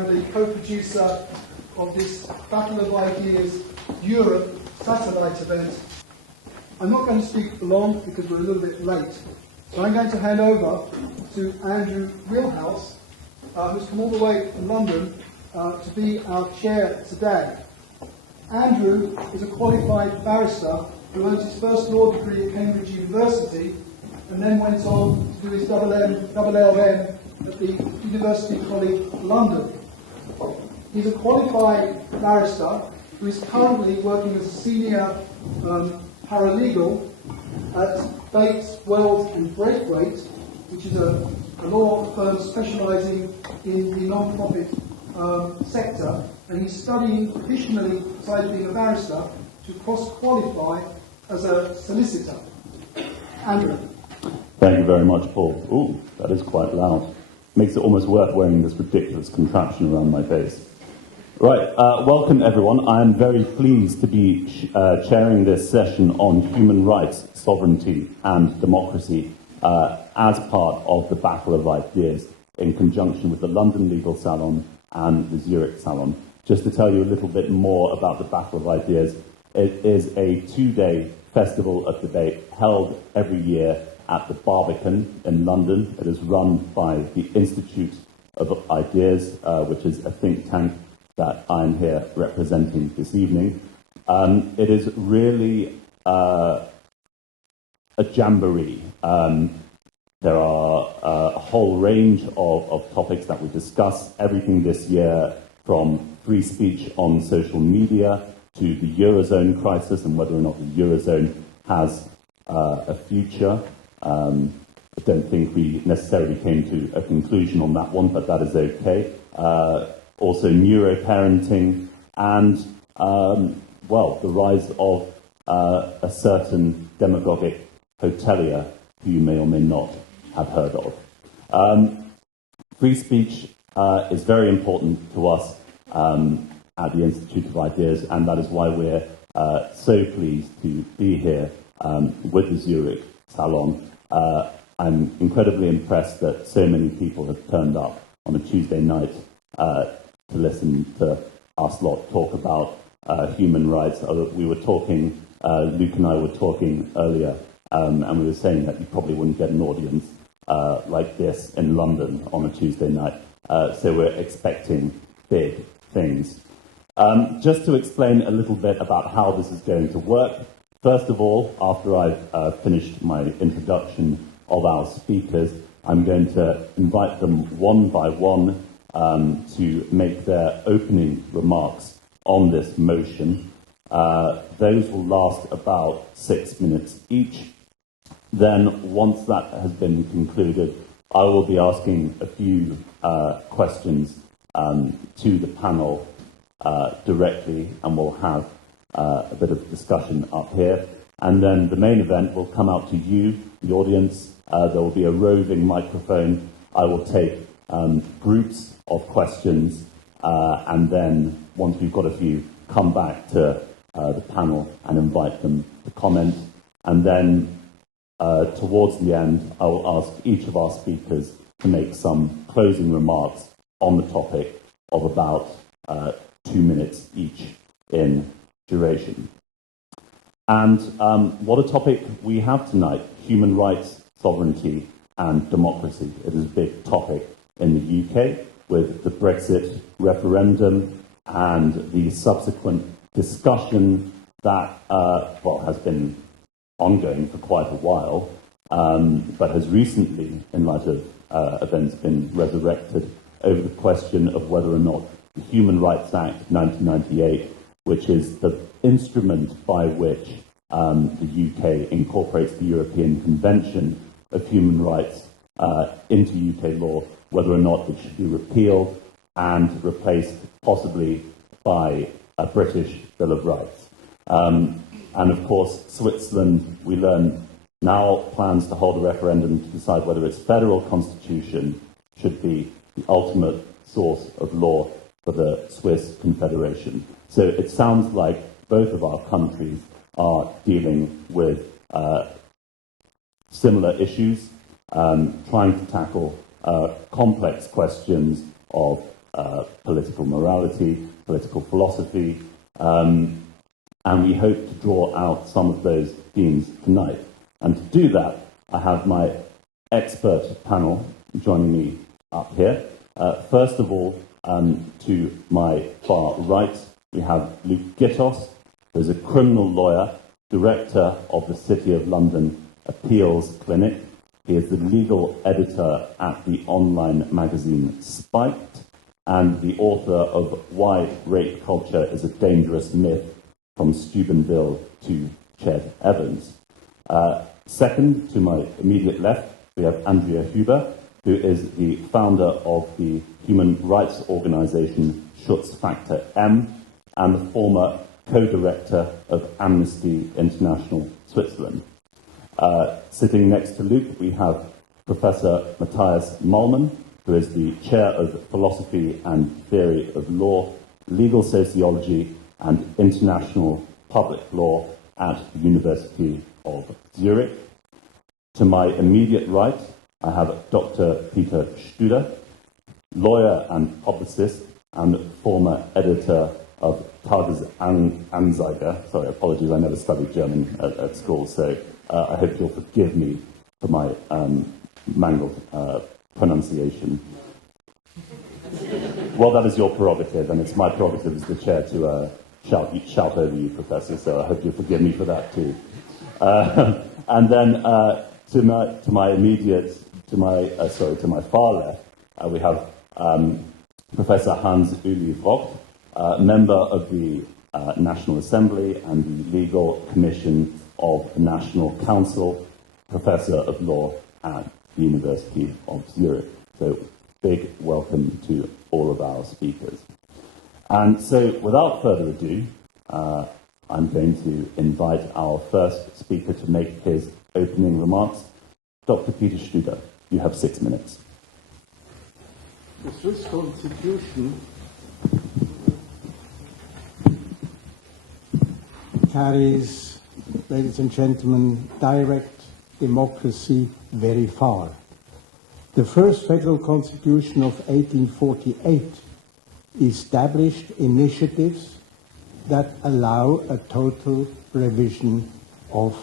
I'm the co-producer of this Battle of Ideas Europe satellite event. I'm not going to speak for long because we're a little bit late. So I'm going to hand over to Andrew Wheelhouse, who's come all the way from London to be our chair today. Andrew is a qualified barrister who earned his first law degree at Cambridge University and then went on to do his LLM at the University College London. He's a qualified barrister who is currently working as a senior paralegal at Bates, Wells and Braithwaite, which is a law firm specialising in the non-profit sector, and he's studying additionally, besides being a barrister, to cross-qualify as a solicitor. Andrew. Thank you very much, Paul. Ooh, that is quite loud. Makes it almost worth wearing this ridiculous contraption around my face. Right, welcome everyone. I am very pleased to be chairing this session on human rights, sovereignty and democracy as part of the Battle of Ideas in conjunction with the London Legal Salon and the Zurich Salon. Just to tell you a little bit more about the Battle of Ideas, it is a 2-day festival of debate held every year at the Barbican in London. It is run by the Institute of Ideas, which is a think tank that I'm here representing this evening. It is really a jamboree. There are a whole range of topics that we discuss, everything this year from free speech on social media to the Eurozone crisis and whether or not the Eurozone has a future. I don't think we necessarily came to a conclusion on that one, but that is okay. Also neuroparenting and, well, the rise of a certain demagogic hotelier who you may or may not have heard of. Free speech is very important to us at the Institute of Ideas, and that is why we're so pleased to be here with the Zurich Salon. I'm incredibly impressed that so many people have turned up on a Tuesday night to listen to us lot talk about human rights. We were talking, Luke and I were talking earlier, and we were saying that you probably wouldn't get an audience like this in London on a Tuesday night. So we're expecting big things. Just to explain a little bit about how this is going to work, first of all, after I've finished my introduction of our speakers, I'm going to invite them one by one to make their opening remarks on this motion. Those will last about 6 minutes each. Then, once that has been concluded, I will be asking a few questions to the panel directly, and we'll have a bit of discussion up here. And then the main event will come out to you, the audience. There will be a roving microphone. I will take groups of questions, and then once we've got a few, come back to the panel and invite them to comment. And then towards the end, I will ask each of our speakers to make some closing remarks on the topic of about 2 minutes each in duration. And what a topic we have tonight: human rights, sovereignty and democracy. It is a big topic in the UK with the Brexit referendum and the subsequent discussion that, well, has been ongoing for quite a while, but has recently, in light of events, been resurrected over the question of whether or not the Human Rights Act of 1998, which is the instrument by which the UK incorporates the European Convention of Human Rights into UK law, whether or not it should be repealed and replaced possibly by a British Bill of Rights. And of course, Switzerland, we learn, now plans to hold a referendum to decide whether its federal constitution should be the ultimate source of law for the Swiss Confederation. So it sounds like both of our countries are dealing with similar issues, trying to tackle complex questions of political morality, political philosophy, and we hope to draw out some of those themes tonight. And to do that, I have my expert panel joining me up here. First of all, to my far right, we have Luke Gittos, who is a criminal lawyer, director of the City of London Appeals Clinic. He is the legal editor at the online magazine Spiked and the author of Why Rape Culture is a Dangerous Myth, from Steubenville to Ched Evans. Second, to my immediate left, we have Andrea Huber, who is the founder of the human rights organization Schutzfaktor-M and the former co-director of Amnesty International Switzerland. Sitting next to Luke, we have Professor Matthias Mahlmann, who is the chair of philosophy and theory of law, legal sociology, and international public law at the University of Zurich. To my immediate right, I have Dr. Peter Studer, lawyer and publicist and former editor of Tagesanzeiger. Sorry, apologies, I never studied German at school, so I hope you'll forgive me for my mangled pronunciation. Well, that is your prerogative, and it's my prerogative as the chair to shout over you, Professor, so I hope you'll forgive me for that too. And then to my far left, we have Professor Hans-Ueli Vogt, member of the National Assembly and the Legal Commission of the National Council, Professor of Law at the University of Zurich. So big welcome to all of our speakers. And so without further ado, I'm going to invite our first speaker to make his opening remarks. Dr. Peter Studer, you have 6 minutes. The Swiss Constitution carries, ladies and gentlemen, direct democracy very far. The first federal constitution of 1848 established initiatives that allow a total revision of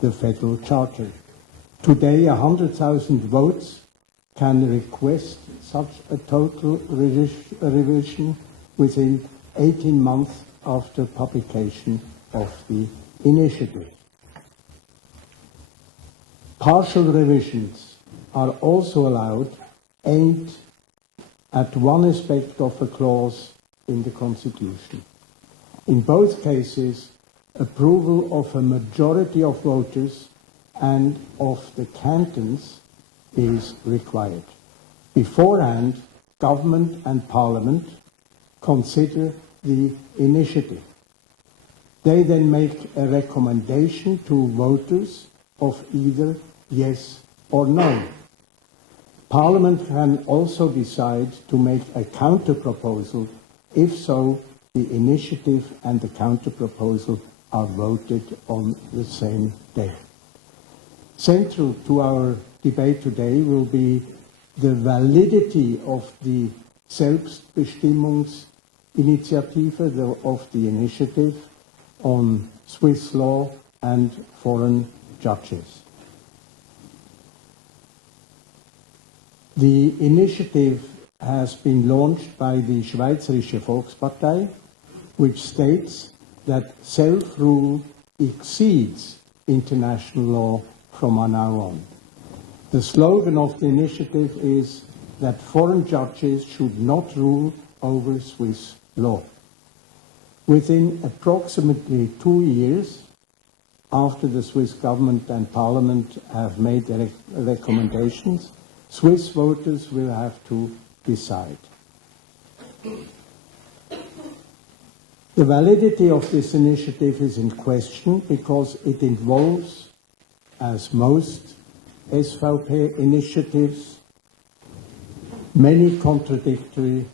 the federal charter. Today, 100,000 votes can request such a total revision within 18 months after publication of the initiative. Partial revisions are also allowed, aimed at one aspect of a clause in the Constitution. In both cases, approval of a majority of voters and of the cantons is required. Beforehand, government and parliament consider the initiative. They then make a recommendation to voters of either yes or no. Parliament can also decide to make a counter-proposal if so the initiative and the counter-proposal are voted on the same day. Central to our debate today will be the validity of the Selbstbestimmungsinitiative, of the initiative on Swiss law and foreign judges. The initiative has been launched by the Schweizerische Volkspartei, which states that self-rule exceeds international law from now on. The slogan of the initiative is that foreign judges should not rule over Swiss law. Within approximately 2 years, after the Swiss government and parliament have made their recommendations, Swiss voters will have to decide. The validity of this initiative is in question because it involves, as most SVP initiatives, many contradictory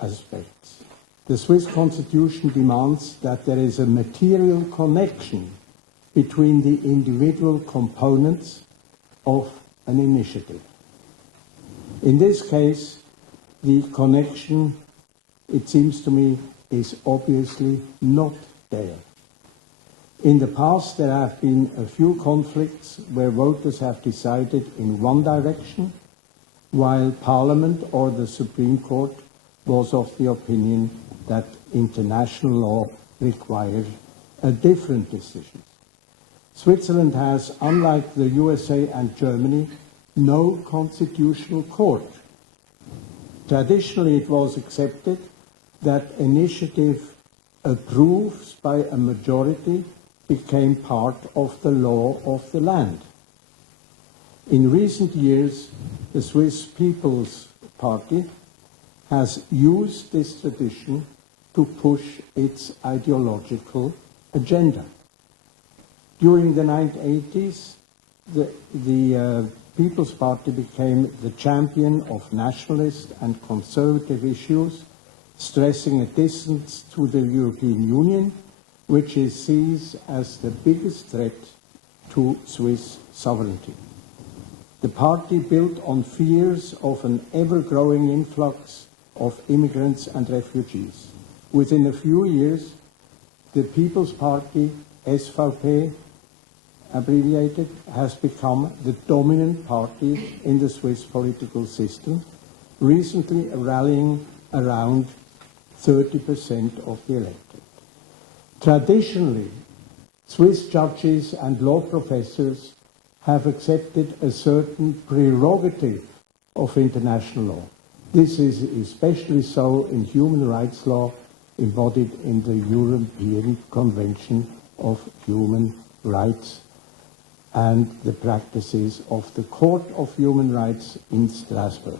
aspects. The Swiss Constitution demands that there is a material connection between the individual components of an initiative. In this case, the connection, it seems to me, is obviously not there. In the past, there have been a few conflicts where voters have decided in one direction, while Parliament or the Supreme Court was of the opinion that international law required a different decision. Switzerland has, unlike the USA and Germany, no constitutional court. Traditionally, it was accepted that initiative approved by a majority became part of the law of the land. In recent years, the Swiss People's Party has used this tradition to push its ideological agenda. During the 1980s, the People's Party became the champion of nationalist and conservative issues, stressing a distance to the European Union, which it sees as the biggest threat to Swiss sovereignty. The party built on fears of an ever-growing influx of immigrants and refugees. Within a few years, the People's Party, SVP, abbreviated, has become the dominant party in the Swiss political system, recently rallying around 30% of the electorate. Traditionally, Swiss judges and law professors have accepted a certain prerogative of international law. This is especially so in human rights law embodied in the European Convention of Human Rights and the practices of the Court of Human Rights in Strasbourg.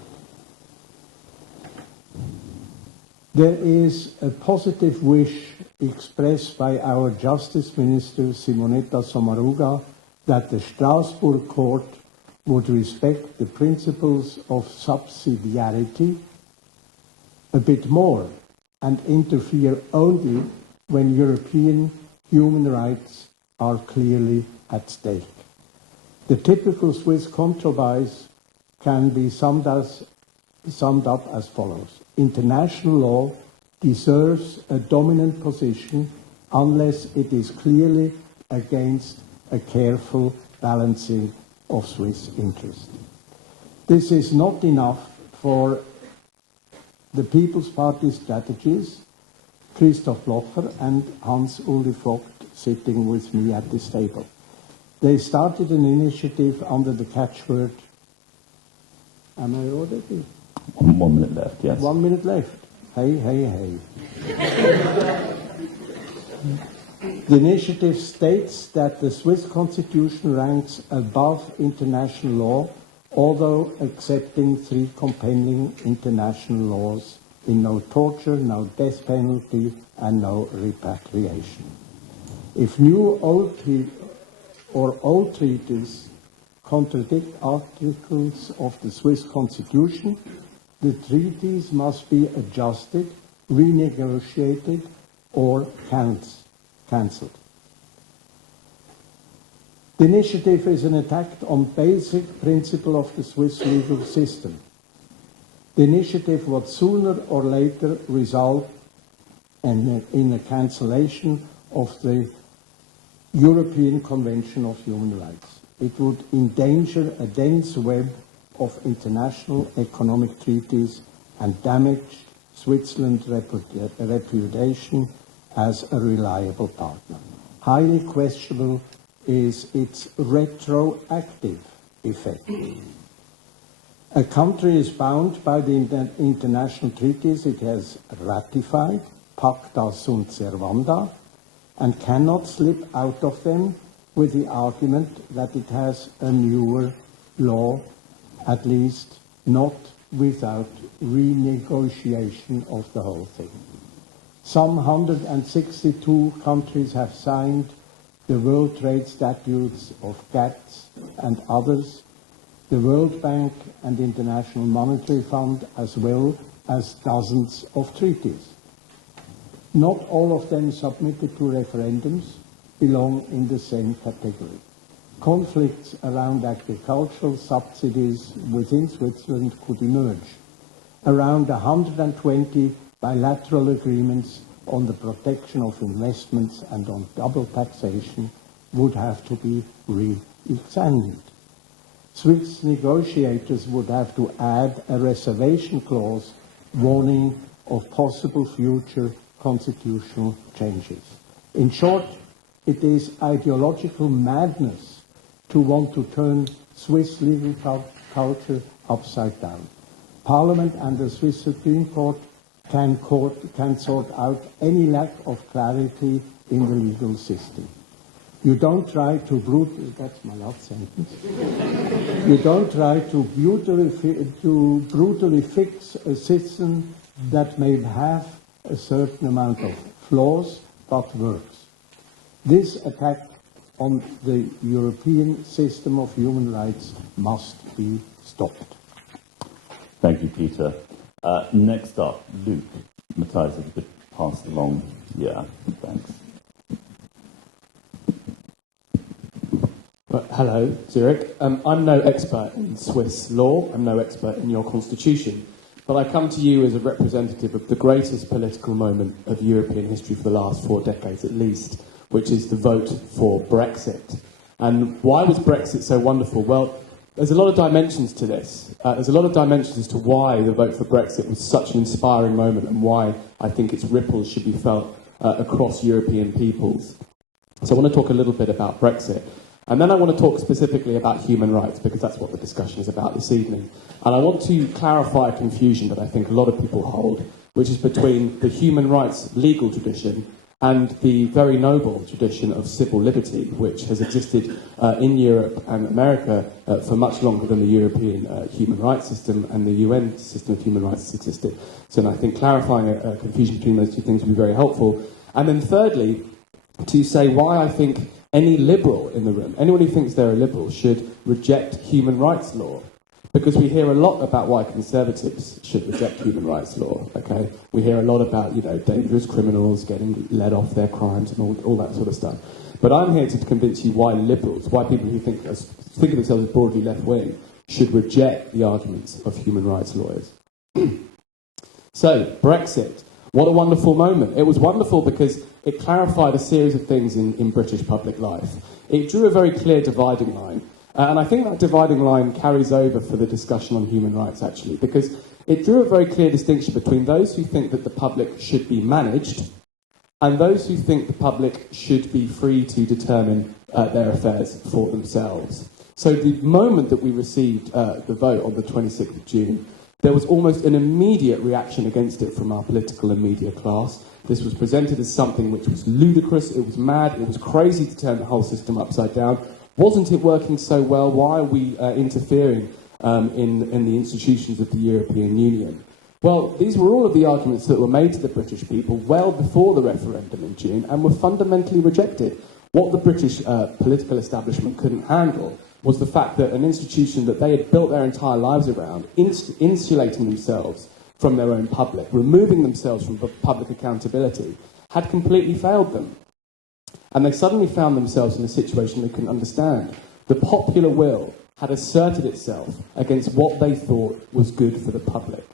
There is a positive wish expressed by our Justice Minister Simonetta Sommaruga that the Strasbourg Court would respect the principles of subsidiarity a bit more and interfere only when European human rights are clearly at stake. The typical Swiss controversy can be summed up as follows. International law deserves a dominant position unless it is clearly against a careful balancing of Swiss interests. This is not enough for the People's Party strategies, Christoph Blocher and Hans-Ueli Vogt sitting with me at this table. They started an initiative under the catchword, am I already? 1 minute left, yes. 1 minute left. Hey, hey, hey. The initiative states that the Swiss constitution ranks above international law, although accepting 3 compelling international laws in no torture, no death penalty, and no repatriation. If new old treaties contradict articles of the Swiss constitution, the treaties must be adjusted, renegotiated, or cancelled. The initiative is an attack on basic principle of the Swiss legal system. The initiative would sooner or later result in a cancellation of the European Convention of Human Rights. It would endanger a dense web of international economic treaties and damage Switzerland's reputation as a reliable partner. Highly questionable is its retroactive effect. A country is bound by the international treaties it has ratified, pacta sunt servanda, and cannot slip out of them with the argument that it has a newer law, at least not without renegotiation of the whole thing. Some 162 countries have signed the World Trade Statutes of GATS and others, the World Bank and International Monetary Fund, as well as dozens of treaties. Not all of them submitted to referendums belong in the same category. Conflicts around agricultural subsidies within Switzerland could emerge. around 120 bilateral agreements on the protection of investments and on double taxation would have to be re-examined. Swiss negotiators would have to add a reservation clause warning of possible future constitutional changes. In short, it is ideological madness to want to turn Swiss legal culture upside down. Parliament and the Swiss Supreme Court can sort out any lack of clarity in the legal system. You don't try to that's my last sentence. You don't try to brutally fix a system that may have a certain amount of flaws but works. This attack on the European system of human rights must be stopped. Thank you, Peter. Next up, Luke. Matthias, if you could pass along. Yeah, thanks. Hello, Zurich. I'm no expert in Swiss law. I'm no expert in your constitution. But I come to you as a representative of the greatest political moment of European history for the last 4 decades at least, which is the vote for Brexit. And why was Brexit so wonderful? Well, there's a lot of dimensions to this. There's a lot of dimensions as to why the vote for Brexit was such an inspiring moment and why I think its ripples should be felt across European peoples. So I want to talk a little bit about Brexit. And then I want to talk specifically about human rights, because that's what the discussion is about this evening. And I want to clarify a confusion that I think a lot of people hold, which is between the human rights legal tradition and the very noble tradition of civil liberty, which has existed in Europe and America for much longer than the European human rights system and the UN system of human rights has existed. So I think clarifying a confusion between those two things would be very helpful. And then thirdly, to say why I think any liberal in the room, anyone who thinks they're a liberal, should reject human rights law. Because we hear a lot about why conservatives should reject human rights law, okay? We hear a lot about, dangerous criminals getting let off their crimes and all that sort of stuff. But I'm here to convince you why liberals, why people who think of themselves as broadly left-wing, should reject the arguments of human rights lawyers. So, Brexit. What a wonderful moment. It was wonderful because it clarified a series of things in British public life. It drew a very clear dividing line. And I think that dividing line carries over for the discussion on human rights, actually, because it drew a very clear distinction between those who think that the public should be managed and those who think the public should be free to determine their affairs for themselves. So the moment that we received the vote on the 26th of June, there was almost an immediate reaction against it from our political and media class. This was presented as something which was ludicrous, it was mad, it was crazy to turn the whole system upside down. Wasn't it working so well? Why are we interfering in the institutions of the European Union? Well, these were all of the arguments that were made to the British people well before the referendum in June and were fundamentally rejected. What the British political establishment couldn't handle was the fact that an institution that they had built their entire lives around, insulating themselves from their own public, removing themselves from public accountability, had completely failed them. And they suddenly found themselves in a situation they couldn't understand. The popular will had asserted itself against what they thought was good for the public.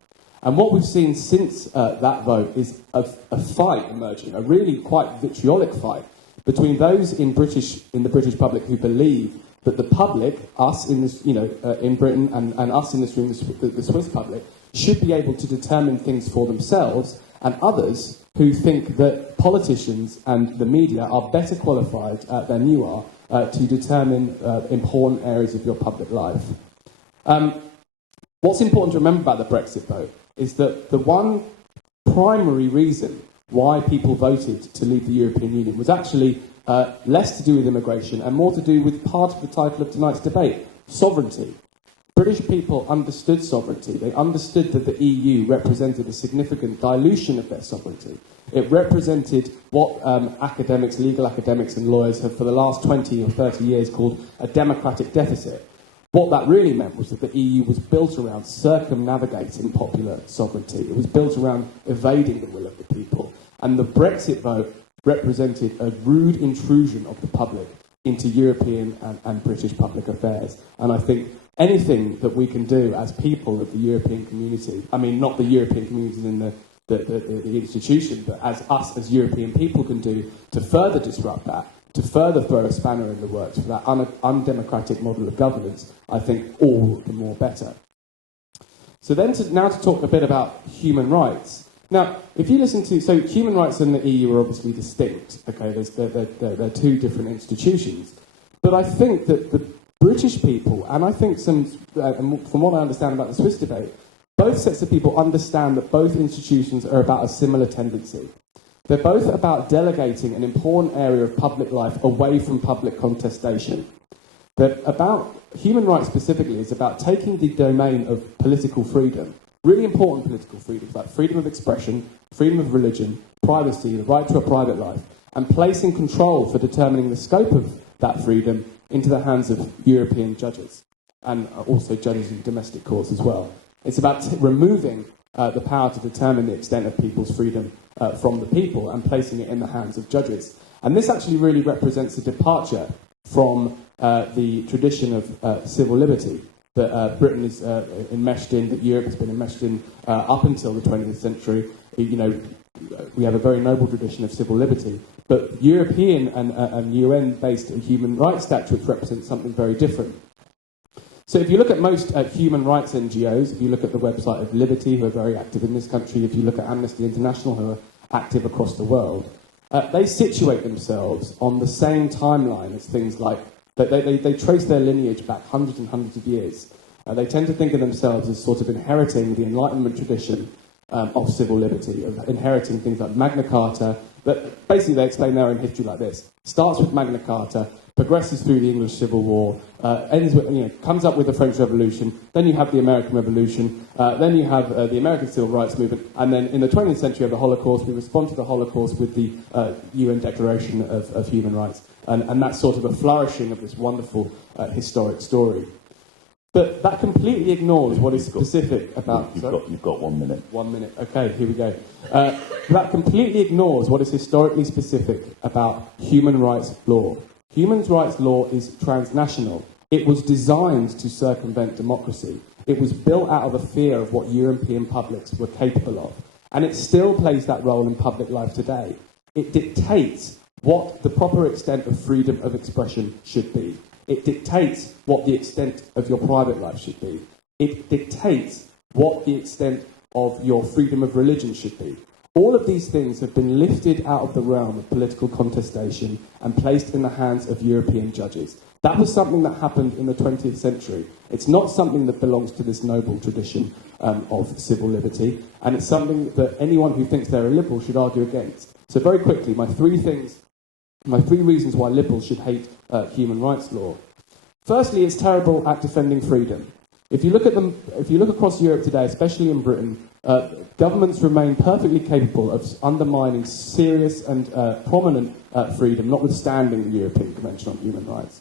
And what we've seen since that vote is a fight emerging, a really quite vitriolic fight, between those in the British public who believe that the public, us in this, in Britain and us in this room, the Swiss public, should be able to determine things for themselves, and others who think that politicians and the media are better qualified than you are to determine important areas of your public life. What's important to remember about the Brexit vote is that the one primary reason why people voted to leave the European Union was actually less to do with immigration and more to do with part of the title of tonight's debate, sovereignty. British people understood sovereignty. They understood that the EU represented a significant dilution of their sovereignty. It represented what legal academics and lawyers have for the last 20 or 30 years called a democratic deficit. What that really meant was that the EU was built around circumnavigating popular sovereignty. It was built around evading the will of the people. And the Brexit vote represented a rude intrusion of the public into European and British public affairs. And I think anything that we can do as people of the European community, I mean, not the European community in the institution, but as us as European people can do to further disrupt that, to further throw a spanner in the works for that undemocratic model of governance, I think all the more better. So then now to talk a bit about human rights. Now, if you listen to... So human rights in the EU are obviously distinct. Okay, they're two different institutions. But I think that the British people, and I think from what I understand about the Swiss debate, both sets of people understand that both institutions are about a similar tendency. They're both about delegating an important area of public life away from public contestation. They're about... Human rights specifically is about taking the domain of political freedom, really important political freedoms like freedom of expression, freedom of religion, privacy, the right to a private life, and placing control for determining the scope of that freedom into the hands of European judges, and also judges in domestic courts as well. It's about removing the power to determine the extent of people's freedom from the people and placing it in the hands of judges. And this actually really represents a departure from the tradition of civil liberty that Britain is enmeshed in, that Europe has been enmeshed in up until the 20th century. You know, we have a very noble tradition of civil liberty, but European and UN-based human rights statutes represent something very different. So if you look at most human rights NGOs, if you look at the website of Liberty, who are very active in this country, if you look at Amnesty International, who are active across the world, they situate themselves on the same timeline as things like... They trace their lineage back hundreds and hundreds of years. They tend to think of themselves as sort of inheriting the Enlightenment tradition of civil liberty, of inheriting things like Magna Carta. But basically, they explain their own history like this. Starts with Magna Carta, progresses through the English Civil War, ends with, comes up with the French Revolution, then you have the American Revolution, then you have the American Civil Rights Movement, and then in the 20th century of the Holocaust, we respond to the Holocaust with the UN Declaration of Human Rights. And that's sort of a flourishing of this wonderful historic story. But that completely ignores what is specific about... You've got 1 minute. 1 minute. Okay, here we go. That completely ignores what is historically specific about human rights law. Human rights law is transnational. It was designed to circumvent democracy. It was built out of a fear of what European publics were capable of. And it still plays that role in public life today. It dictates what the proper extent of freedom of expression should be. It dictates what the extent of your private life should be. It dictates what the extent of your freedom of religion should be. All of these things have been lifted out of the realm of political contestation and placed in the hands of European judges. That was something that happened in the 20th century. It's not something that belongs to this noble tradition of civil liberty, and it's something that anyone who thinks they're a liberal should argue against. So very quickly, my three reasons why liberals should hate human rights law. Firstly, it's terrible at defending freedom. If you look across Europe today, especially in Britain, governments remain perfectly capable of undermining serious and prominent freedom, notwithstanding the European Convention on Human Rights.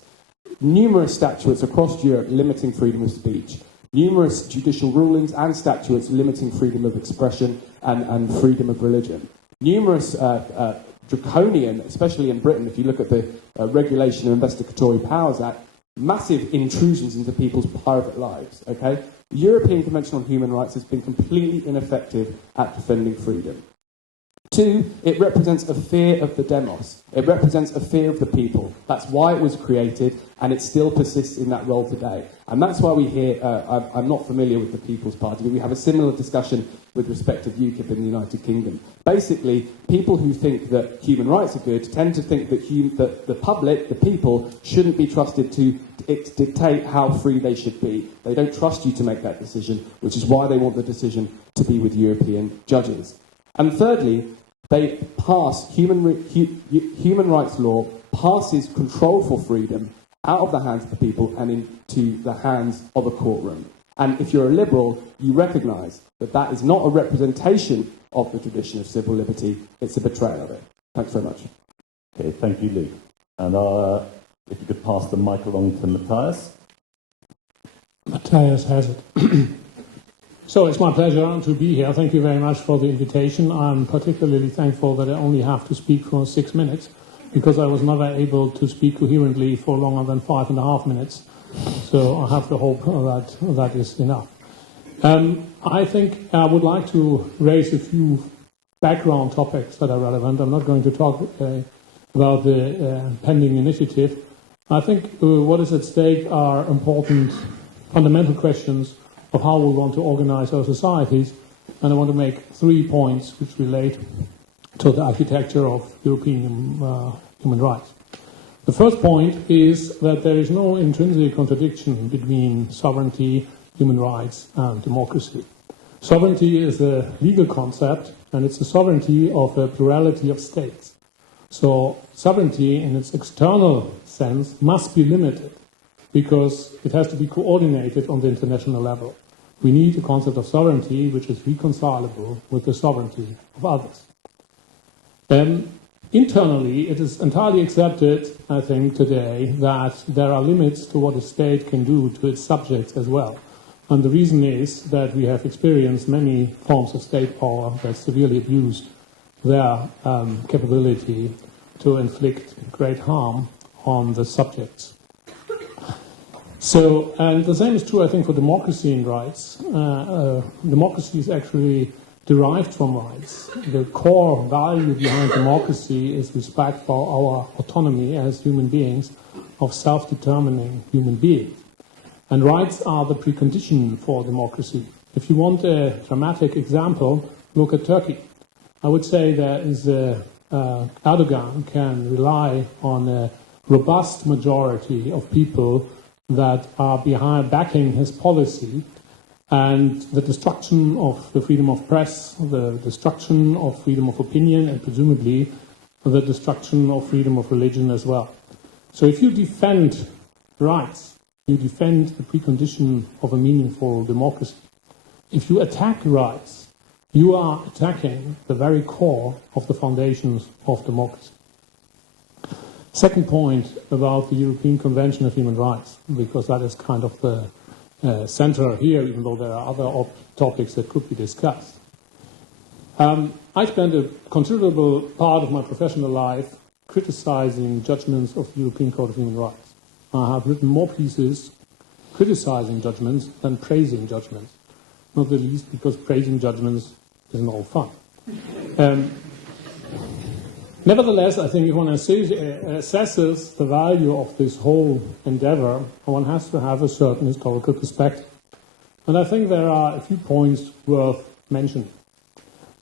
Numerous statutes across Europe limiting freedom of speech. Numerous judicial rulings and statutes limiting freedom of expression and freedom of religion. Numerous draconian, especially in Britain, if you look at the Regulation of Investigatory Powers Act, massive intrusions into people's private lives, okay? The European Convention on Human Rights has been completely ineffective at defending freedom. Two, it represents a fear of the demos. It represents a fear of the people. That's why it was created, and it still persists in that role today. And that's why we hear, I'm not familiar with the People's Party, but we have a similar discussion with respect to UKIP in the United Kingdom. Basically, people who think that human rights are good tend to think that the public, the people, shouldn't be trusted to dictate how free they should be. They don't trust you to make that decision, which is why they want the decision to be with European judges. And thirdly, they pass human rights law passes control for freedom out of the hands of the people and into the hands of a courtroom. And if you're a liberal, you recognise that that is not a representation of the tradition of civil liberty, it's a betrayal of it. Thanks very much. Okay, thank you, Luke. And if you could pass the mic along to Matthias. Matthias has it. So it's my pleasure to be here. Thank you very much for the invitation. I'm particularly thankful that I only have to speak for 6 minutes, because I was never able to speak coherently for longer than 5.5 minutes. So I have the hope that that is enough. I think I would like to raise a few background topics that are relevant. I'm not going to talk about the pending initiative. I think what is at stake are important fundamental questions of how we want to organize our societies, and I want to make 3 points which relate to the architecture of European human rights. The first point is that there is no intrinsic contradiction between sovereignty, human rights, and democracy. Sovereignty is a legal concept, and it's the sovereignty of a plurality of states. So sovereignty in its external sense must be limited because it has to be coordinated on the international level. We need a concept of sovereignty which is reconcilable with the sovereignty of others. Internally, it is entirely accepted, I think, today that there are limits to what a state can do to its subjects as well. And the reason is that we have experienced many forms of state power that severely abused their capability to inflict great harm on the subjects. So, and the same is true, I think, for democracy and rights. Democracy is actually derived from rights. The core value behind democracy is respect for our autonomy as human beings of self-determining human beings. And rights are the precondition for democracy. If you want a dramatic example, look at Turkey. I would say that Erdogan can rely on a robust majority of people that are backing his policy, and the destruction of the freedom of press, the destruction of freedom of opinion, and presumably the destruction of freedom of religion as well. So if you defend rights, you defend the precondition of a meaningful democracy. If you attack rights, you are attacking the very core of the foundations of democracy. Second point about the European Convention of Human Rights, because that is kind of the center here, even though there are other topics that could be discussed. I spent a considerable part of my professional life criticizing judgments of the European Court of Human Rights. I have written more pieces criticizing judgments than praising judgments, not the least because praising judgments isn't all fun. Nevertheless, I think if one assesses the value of this whole endeavor, one has to have a certain historical perspective. And I think there are a few points worth mentioning.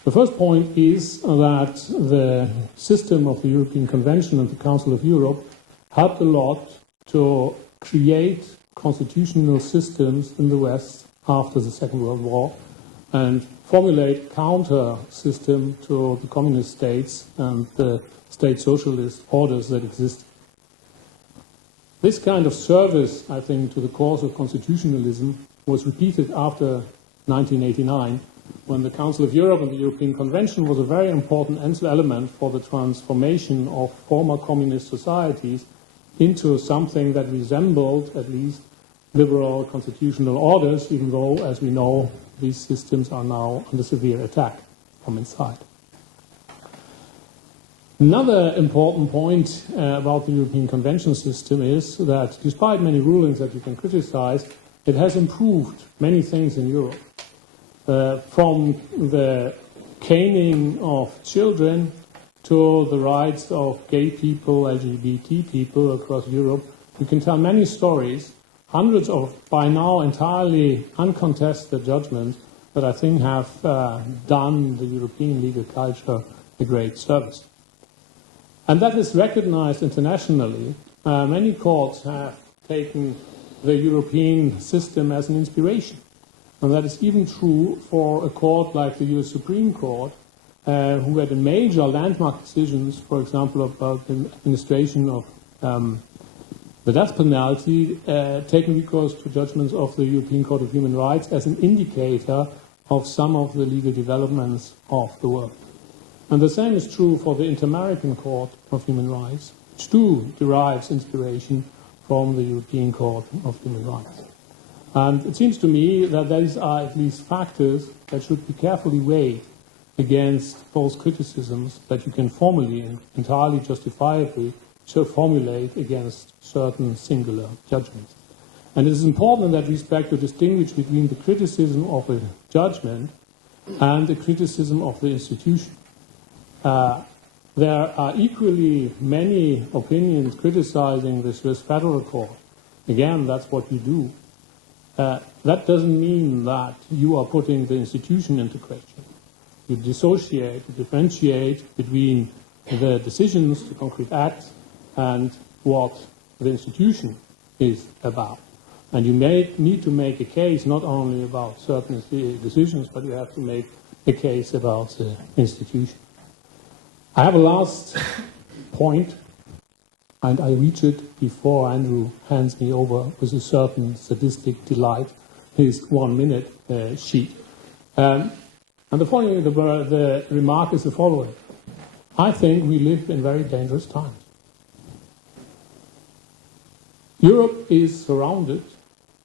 The first point is that the system of the European Convention and the Council of Europe helped a lot to create constitutional systems in the West after the Second World War and formulate counter system to the communist states and the state socialist orders that exist. This kind of service, I think, to the cause of constitutionalism was repeated after 1989, when the Council of Europe and the European Convention was a very important element for the transformation of former communist societies into something that resembled, at least, liberal constitutional orders, even though, as we know, these systems are now under severe attack from inside. Another important point about the European Convention system is that despite many rulings that you can criticize, it has improved many things in Europe. From the caning of children to the rights of gay people, LGBT people across Europe, you can tell many stories, hundreds of, by now, entirely uncontested judgments that I think have done the European legal culture a great service. And that is recognized internationally. Many courts have taken the European system as an inspiration. And that is even true for a court like the US Supreme Court, who had major landmark decisions, for example, about the administration of the death penalty, taken because to judgments of the European Court of Human Rights as an indicator of some of the legal developments of the world. And the same is true for the Inter-American Court of Human Rights, which too derives inspiration from the European Court of Human Rights. And it seems to me that these are at least factors that should be carefully weighed against false criticisms that you can formally and entirely justifiably formulate against certain singular judgments. And it is important in that respect to distinguish between the criticism of a judgment and the criticism of the institution. There are equally many opinions criticizing the Swiss Federal Court. Again, that's what you do. That doesn't mean that you are putting the institution into question. You dissociate, you differentiate between the decisions, the concrete acts, and what the institution is about. And you need to make a case not only about certain decisions, but you have to make a case about the institution. I have a last point, and I reach it before Andrew hands me over with a certain sadistic delight his 1 minute sheet. And the remark is the following. I think we live in very dangerous times. Europe is surrounded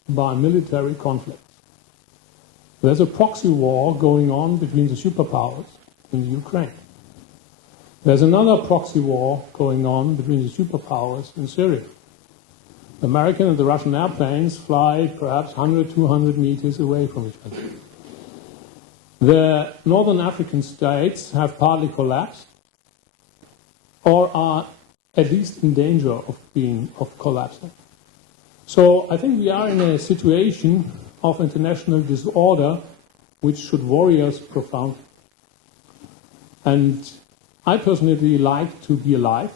by military conflicts. There's a proxy war going on between the superpowers in the Ukraine. There's another proxy war going on between the superpowers in Syria. The American and the Russian airplanes fly perhaps 100, 200 meters away from each other. The northern African states have partly collapsed or are at least in danger of collapsing. So I think we are in a situation of international disorder which should worry us profoundly. And I personally like to be alive,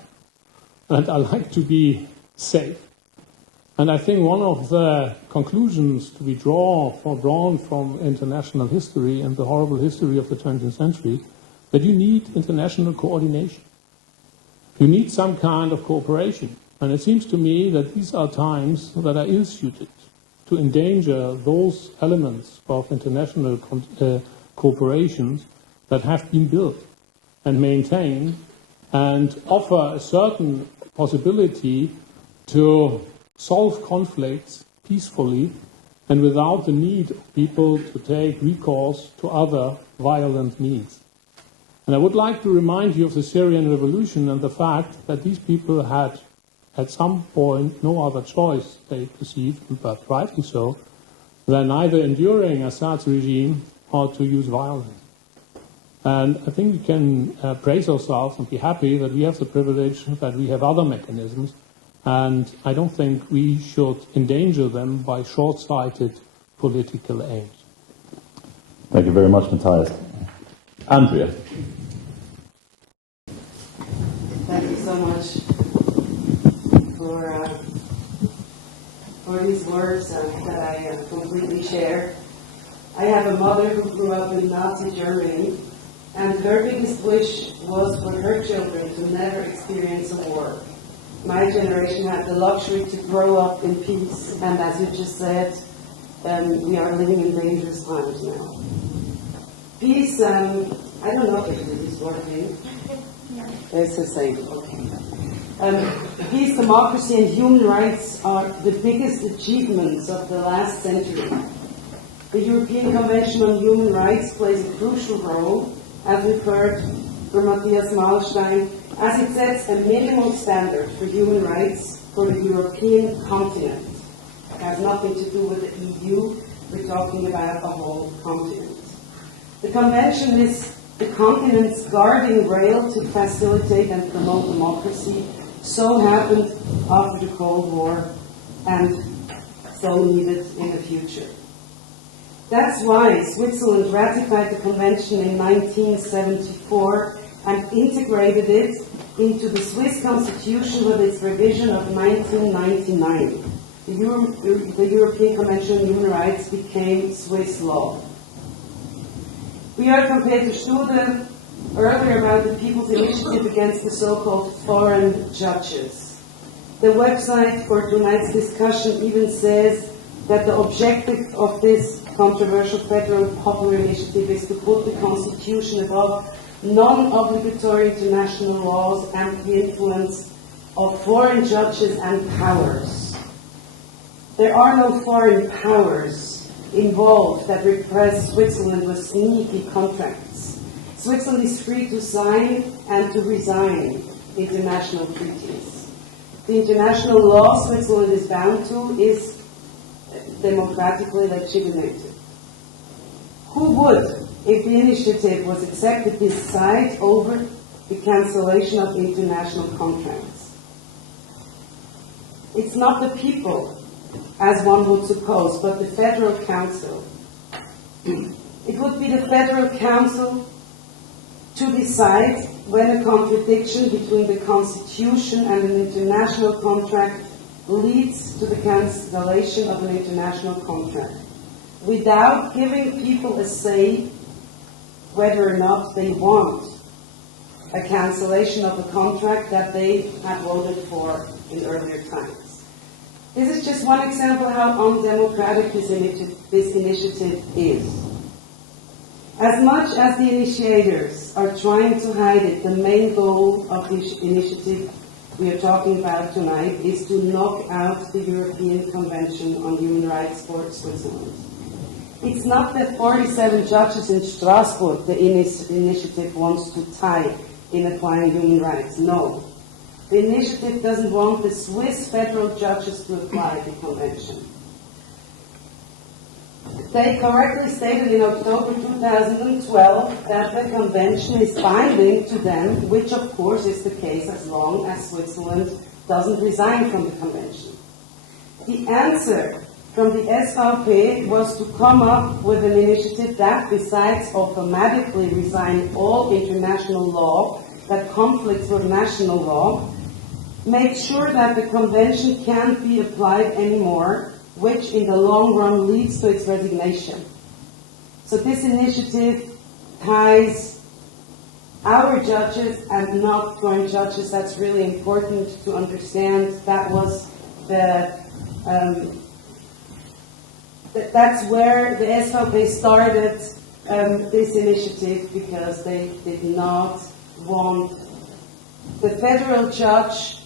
and I like to be safe. And I think one of the conclusions to be drawn from international history and the horrible history of the 20th century, that you need international coordination. You need some kind of cooperation. And it seems to me that these are times that are ill-suited to endanger those elements of international cooperation that have been built and maintained and offer a certain possibility to solve conflicts peacefully and without the need of people to take recourse to other violent means. And I would like to remind you of the Syrian revolution and the fact that these people had at some point no other choice, they perceived, but rightly so, than either enduring Assad's regime or to use violence. And I think we can praise ourselves and be happy that we have the privilege that we have other mechanisms, and I don't think we should endanger them by short-sighted political aims. Thank you very much, Matthias. Andrea. Thank you so much for these words that I completely share. I have a mother who grew up in Nazi Germany, and her biggest wish was for her children to never experience a war. My generation had the luxury to grow up in peace, and as you just said, we are living in dangerous times now. Peace, I don't know if this is working. It's the same, okay. Peace, democracy, and human rights are the biggest achievements of the last century. The European Convention on Human Rights plays a crucial role, as we've heard from Matthias Mahlstein, as it sets a minimum standard for human rights for the European continent. It has nothing to do with the EU, we're talking about a whole continent. The Convention is the continent's guardian rail to facilitate and promote democracy. So happened after the Cold War and so needed in the future. That's why Switzerland ratified the Convention in 1974 and integrated it into the Swiss Constitution with its revision of 1999. The European Convention on Human Rights became Swiss law. We heard from Peter Stude earlier about the People's Initiative against the so-called foreign judges. The website for tonight's discussion even says that the objective of this controversial federal popular initiative is to put the Constitution above non-obligatory international laws and the influence of foreign judges and powers. There are no foreign powers involved that repress Switzerland with sneaky contracts. Switzerland is free to sign and to resign international treaties. The international law Switzerland is bound to is democratically legitimated. Who would, if the initiative was accepted, decide over the cancellation of international contracts? It's not the people, as one would suppose, but the Federal Council. It would be the Federal Council to decide when a contradiction between the Constitution and an international contract leads to the cancellation of an international contract, without giving people a say whether or not they want a cancellation of a contract that they had voted for in earlier times. This is just one example how undemocratic this initiative is. As much as the initiators are trying to hide it, the main goal of this initiative we are talking about tonight is to knock out the European Convention on Human Rights for Switzerland. It's not that 47 judges in Strasbourg the initiative wants to tie in applying human rights. No. The initiative doesn't want the Swiss federal judges to apply the convention. They correctly stated in October 2012 that the convention is binding to them, which of course is the case as long as Switzerland doesn't resign from the convention. The answer from the SVP was to come up with an initiative that, besides automatically resign all international law that conflicts with national law, make sure that the convention can't be applied anymore, which in the long run leads to its resignation. So this initiative ties our judges and not foreign judges. That's really important to understand. That was that's where the SVP started this initiative, because they did not want the federal judge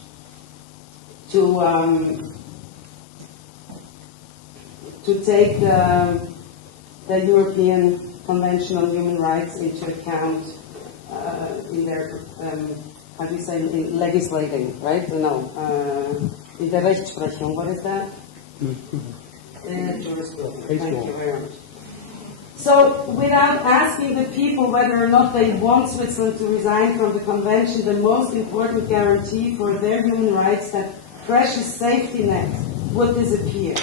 to take the European Convention on Human Rights into account in their, how do you say, in legislating, right? No, in the Rechtsprechung. What is that? Jurisprudence. Thank you very much. So, without asking the people whether or not they want Switzerland to resign from the convention, the most important guarantee for their human rights, that precious safety net, would disappear.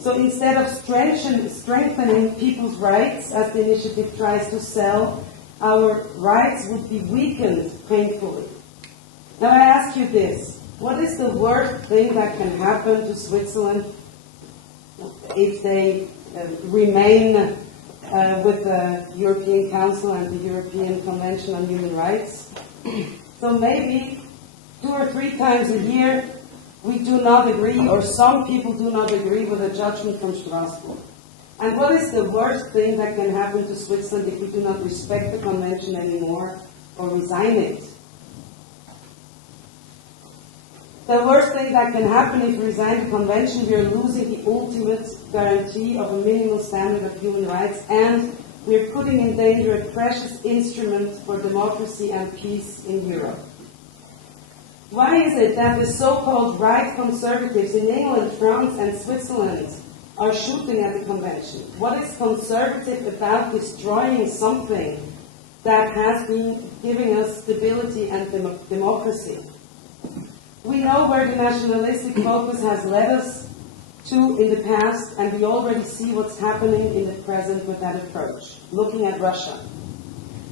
So instead of strengthening people's rights, as the initiative tries to sell, our rights would be weakened painfully. Now I ask you this: what is the worst thing that can happen to Switzerland if they remain with the European Council and the European Convention on Human Rights? So maybe 2 or 3 times a year we do not agree, or some people do not agree with a judgment from Strasbourg. And what is the worst thing that can happen to Switzerland if we do not respect the convention anymore or resign it? The worst thing that can happen if we resign the convention, we are losing the ultimate guarantee of a minimal standard of human rights, and we are putting in danger a precious instrument for democracy and peace in Europe. Why is it that the so-called right conservatives in England, France, and Switzerland are shooting at the convention? What is conservative about destroying something that has been giving us stability and democracy? We know where the nationalistic focus has led us to in the past, and we already see what's happening in the present with that approach, looking at Russia.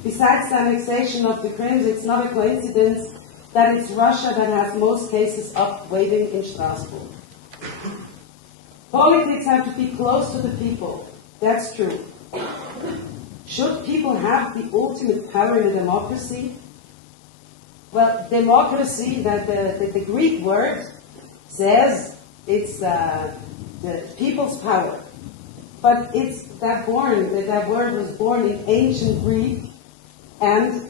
Besides the annexation of the Crimea, it's not a coincidence that it's Russia that has most cases up waiting in Strasbourg. Politics have to be close to the people. That's true. Should people have the ultimate power in a democracy? Well, democracy, that the Greek word says it's the people's power. But it's that word was born in ancient Greek and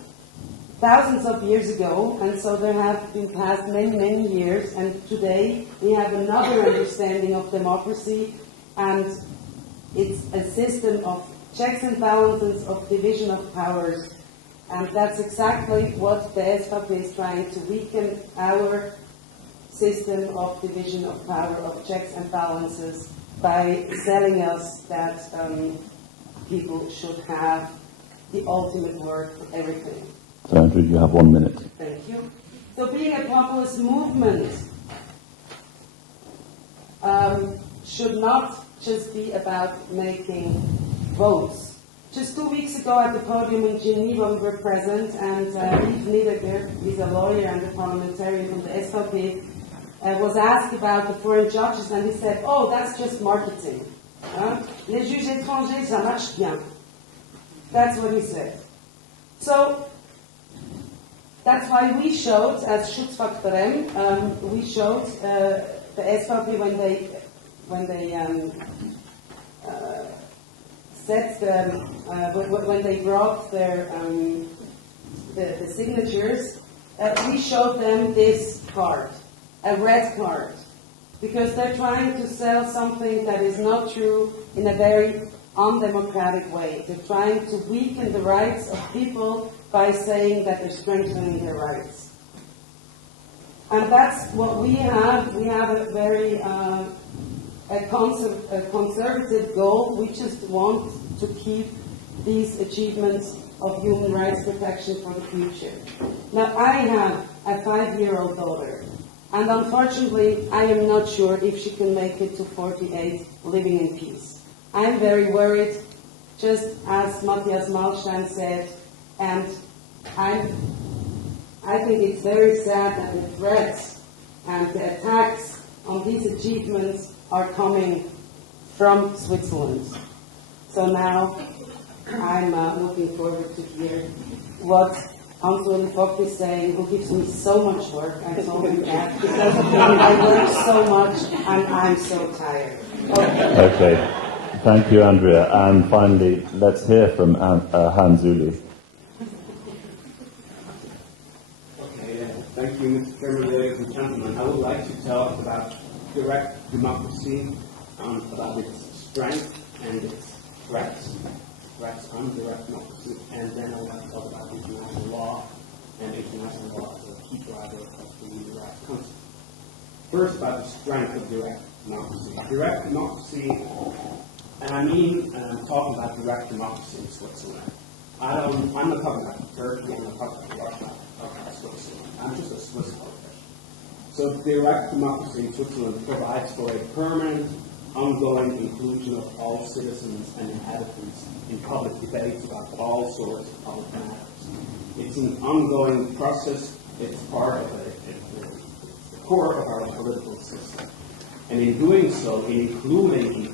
thousands of years ago, and so there have been passed many, many years, and today we have another understanding of democracy, and it's a system of checks and balances, of division of powers, and that's exactly what the SVP is trying to weaken, our system of division of power, of checks and balances, by selling us that people should have the ultimate word for everything. So, Andrew, you have 1 minute. Thank you. So being a populist movement should not just be about making votes. Just 2 weeks ago at the podium in Geneva we were present, and Yves Niederger, he's a lawyer and a parliamentarian from the SVP, was asked about the foreign judges, and he said, oh, that's just marketing. Les juges étrangers, ça marche bien. That's what he said. So, that's why we showed, as Schutzfaktor-M, we showed the SVP when they brought their the signatures, we showed them this card, a red card, because they're trying to sell something that is not true in a very undemocratic way. They're trying to weaken the rights of people by saying that they're strengthening their rights. And that's what we have. We have a very a conservative goal. We just want to keep these achievements of human rights protection for the future. Now, I have a 5-year-old daughter, and unfortunately, I am not sure if she can make it to 48 living in peace. I'm very worried, just as Matthias said, and I think it's very sad that the threats and the attacks on these achievements are coming from Switzerland. So now I'm looking forward to hear what Hans-Ueli Vogt is saying, who gives me so much work. I told him that because I work so much and I'm so tired. Okay. Thank you, Andrea. And finally, let's hear from Hans-Ueli. Thank you, Mr. Chairman, ladies and gentlemen. I would like to talk about direct democracy, about its strength and its threats on direct democracy, and then I want to talk about international law, and international law as a key driver of the human rights concept. First, about the strength of direct democracy. Direct democracy, and I mean, I'm talking about direct democracy in Switzerland. I'm not talking about Turkey, I'm not talking about Russia, I'm talking about Switzerland. I'm just a Swiss politician. So direct democracy in Switzerland provides for a permanent, ongoing inclusion of all citizens and inhabitants in public debates about all sorts of public matters. It's an ongoing process. It's part of it's the core of our political system. And in doing so, in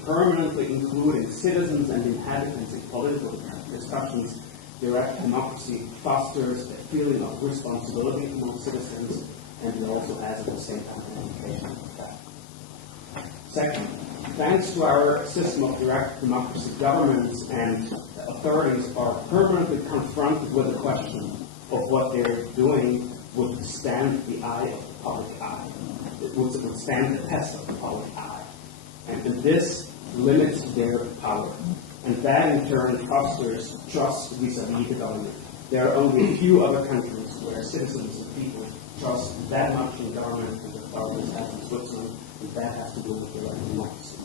permanently including citizens and inhabitants in political discussions, direct democracy fosters a feeling of responsibility among citizens, and it also has at the same time an educational effect. Second, thanks to our system of direct democracy, governments and authorities are permanently confronted with the question of what they're doing would stand the eye of the public eye. It would stand the test of the public eye. And this limits their power. And that in turn fosters trust vis-a-vis the government. There are only a few other countries where citizens and people trust that much in government and authorities as in Switzerland, and that has to do with direct democracy.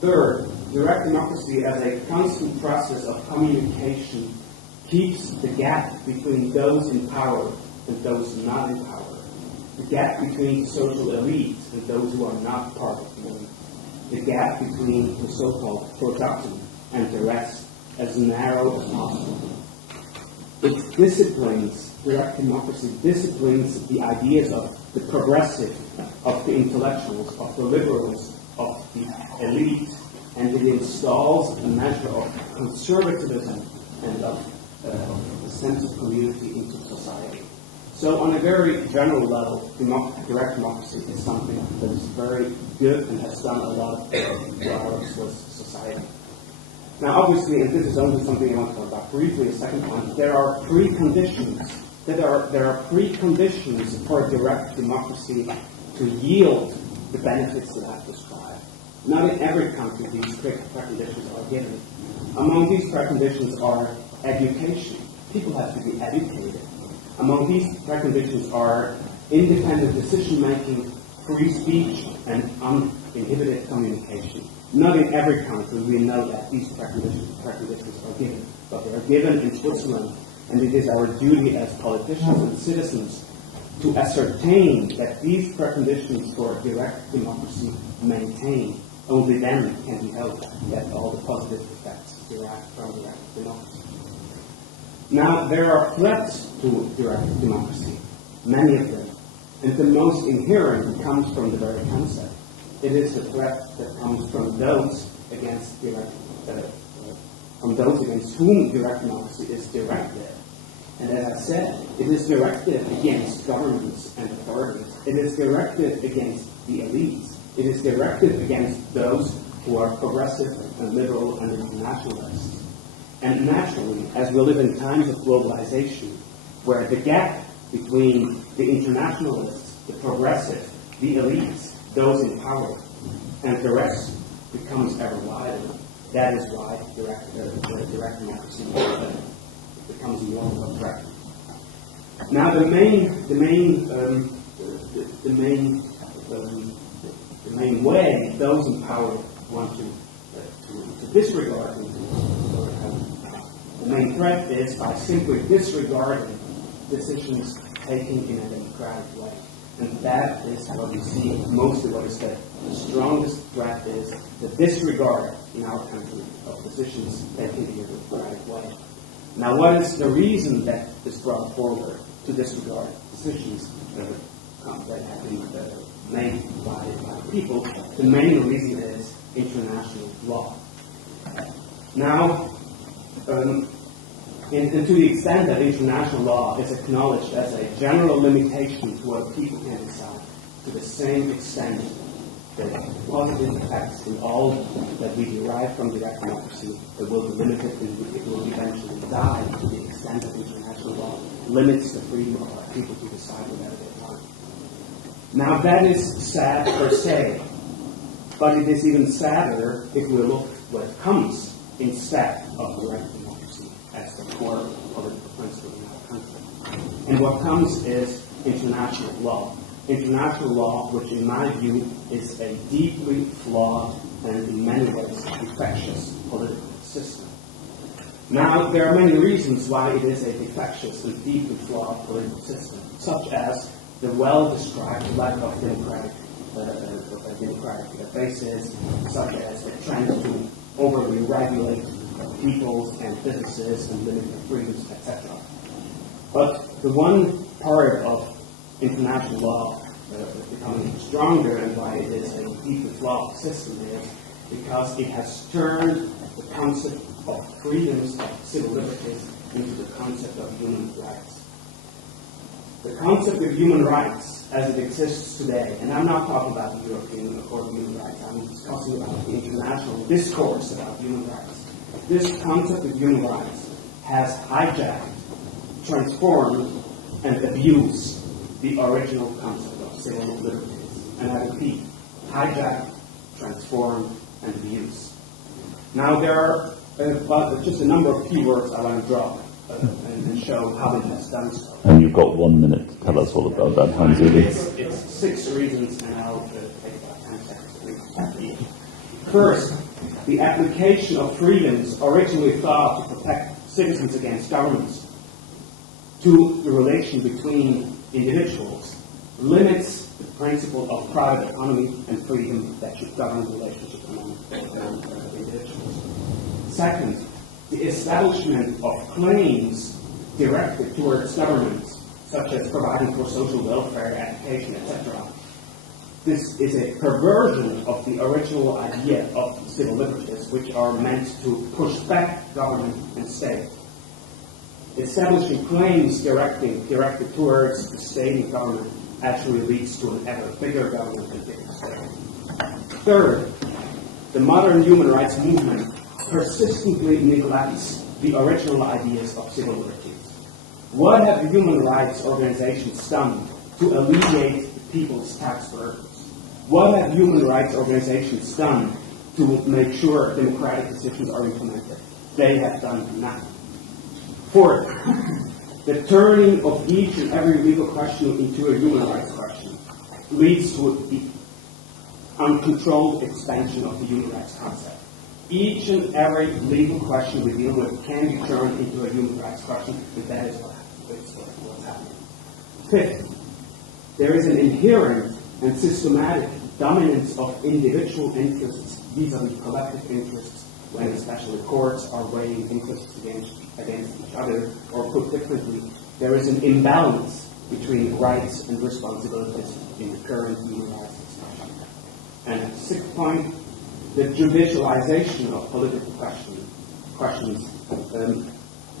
Third, direct democracy as a constant process of communication keeps the gap between those in power and those not in power, the gap between the social elite and those who are not part of the elite, the gap between the so-called productive and the rest as narrow as possible. It disciplines, direct democracy disciplines the ideas of the progressive, of the intellectuals, of the liberals, of the elite, and it installs a measure of conservatism and of a sense of community into society. So on a very general level, direct democracy is something that is very good and has done a lot for our Swiss society. Now obviously, and this is only something I want to talk about briefly a second time, there are preconditions. There are preconditions for direct democracy to yield the benefits that I've described. Not in every country these preconditions are given. Among these preconditions are education. People have to be educated. Among these preconditions are independent decision-making, free speech, and inhibited communication. Not in every country we know that these preconditions are given, but they are given in Switzerland, and it is our duty as politicians and citizens to ascertain that these preconditions for direct democracy maintain. Only then can we hope that all the positive effects derived from direct democracy. Now, there are threats to direct democracy, many of them, and the most inherent comes from the very concept. It is the threat that comes from those against whom direct democracy is directed. And as I said, it is directed against governments and authorities. It is directed against the elites. It is directed against those who are progressive and liberal and internationalists. And naturally, as we live in times of globalization, where the gap between the internationalists, the progressive, the elites, those in power, and the rest becomes ever wider, that is why direct democracy becomes more of a threat. Now, the main way those in power want to disregard the main threat is by simply disregarding decisions taken in a democratic way. And that is what we see mostly what is the strongest threat is the disregard in our country of decisions taken in a democratic way. Now, what is the reason that is brought forward to disregard decisions that have been made by people? The main reason is international law. Now, and to the extent that international law is acknowledged as a general limitation to what people can decide, to the same extent that positive effects in all that we derive from direct democracy, it will be limited and it will eventually die to the extent that international law limits the freedom of our people to decide whatever they want. Now that is sad per se, but it is even sadder if we look what comes instead of direct democracy as the core political principle in our country. And what comes is international law. International law, which in my view is a deeply flawed and in many ways defectious political system. Now, there are many reasons why it is a defectious and deeply flawed political system, such as the well-described lack of democratic basis, such as the trend to overly regulate peoples and businesses and limit their freedoms, etc. But the one part of international law becoming stronger and why it is a deeply flawed system is because it has turned the concept of freedoms of civil liberties into the concept of human rights. The concept of human rights as it exists today, and I'm not talking about the European Court of Human Rights, I'm discussing about the international discourse about human rights. This concept of human rights has hijacked, transformed, and abused the original concept of civil liberties. And I repeat, hijacked, transformed, and abused. Now there are just a number of keywords I want to drop and show how it has done so. And you've got 1 minute to tell us all about that, Hans-Ueli. It's 6 reasons, and I'll take about 10 seconds to each. First, the application of freedoms originally thought to protect citizens against governments to the relation between individuals limits the principle of private autonomy and freedom that should govern the relationship among individuals. Second, the establishment of claims directed towards governments, such as providing for social welfare, education, etc. This is a perversion of the original idea of civil liberties, which are meant to push back government and state. Establishing claims directed towards the state and government actually leads to an ever bigger government and bigger state. Third, the modern human rights movement persistently neglects the original ideas of civil liberties. What have the human rights organizations done to alleviate the people's tax burdens? What have human rights organizations done to make sure democratic decisions are implemented? They have done nothing. Fourth, the turning of each and every legal question into a human rights question leads to uncontrolled expansion of the human rights concept. Each and every legal question we deal with can be turned into a human rights question, and that is what's happening. Fifth, there is an inherent and systematic dominance of individual interests vis-à-vis collective interests when especially courts are weighing interests against each other, or put differently, there is an imbalance between rights and responsibilities in the current human rights discussion. And sixth point, the judicialization of political questions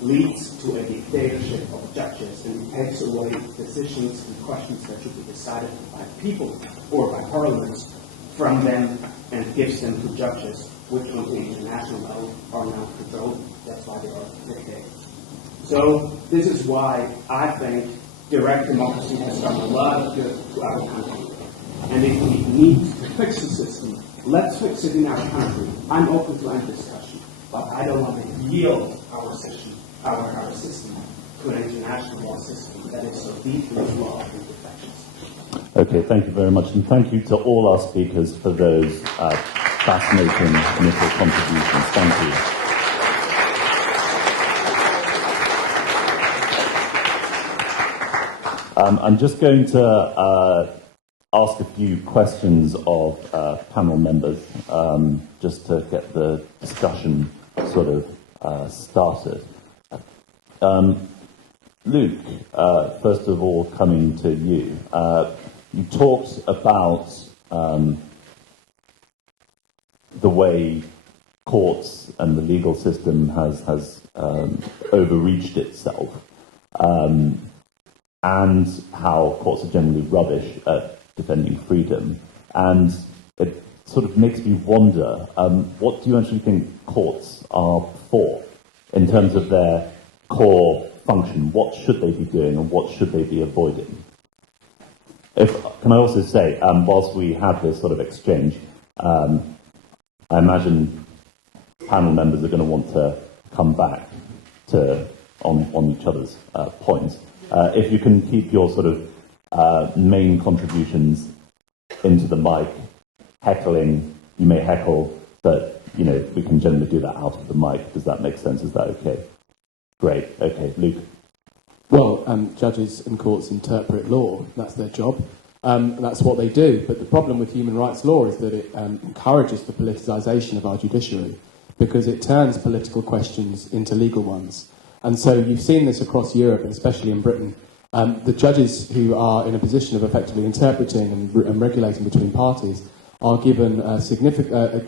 leads to a dictatorship of judges and takes away decisions and questions that should be decided by people or by parliaments from them and gives them to judges, which on the international level are now controlled. That's why they are dictators. So this is why I think direct democracy has done a lot of good to our country. And if we need to fix the system, let's fix it in our country. I'm open to any discussion, but I don't want to yield our system to an international law system that is so deeply flawed and defections. Okay, thank you very much, and thank you to all our speakers for those fascinating initial contributions. Thank you. I'm just going to ask a few questions of panel members, just to get the discussion sort of started. Luke, first of all, coming to you. You talked about the way courts and the legal system has overreached itself, and how courts are generally rubbish at defending freedom. And it sort of makes me wonder, what do you actually think courts are for in terms of their core function? What should they be doing and what should they be avoiding? Can I also say, whilst we have this sort of exchange, I imagine panel members are going to want to come back on each other's points. If you can keep your sort of main contributions into the mic, heckling, you may heckle, but we can generally do that out of the mic. Does that make sense? Is that okay? Great. Okay, Luke. Well, judges and courts interpret law. That's their job. That's what they do. But the problem with human rights law is that it encourages the politicisation of our judiciary, because it turns political questions into legal ones. And so you've seen this across Europe, and especially in Britain. The judges who are in a position of effectively interpreting and regulating between parties are given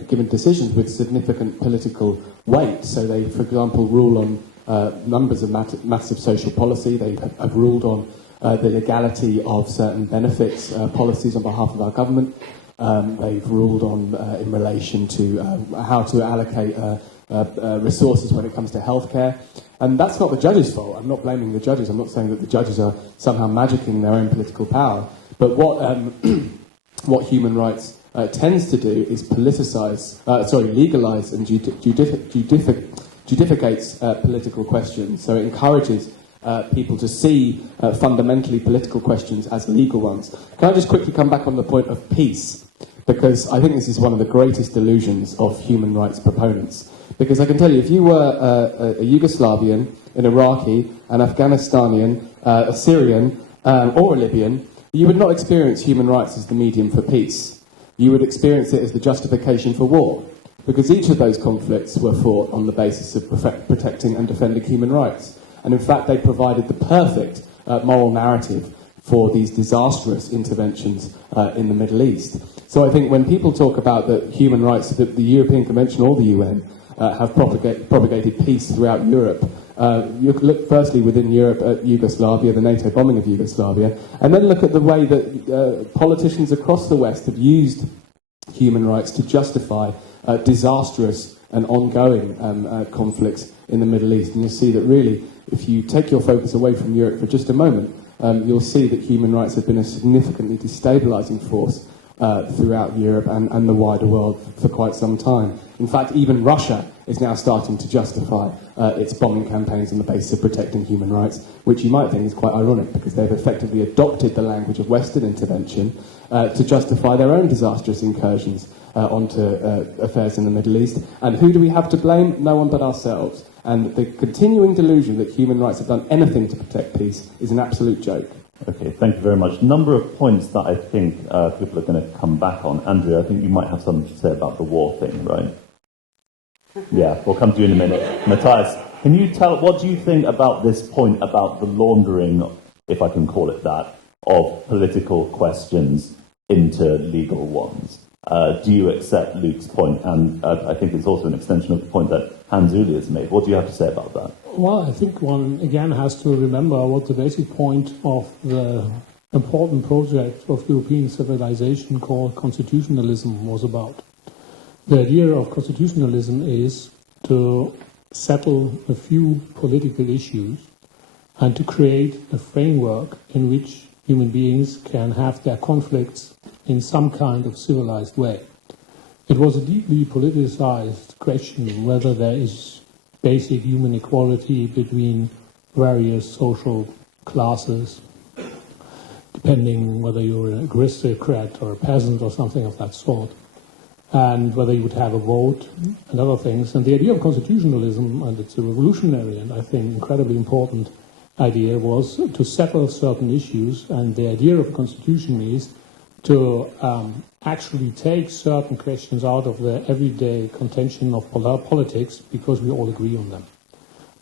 given decisions with significant political weight. So they, for example, rule on numbers of massive social policy. They have ruled on the legality of certain benefits policies on behalf of our government. They've ruled on in relation to how to allocate resources when it comes to healthcare. And that's not the judges' fault. I'm not blaming the judges. I'm not saying that the judges are somehow magicking their own political power. But what human rights tends to do is legalise and judificates political questions. So it encourages people to see fundamentally political questions as legal ones. Can I just quickly come back on the point of peace? Because I think this is one of the greatest delusions of human rights proponents. Because I can tell you, if you were a Yugoslavian, an Iraqi, an Afghanistanian, a Syrian, or a Libyan, you would not experience human rights as the medium for peace. You would experience it as the justification for war. Because each of those conflicts were fought on the basis of protecting and defending human rights. And in fact, they provided the perfect moral narrative for these disastrous interventions in the Middle East. So I think when people talk about that human rights, that the European Convention or the UN have propagated peace throughout Europe, you look firstly within Europe at Yugoslavia, the NATO bombing of Yugoslavia, and then look at the way that politicians across the West have used human rights to justify disastrous and ongoing conflicts in the Middle East. And you'll see that really, if you take your focus away from Europe for just a moment, you'll see that human rights have been a significantly destabilising force throughout Europe and the wider world for quite some time. In fact, even Russia is now starting to justify its bombing campaigns on the basis of protecting human rights, which you might think is quite ironic because they've effectively adopted the language of Western intervention to justify their own disastrous incursions onto affairs in the Middle East. And who do we have to blame? No one but ourselves. And the continuing delusion that human rights have done anything to protect peace is an absolute joke. Okay, thank you very much. Number of points that I think people are going to come back on. Andrea, I think you might have something to say about the war thing, right? Yeah, we'll come to you in a minute. Matthias, can you what do you think about this point about the laundering, if I can call it that, of political questions into legal ones? Do you accept Luke's point? And I think it's also an extension of the point that Hans-Ueli has made. What do you have to say about that? Well, I think one, again, has to remember what the basic point of the important project of European civilization called constitutionalism was about. The idea of constitutionalism is to settle a few political issues and to create a framework in which human beings can have their conflicts in some kind of civilized way. It was a deeply politicized question whether there is basic human equality between various social classes, depending whether you're an aristocrat or a peasant or something of that sort, and whether you would have a vote and other things. And the idea of constitutionalism, and it's a revolutionary and I think incredibly important idea, was to settle certain issues, and the idea of a constitution is to actually take certain questions out of the everyday contention of politics because we all agree on them.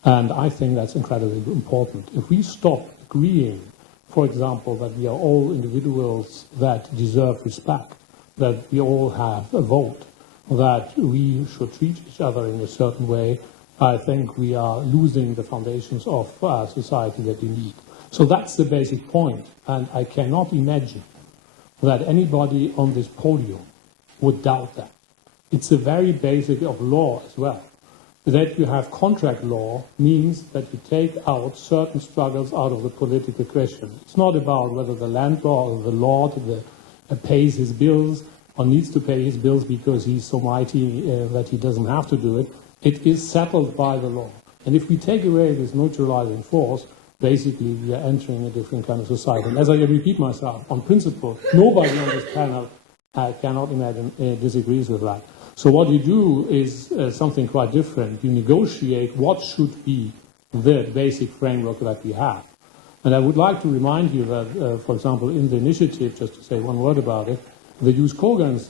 And I think that's incredibly important. If we stop agreeing, for example, that we are all individuals that deserve respect, that we all have a vote, that we should treat each other in a certain way, I think we are losing the foundations of society that we need. So that's the basic point, and I cannot imagine that anybody on this podium would doubt that. It's a very basic of law as well. That you have contract law means that you take out certain struggles out of the political question. It's not about whether the landlord or the lord pays his bills or needs to pay his bills because he's so mighty that he doesn't have to do it. It is settled by the law. And if we take away this neutralizing force, basically we are entering a different kind of society. And as I repeat myself, on principle, nobody on this panel cannot imagine disagrees with that. So what you do is something quite different. You negotiate what should be the basic framework that we have. And I would like to remind you that, for example, in the initiative, just to say one word about it, the Jus Cogens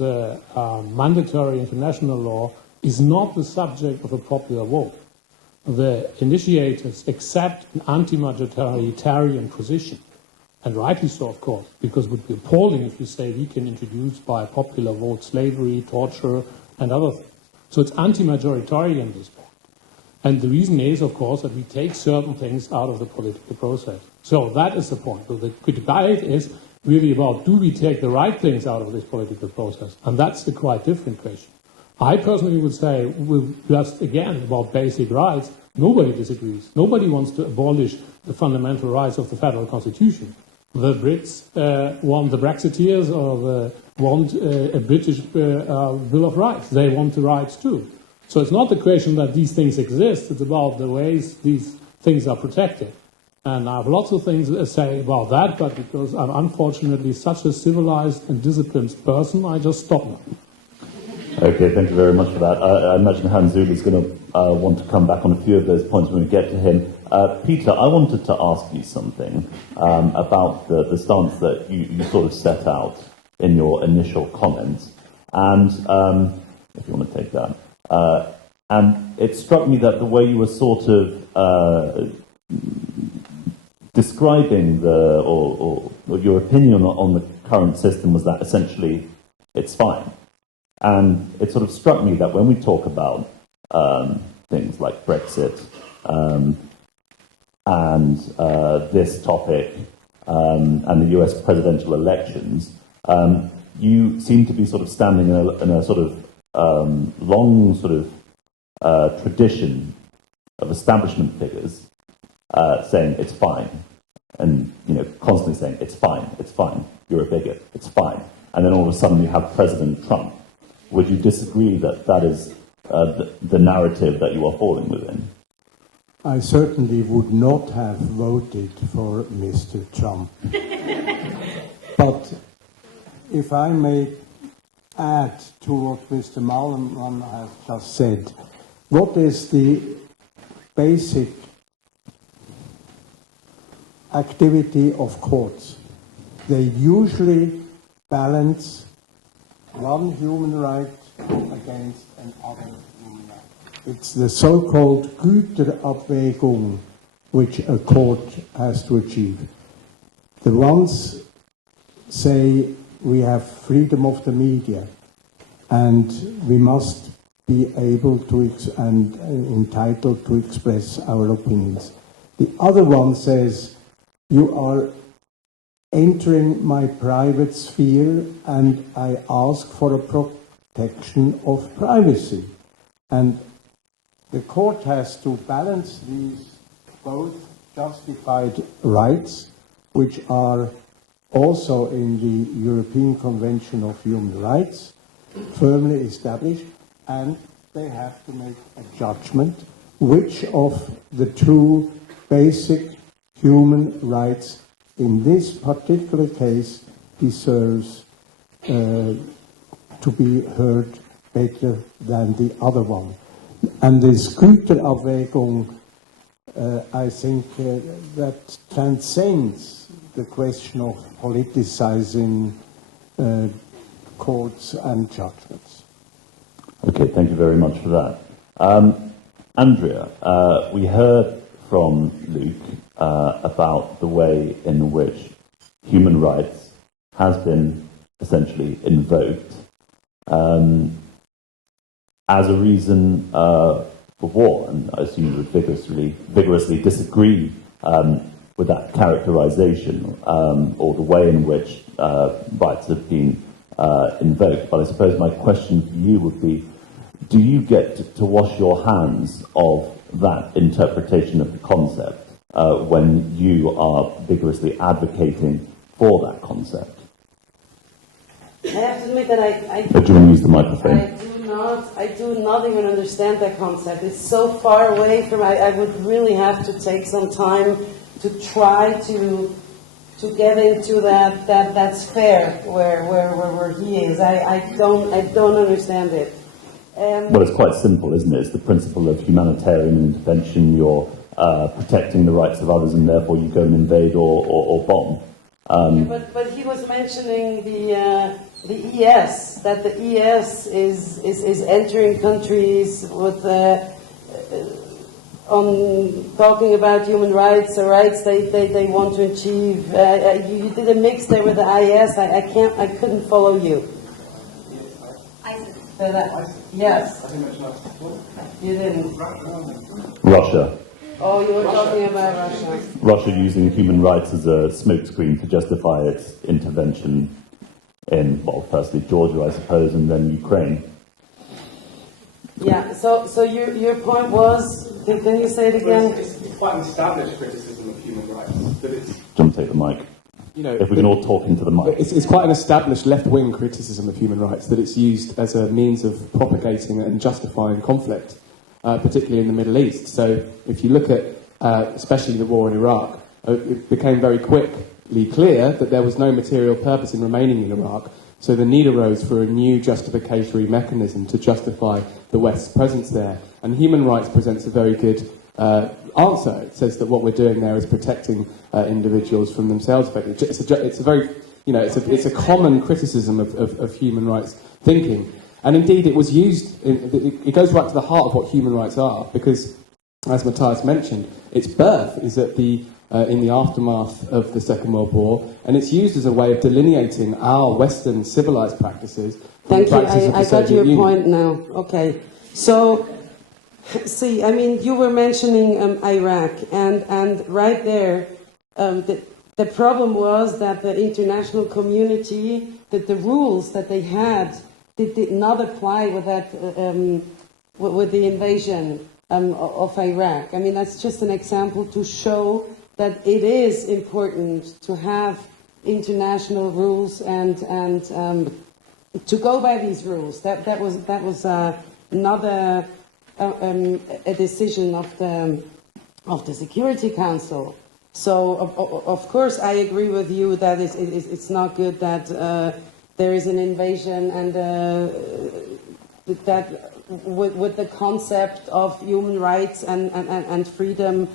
mandatory international law is not the subject of a popular vote. The initiators accept an anti-majoritarian position, and rightly so, of course, because it would be appalling if you say we can introduce by popular vote slavery, torture, and other things. So it's anti-majoritarian, this point. And the reason is, of course, that we take certain things out of the political process. So that is the point. So the debate is really about, do we take the right things out of this political process? And that's a quite different question. I personally would say, just again, about basic rights, nobody disagrees. Nobody wants to abolish the fundamental rights of the federal constitution. The Brits want the Brexiteers or want a British Bill of Rights. They want the rights too. So it's not the question that these things exist, it's about the ways these things are protected. And I have lots of things to say about that, but because I'm unfortunately such a civilized and disciplined person, I just stop now. Okay, thank you very much for that. I imagine Hans-Ueli is going to want to come back on a few of those points when we get to him. Peter, I wanted to ask you something about the stance that you sort of set out in your initial comments. And if you want to take that. And it struck me that the way you were sort of describing or your opinion on the current system was that essentially it's fine. And it sort of struck me that when we talk about things like Brexit and this topic and the US presidential elections, you seem to be sort of standing in a sort of long sort of tradition of establishment figures saying it's fine, and constantly saying it's fine, you're a bigot, it's fine. and then all of a sudden you have President Trump. Would you disagree that that is the narrative that you are falling within? I certainly would not have voted for Mr. Trump. But if I may add to what Mr. Mahlmann has just said, what is the basic activity of courts? They usually balance one human right against another human right. It's the so-called Güterabwägung which a court has to achieve. The ones say we have freedom of the media and we must be able to and entitled to express our opinions. The other one says you are entering my private sphere and I ask for a protection of privacy. And the court has to balance these both justified rights, which are also in the European Convention of Human Rights, firmly established, and they have to make a judgment which of the two basic human rights in this particular case deserves to be heard better than the other one. And this Güterabwägung, I think that transcends the question of politicizing courts and judgments. Okay, thank you very much for that. Andrea, we heard from Luke about the way in which human rights has been essentially invoked as a reason for war, and I assume you would vigorously disagree with that characterization or the way in which rights have been invoked. But I suppose my question for you would be, do you get to wash your hands of that interpretation of the concept when you are vigorously advocating for that concept? I have to admit that I Do you want to use the microphone? I do not even understand that concept. It's so far away from. I would really have to take some time to try to get into that sphere where he is. I don't understand it. Well, it's quite simple, isn't it? It's the principle of humanitarian intervention. You're protecting the rights of others, and therefore you go and invade or bomb. But he was mentioning the ES, that the ES is entering countries with on talking about human rights or rights they want to achieve. You did a mix there with the IS. I couldn't follow you. Yes. You didn't. Russia. Oh, you were talking about Russia. Russia using human rights as a smokescreen to justify its intervention in, well, firstly Georgia, I suppose, and then Ukraine. Yeah, so your point was, can you say it again? It's quite an established criticism of human rights. That it's... Don't take the mic. You know, if we can all talk into the mic. It's quite an established left-wing criticism of human rights that it's used as a means of propagating and justifying conflict, particularly in the Middle East. So if you look at especially the war in Iraq, it became very quickly clear that there was no material purpose in remaining in Iraq. So the need arose for a new justificatory mechanism to justify the West's presence there. And human rights presents a very good answer. It says that what we're doing there is protecting individuals from themselves. It's a very, you know, it's a common criticism of human rights thinking. And indeed, it was used. It goes right to the heart of what human rights are, because, as Matthias mentioned, its birth is at the in the aftermath of the Second World War, and it's used as a way of delineating our Western civilized practices. Thank you. I got your point now. Okay, so. See, I mean, you were mentioning Iraq, and right there, the problem was that the international community, that the rules that they had, did not apply with that, with the invasion of Iraq. I mean, that's just an example to show that it is important to have international rules and to go by these rules. That was not a decision of the Security Council. So of course I agree with you that it's not good that there is an invasion and that with the concept of human rights and freedom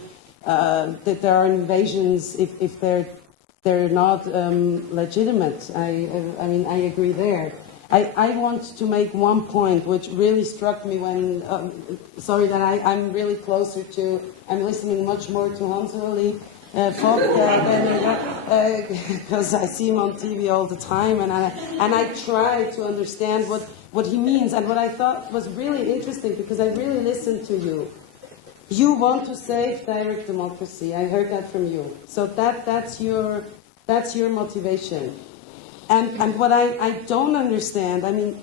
that there are invasions if they're not legitimate. I mean I agree there. I want to make one point which really struck me when, sorry that I'm really closer to, I'm listening much more to Hans-Ueli Vogt because I see him on TV all the time and I try to understand what he means. And what I thought was really interesting, because I really listened to you. You want to save direct democracy. I heard that from you. So that's your motivation. And what I don't understand, I mean,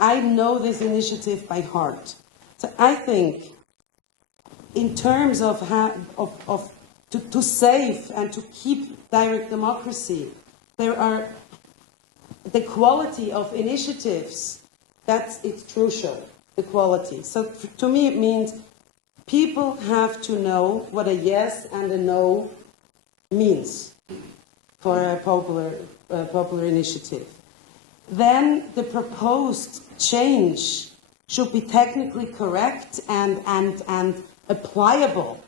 I know this initiative by heart. So I think, in terms of to save and to keep direct democracy, there are the quality of initiatives. It's crucial. The quality. So to me, it means people have to know what a yes and a no means for a popular initiative. Then the proposed change should be technically correct and applicable.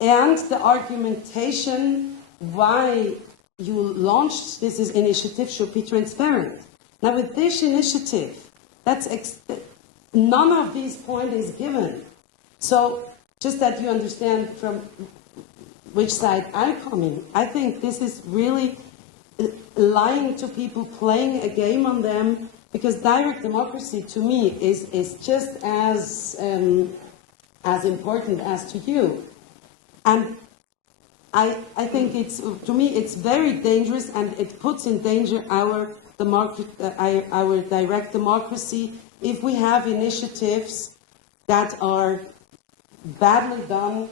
And the argumentation why you launched this initiative should be transparent. Now with this initiative, none of these points is given. So just that you understand from which side I'm coming, I think this is really lying to people, playing a game on them, because direct democracy to me is just as important as to you. And I think to me it's very dangerous, and it puts in danger our direct democracy if we have initiatives that are badly done.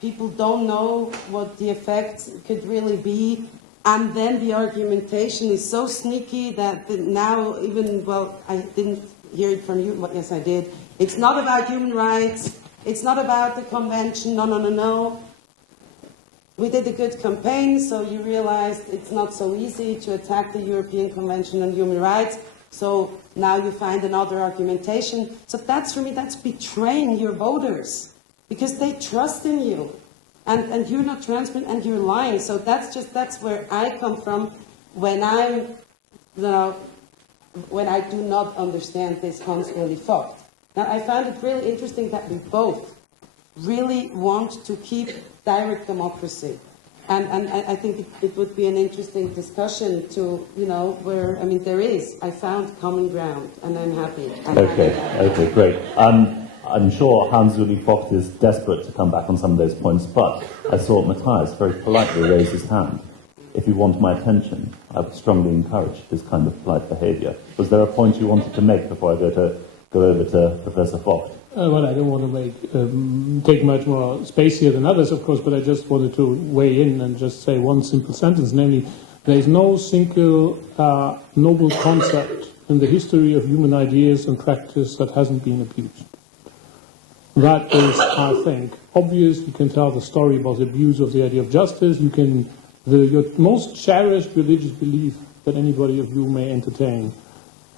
People don't know what the effects could really be, and then the argumentation is so sneaky that now even, well, I didn't hear it from you, but yes I did. It's not about human rights, it's not about the convention, no. We did a good campaign, so you realized it's not so easy to attack the European Convention on Human Rights, so now you find another argumentation. So that's, for me, that's betraying your voters, because they trust in you, and you're not transparent and you're lying. So that's where I come from when I do not understand this Hans-Ueli Vogt. Now I found it really interesting that we both really want to keep direct democracy, and I think it would be an interesting discussion to, where, I mean, I found common ground, and I'm happy. Okay, great. I'm sure Hans-Ueli Vogt is desperate to come back on some of those points, but I saw Matthias very politely raise his hand. If you want my attention, I would strongly encourage this kind of polite behaviour. Was there a point you wanted to make before I go over to Professor Vogt? Well, I don't want to take much more space here than others, of course, but I just wanted to weigh in and just say one simple sentence, namely, there is no single noble concept in the history of human ideas and practice that hasn't been abused. That is, I think, obvious. You can tell the story about the abuse of the idea of justice. Your most cherished religious belief that anybody of you may entertain,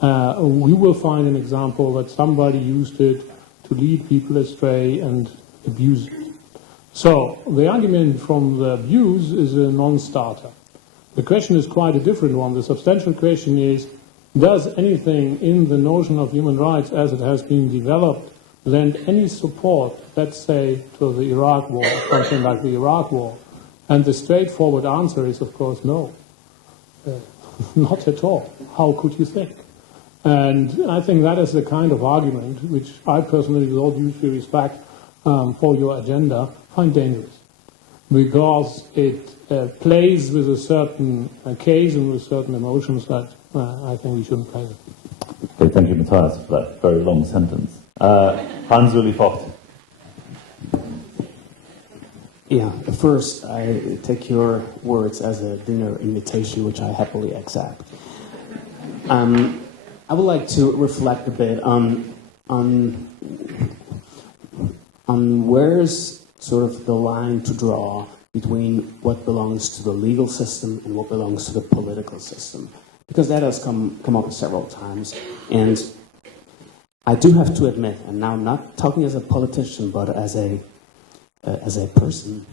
we will find an example that somebody used it to lead people astray and abuse it. So the argument from the abuse is a non-starter. The question is quite a different one. The substantial question is, does anything in the notion of human rights as it has been developed lend any support, let's say, to the Iraq war, or something like the Iraq war? And the straightforward answer is, of course, no. Not at all. How could you think? And I think that is the kind of argument which I personally, with all due respect for your agenda, find dangerous. Because it plays with a certain case and with certain emotions that I think we shouldn't play with. Okay, thank you, Matthias, for that very long sentence. Hans-Ueli Vogt. Yeah, first, I take your words as a dinner invitation, which I happily accept. I would like to reflect a bit on where's sort of the line to draw between what belongs to the legal system and what belongs to the political system, because that has come up several times. And I do have to admit, and now I'm not talking as a politician, but as a person,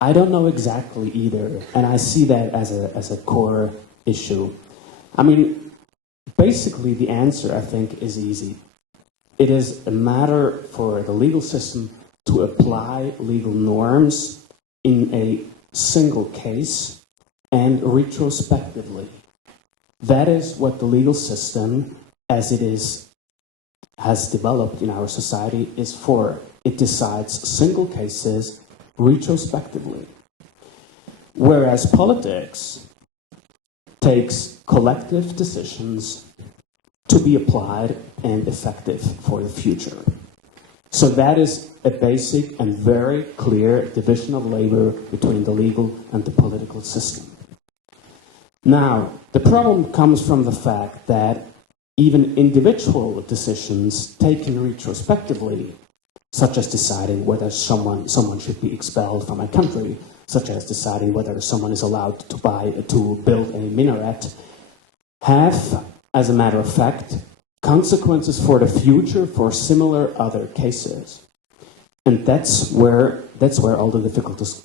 I don't know exactly either, and I see that as a core issue. I mean, basically the answer, I think, is easy. It is a matter for the legal system to apply legal norms in a single case and retrospectively. That is what the legal system, as it has developed in our society, is for. It decides single cases retrospectively. Whereas politics takes collective decisions to be applied and effective for the future. So that is a basic and very clear division of labor between the legal and the political system. Now, the problem comes from the fact that even individual decisions taken retrospectively, such as deciding whether someone should be expelled from a country, such as deciding whether someone is allowed to build a minaret, have, as a matter of fact, consequences for the future for similar other cases. And that's where all the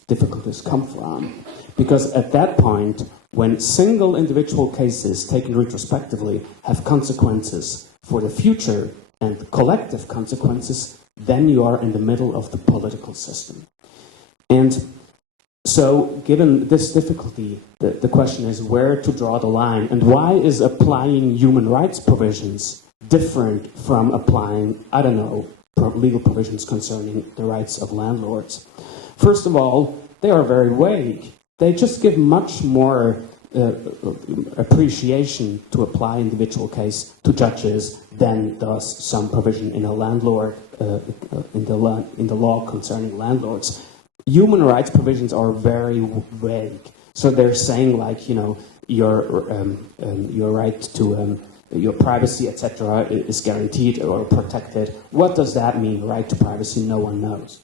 difficulties come from. Because at that point, when single individual cases taken retrospectively have consequences for the future and collective consequences, then you are in the middle of the political system. And so, given this difficulty, the question is where to draw the line, and why is applying human rights provisions different from applying, I don't know, legal provisions concerning the rights of landlords? First of all, they are very vague. They just give much more appreciation to apply individual case to judges than does some provision in a landlord in the law concerning landlords. Human rights provisions are very vague, so they're saying like, you know, your right to your privacy, etc., is guaranteed or protected. What does that mean? Right to privacy? No one knows.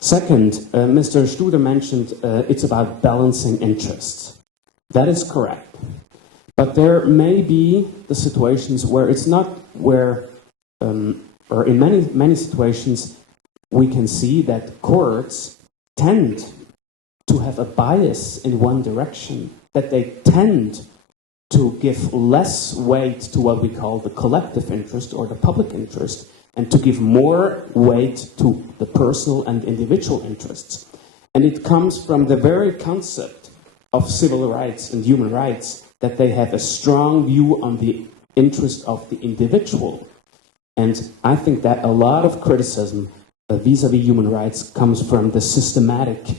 Second, Mr. Studer mentioned it's about balancing interests. That is correct. But there may be the situations where it's not where, or in many situations, we can see that courts tend to have a bias in one direction, that they tend to give less weight to what we call the collective interest or the public interest, and to give more weight to the personal and individual interests. And it comes from the very concept of civil rights and human rights, that they have a strong view on the interest of the individual. And I think that a lot of criticism vis-à-vis human rights comes from the systematic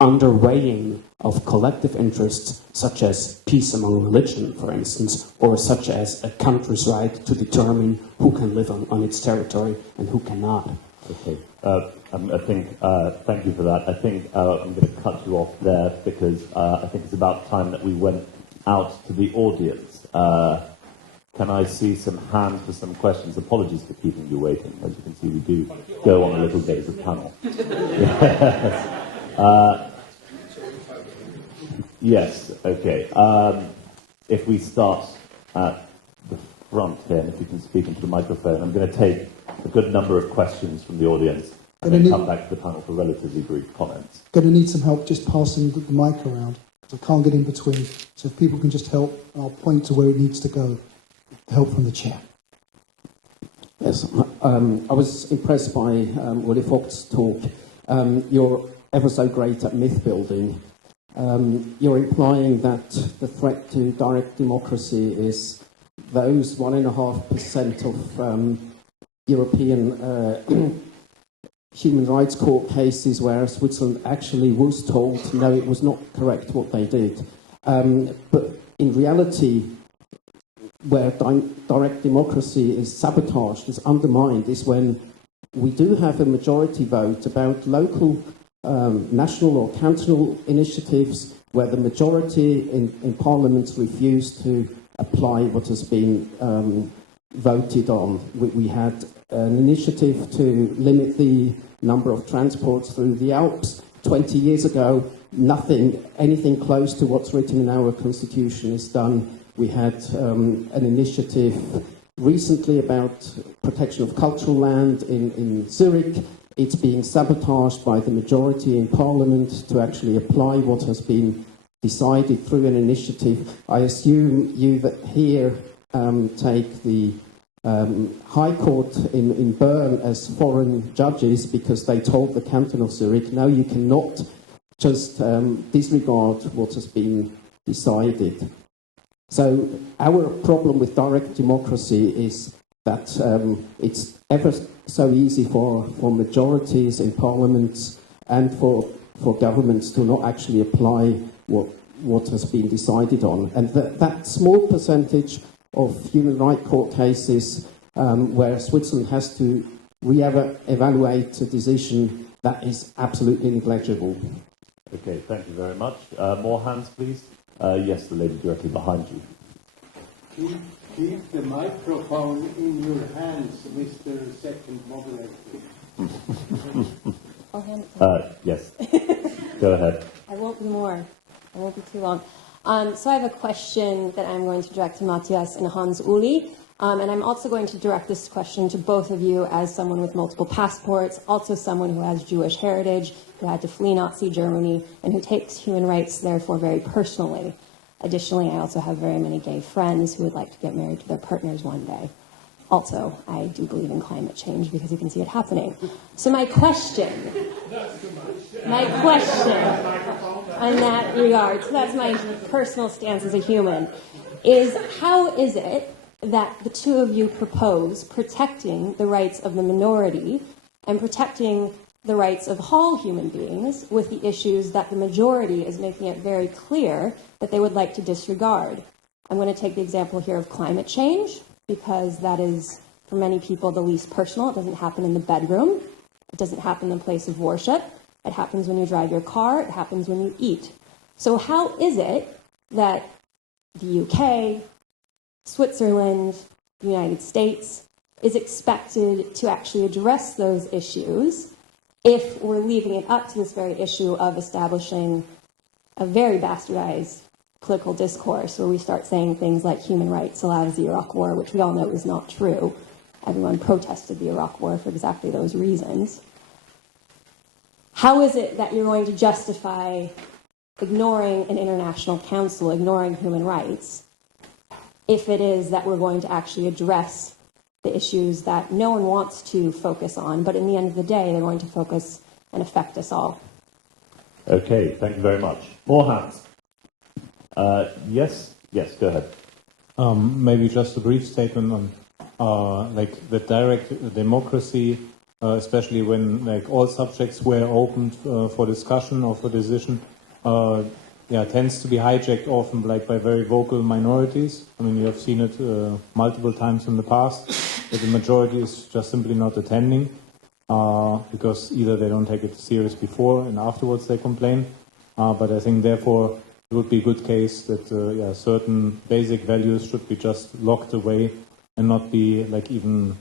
underweighing of collective interests, such as peace among religion, for instance, or such as a country's right to determine who can live on its territory and who cannot. Okay. I think, thank you for that. I think I'm going to cut you off there because I think it's about time that we went out to the audience. Can I see some hands for some questions? Apologies for keeping you waiting. As you can see, we do go on a little bit as a panel. Yes, okay. If we start at the front here, and if you can speak into the microphone, I'm going to take a good number of questions from the audience and then come back to the panel for relatively brief comments. Going to need some help just passing the mic around, because I can't get in between. So if people can just help, I'll point to where it needs to go. Help from the chair. Yes, I was impressed by Vogt's talk. You're ever so great at myth building. You're implying that the threat to direct democracy is those 1.5% of European human rights court cases where Switzerland actually was told, no, it was not correct what they did. But in reality, where direct democracy is sabotaged, is undermined, is when we do have a majority vote about local national or cantonal initiatives where the majority in parliaments refused to apply what has been voted on. We had an initiative to limit the number of transports through the Alps 20 years ago. Anything close to what's written in our constitution is done. We had an initiative recently about protection of cultural land in Zurich. It's being sabotaged by the majority in Parliament to actually apply what has been decided through an initiative. I assume you that here take the High Court in Bern as foreign judges because they told the canton of Zurich, no, you cannot just disregard what has been decided. So our problem with direct democracy is that it's ever so easy for majorities in parliaments and for governments to not actually apply what has been decided on. And that small percentage of human rights court cases where Switzerland has to re-evaluate a decision, that is absolutely negligible. Okay, thank you very much. More hands, please. Yes, the lady directly behind you. Keep the microphone in your hands, Mr. Second Moderator. Yes. Go ahead. I won't be too long. So I have a question that I'm going to direct to Matthias and Hans-Ueli. And I'm also going to direct this question to both of you as someone with multiple passports, also someone who has Jewish heritage, who had to flee Nazi Germany, and who takes human rights, therefore, very personally. Additionally, I also have very many gay friends who would like to get married to their partners one day. Also, I do believe in climate change because you can see it happening. So my question on that regard, so that's my personal stance as a human, is how is it that the two of you propose protecting the rights of the minority and protecting the rights of all human beings with the issues that the majority is making it very clear that they would like to disregard? I'm going to take the example here of climate change because that is, for many people, the least personal. It doesn't happen in the bedroom. It doesn't happen in the place of worship. It happens when you drive your car. It happens when you eat. So how is it that the UK, Switzerland, the United States is expected to actually address those issues if we're leaving it up to this very issue of establishing a very bastardized political discourse where we start saying things like human rights allowed the Iraq War, which we all know is not true. Everyone protested the Iraq War for exactly those reasons. How is it that you're going to justify ignoring an international council, ignoring human rights, if it is that we're going to actually address the issues that no one wants to focus on, but in the end of the day, they're going to focus and affect us all? Okay, thank you very much. More hands. Yes, go ahead. Maybe just a brief statement on like the direct democracy, especially when like all subjects were opened for discussion or for decision. Tends to be hijacked often like by very vocal minorities. I mean, you have seen it multiple times in the past, that the majority is just simply not attending because either they don't take it serious before and afterwards they complain. But I think therefore it would be a good case that certain basic values should be just locked away and not be like even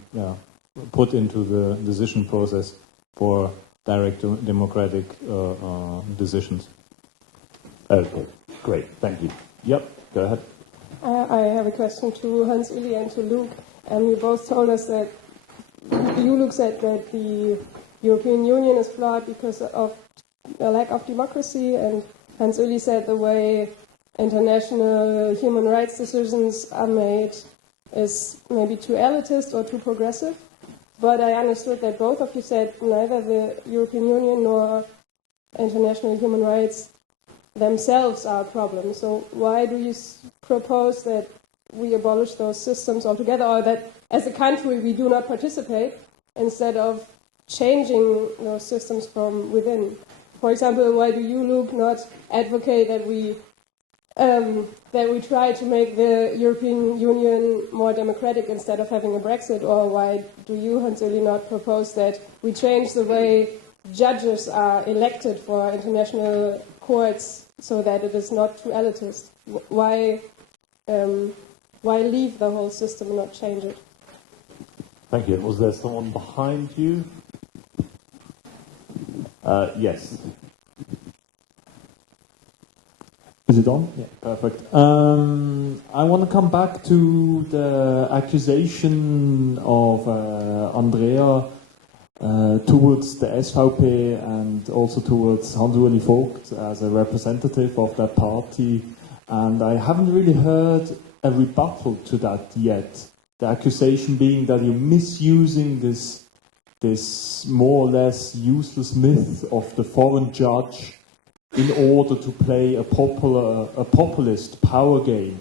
put into the decision process for direct democratic decisions. Okay, great, thank you. Yep, go ahead. I have a question to Hans-Ueli and to Luke. You both told us that Luke said that the European Union is flawed because of a lack of democracy, and Hans-Ueli said the way international human rights decisions are made is maybe too elitist or too progressive. But I understood that both of you said neither the European Union nor international human rights themselves are a problem. So why do you propose that we abolish those systems altogether, or that as a country we do not participate instead of changing those systems from within? For example, why do you, Luke, not advocate that we try to make the European Union more democratic instead of having a Brexit? Or why do you, Hans-Ueli, not propose that we change the way judges are elected for international courts so that it is not too elitist? Why leave the whole system and not change it? Thank you. Was there someone behind you? Yes. Is it on? Yeah, perfect. I want to come back to the accusation of Andrea towards the SVP and also towards Hans-Ueli Vogt as a representative of that party. And I haven't really heard a rebuttal to that yet. The accusation being that you're misusing this more or less useless myth of the foreign judge in order to play a populist power game.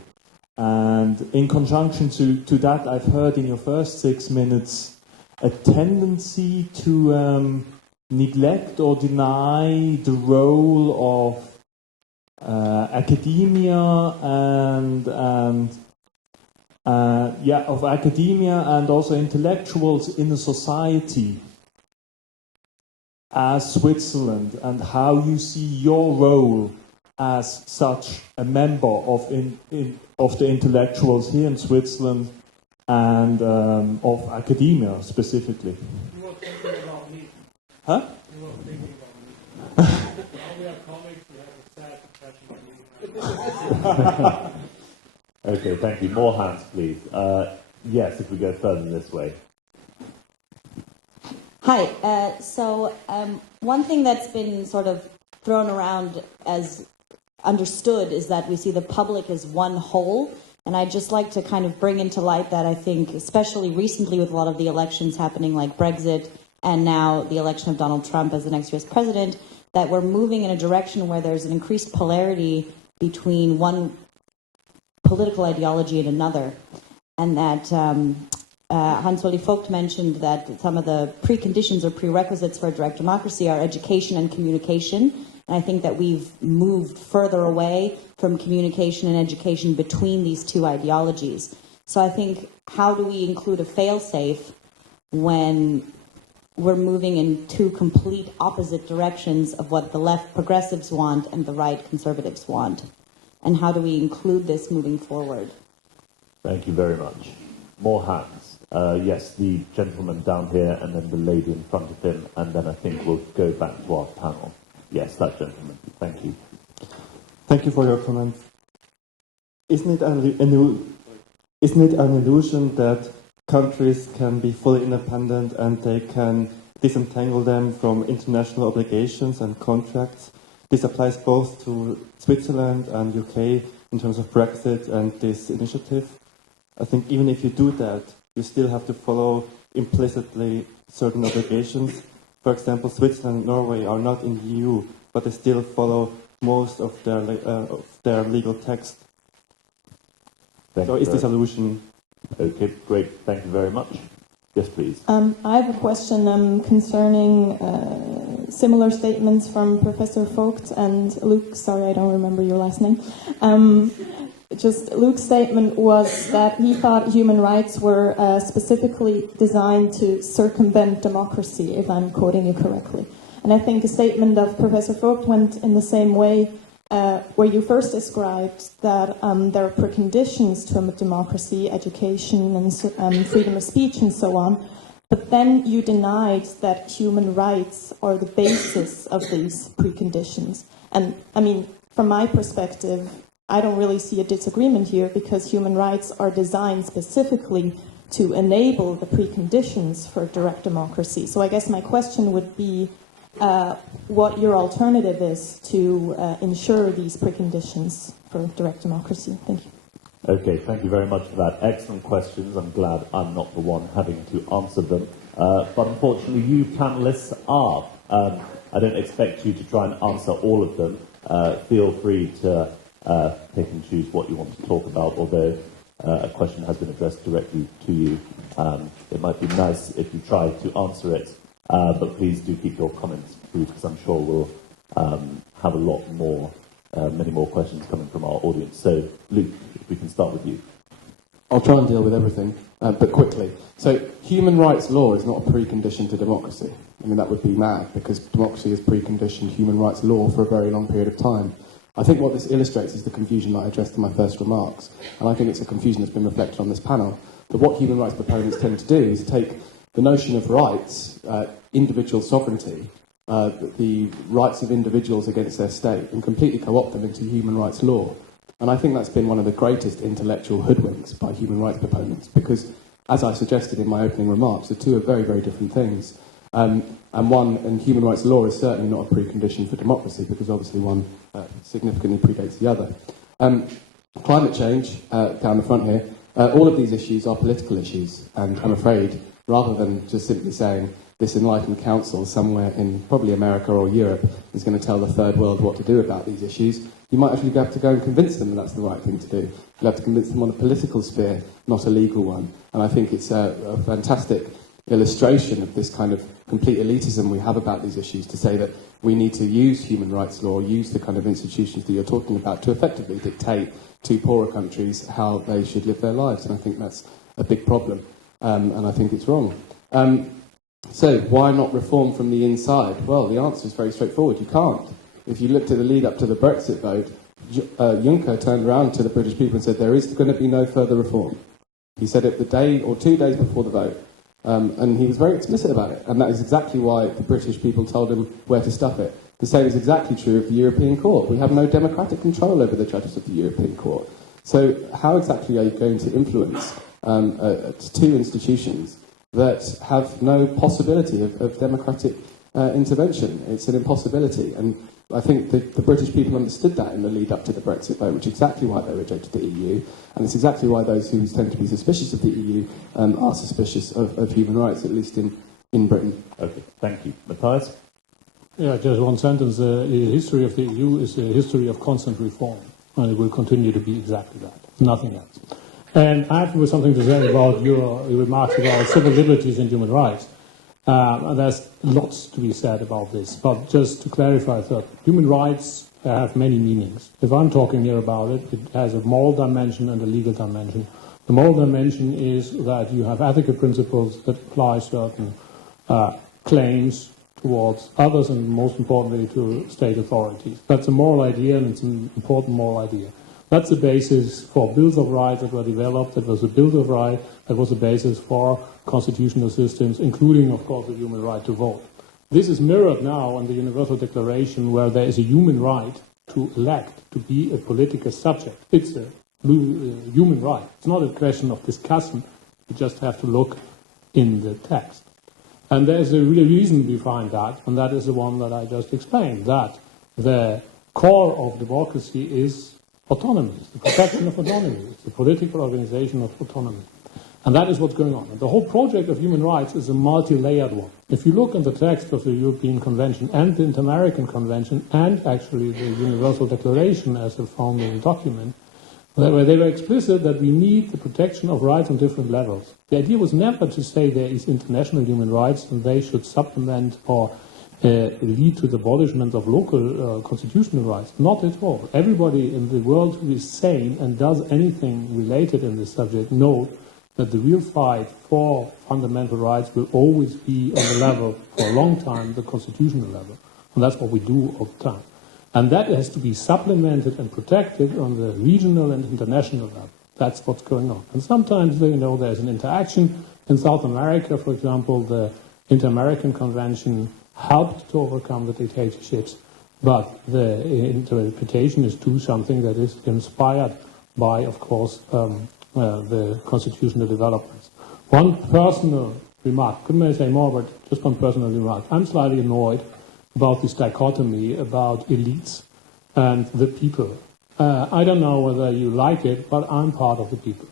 And in conjunction to that, I've heard in your first 6 minutes a tendency to neglect or deny the role of academia of academia and also intellectuals in a society as Switzerland, and how you see your role as such a member of the intellectuals here in Switzerland and of academia specifically. You were thinking about me. Huh? You were thinking about me. Now we are comics, we have a sad passion. Okay, thank you. More hands, please. Yes, if we go further this way. Hi. So one thing that's been sort of thrown around as understood is that we see the public as one whole. And I'd just like to kind of bring into light that I think, especially recently with a lot of the elections happening like Brexit and now the election of Donald Trump as the next US president, that we're moving in a direction where there's an increased polarity between one political ideology and another. And that Hans-Ueli Vogt mentioned that some of the preconditions or prerequisites for direct democracy are education and communication. And I think that we've moved further away from communication and education between these two ideologies. So I think, how do we include a fail-safe when we're moving in two complete opposite directions of what the left progressives want and the right conservatives want? And how do we include this moving forward? Thank you very much. More hands. Yes, the gentleman down here and then the lady in front of him, and then I think we'll go back to our panel. Yes, that gentleman. Thank you. Thank you for your comment. Isn't it an illusion that countries can be fully independent and they can disentangle them from international obligations and contracts? This applies both to Switzerland and UK in terms of Brexit and this initiative. I think even if you do that, you still have to follow implicitly certain obligations. For example, Switzerland and Norway are not in the EU, but they still follow most of their legal text. So is this illusion? Okay, great. Thank you very much. Yes, please. I have a question concerning similar statements from Professor Vogt and Luke. Sorry, I don't remember your last name. Just Luke's statement was that he thought human rights were specifically designed to circumvent democracy, if I'm quoting you correctly. And I think a statement of Professor Vogt went in the same way, where you first described that there are preconditions to a democracy, education and freedom of speech and so on, but then you denied that human rights are the basis of these preconditions. And I mean, from my perspective, I don't really see a disagreement here, because human rights are designed specifically to enable the preconditions for direct democracy. So I guess my question would be what your alternative is to ensure these preconditions for direct democracy. Thank you. Okay, thank you very much for that. Excellent questions. I'm glad I'm not the one having to answer them. But unfortunately, you panelists are. I don't expect you to try and answer all of them. Feel free to pick and choose what you want to talk about, although a question has been addressed directly to you. It might be nice if you try to answer it, but please do keep your comments brief, because I'm sure we'll have a lot more, many more questions coming from our audience. So, Luke, if we can start with you. I'll try and deal with everything, but quickly. So human rights law is not a precondition to democracy. I mean, that would be mad, because democracy has preconditioned human rights law for a very long period of time. I think what this illustrates is the confusion that I addressed in my first remarks, and I think it's a confusion that's been reflected on this panel. But what human rights proponents tend to do is take the notion of rights, individual sovereignty, the rights of individuals against their state, and completely co-opt them into human rights law. And I think that's been one of the greatest intellectual hoodwinks by human rights proponents, because, as I suggested in my opening remarks, the two are very, very different things. And human rights law is certainly not a precondition for democracy, because obviously one significantly predates the other. Climate change, down the front here, all of these issues are political issues, and I'm afraid, rather than just simply saying this enlightened council somewhere in probably America or Europe is going to tell the third world what to do about these issues, you might actually have to go and convince them that that's the right thing to do. You'll have to convince them on a political sphere, not a legal one. And I think it's a fantastic illustration of this kind of complete elitism we have about these issues, to say that we need to use human rights law, use the kind of institutions that you're talking about to effectively dictate to poorer countries how they should live their lives. And I think that's a big problem, and I think it's wrong. So why not reform from the inside? Well, the answer is very straightforward. You can't. If you looked at the lead up to the Brexit vote, Juncker turned around to the British people and said there is going to be no further reform. He said it the day or 2 days before the vote. And he was very explicit about it. And that is exactly why the British people told him where to stuff it. The same is exactly true of the European Court. We have no democratic control over the judges of the European Court. So how exactly are you going to influence two institutions that have no possibility of democratic intervention? It's an impossibility. And I think the British people understood that in the lead up to the Brexit vote, which is exactly why they rejected the EU, and it's exactly why those who tend to be suspicious of the EU are suspicious of human rights, at least in Britain. Okay, thank you. Matthias? Yeah, just one sentence. The history of the EU is a history of constant reform, and it will continue to be exactly that, nothing else. And I have something to say about your remarks about civil liberties and human rights. There's lots to be said about this, but just to clarify that human rights have many meanings. If I'm talking here about it, it has a moral dimension and a legal dimension. The moral dimension is that you have ethical principles that apply certain claims towards others and, most importantly, to state authorities. That's a moral idea, and it's an important moral idea. That's the basis for bills of rights that were developed. That was a bill of rights. That was the basis for constitutional systems, including, of course, the human right to vote. This is mirrored now in the Universal Declaration, where there is a human right to elect, to be a political subject. It's a human right. It's not a question of discussion. You just have to look in the text. And there's a real reason behind that, and that is the one that I just explained, that the core of democracy is autonomy, it's the protection of autonomy, it's the political organization of autonomy. And that is what's going on. And the whole project of human rights is a multi-layered one. If you look in the text of the European Convention and the Inter-American Convention and actually the Universal Declaration as a founding document, where they were explicit that we need the protection of rights on different levels. The idea was never to say there is international human rights and they should supplement or lead to the abolishment of local constitutional rights. Not at all. Everybody in the world who is sane and does anything related in this subject knows that the real fight for fundamental rights will always be on the level, for a long time, the constitutional level. And that's what we do all the time. And that has to be supplemented and protected on the regional and international level. That's what's going on. And sometimes, there's an interaction. In South America, for example, the Inter-American Convention helped to overcome the dictatorships, but the interpretation is to something that is inspired by, of course, the constitutional developments. One personal remark, couldn't say more, but just one personal remark. I'm slightly annoyed about this dichotomy about elites and the people. I don't know whether you like it, but I'm part of the people.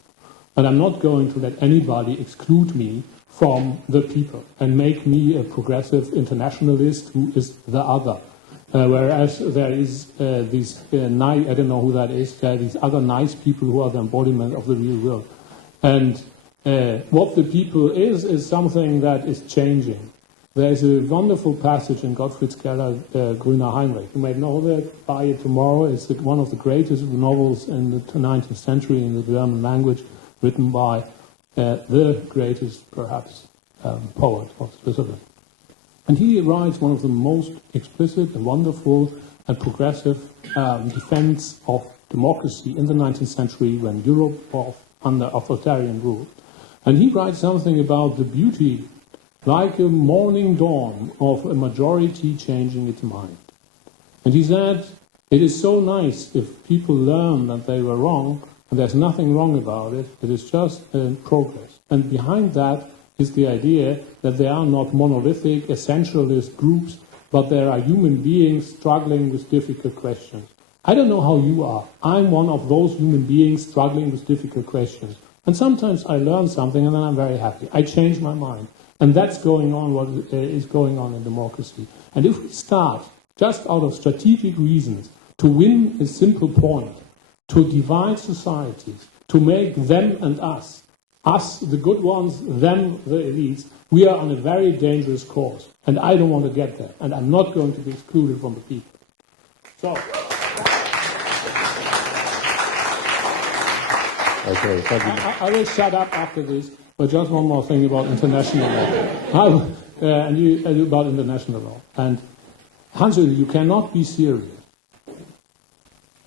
And I'm not going to let anybody exclude me from the people and make me a progressive internationalist who is the other. Whereas there is these nice, I don't know who that is, these other nice people who are the embodiment of the real world. And what the people is something that is changing. There's a wonderful passage in Gottfried Keller's Grüner Heinrich. You may know that, buy it tomorrow. It's one of the greatest novels in the 19th century in the German language, written by the greatest, perhaps, poet of Switzerland. And he writes one of the most explicit and wonderful and progressive defense of democracy in the 19th century when Europe was under authoritarian rule. And he writes something about the beauty, like a morning dawn, of a majority changing its mind. And he said, it is so nice if people learn that they were wrong, and there's nothing wrong about it, it is just progress. And behind that is the idea that there are not monolithic, essentialist groups, but there are human beings struggling with difficult questions. I don't know how you are. I'm one of those human beings struggling with difficult questions. And sometimes I learn something and then I'm very happy. I change my mind. And that's going on, what is going on in democracy. And if we start, just out of strategic reasons, to win a simple point, to divide societies, to make them and us the good ones, them the elites, we are on a very dangerous course. And I don't want to get there. And I'm not going to be excluded from the people. So. Okay, thank you. I will shut up after this, but just one more thing about international law. And about international law. And Hans-Ueli, you cannot be serious.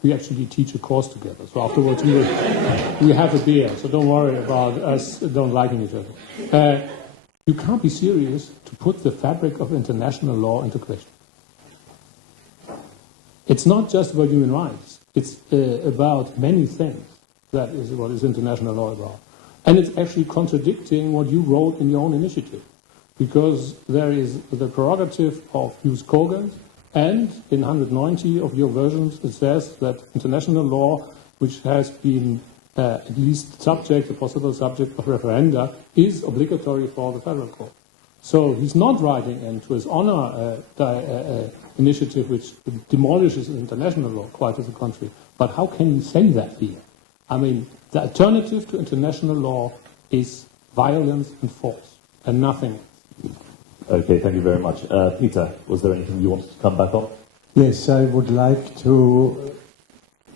We actually teach a course together, so afterwards we have a beer, so don't worry about us don't liking each other. You can't be serious to put the fabric of international law into question. It's not just about human rights. It's about many things. That is what is international law about. And it's actually contradicting what you wrote in your own initiative. Because there is the prerogative of jus cogens, and in 190 of your versions it says that international law, which has been at least a possible subject of referenda, is obligatory for the federal court. So he's not writing into his honor initiative which demolishes international law, quite to the contrary. But how can you say that here? I mean, the alternative to international law is violence and force, and nothing else. Okay, thank you very much. Peter, was there anything you wanted to come back on? Yes, I would like to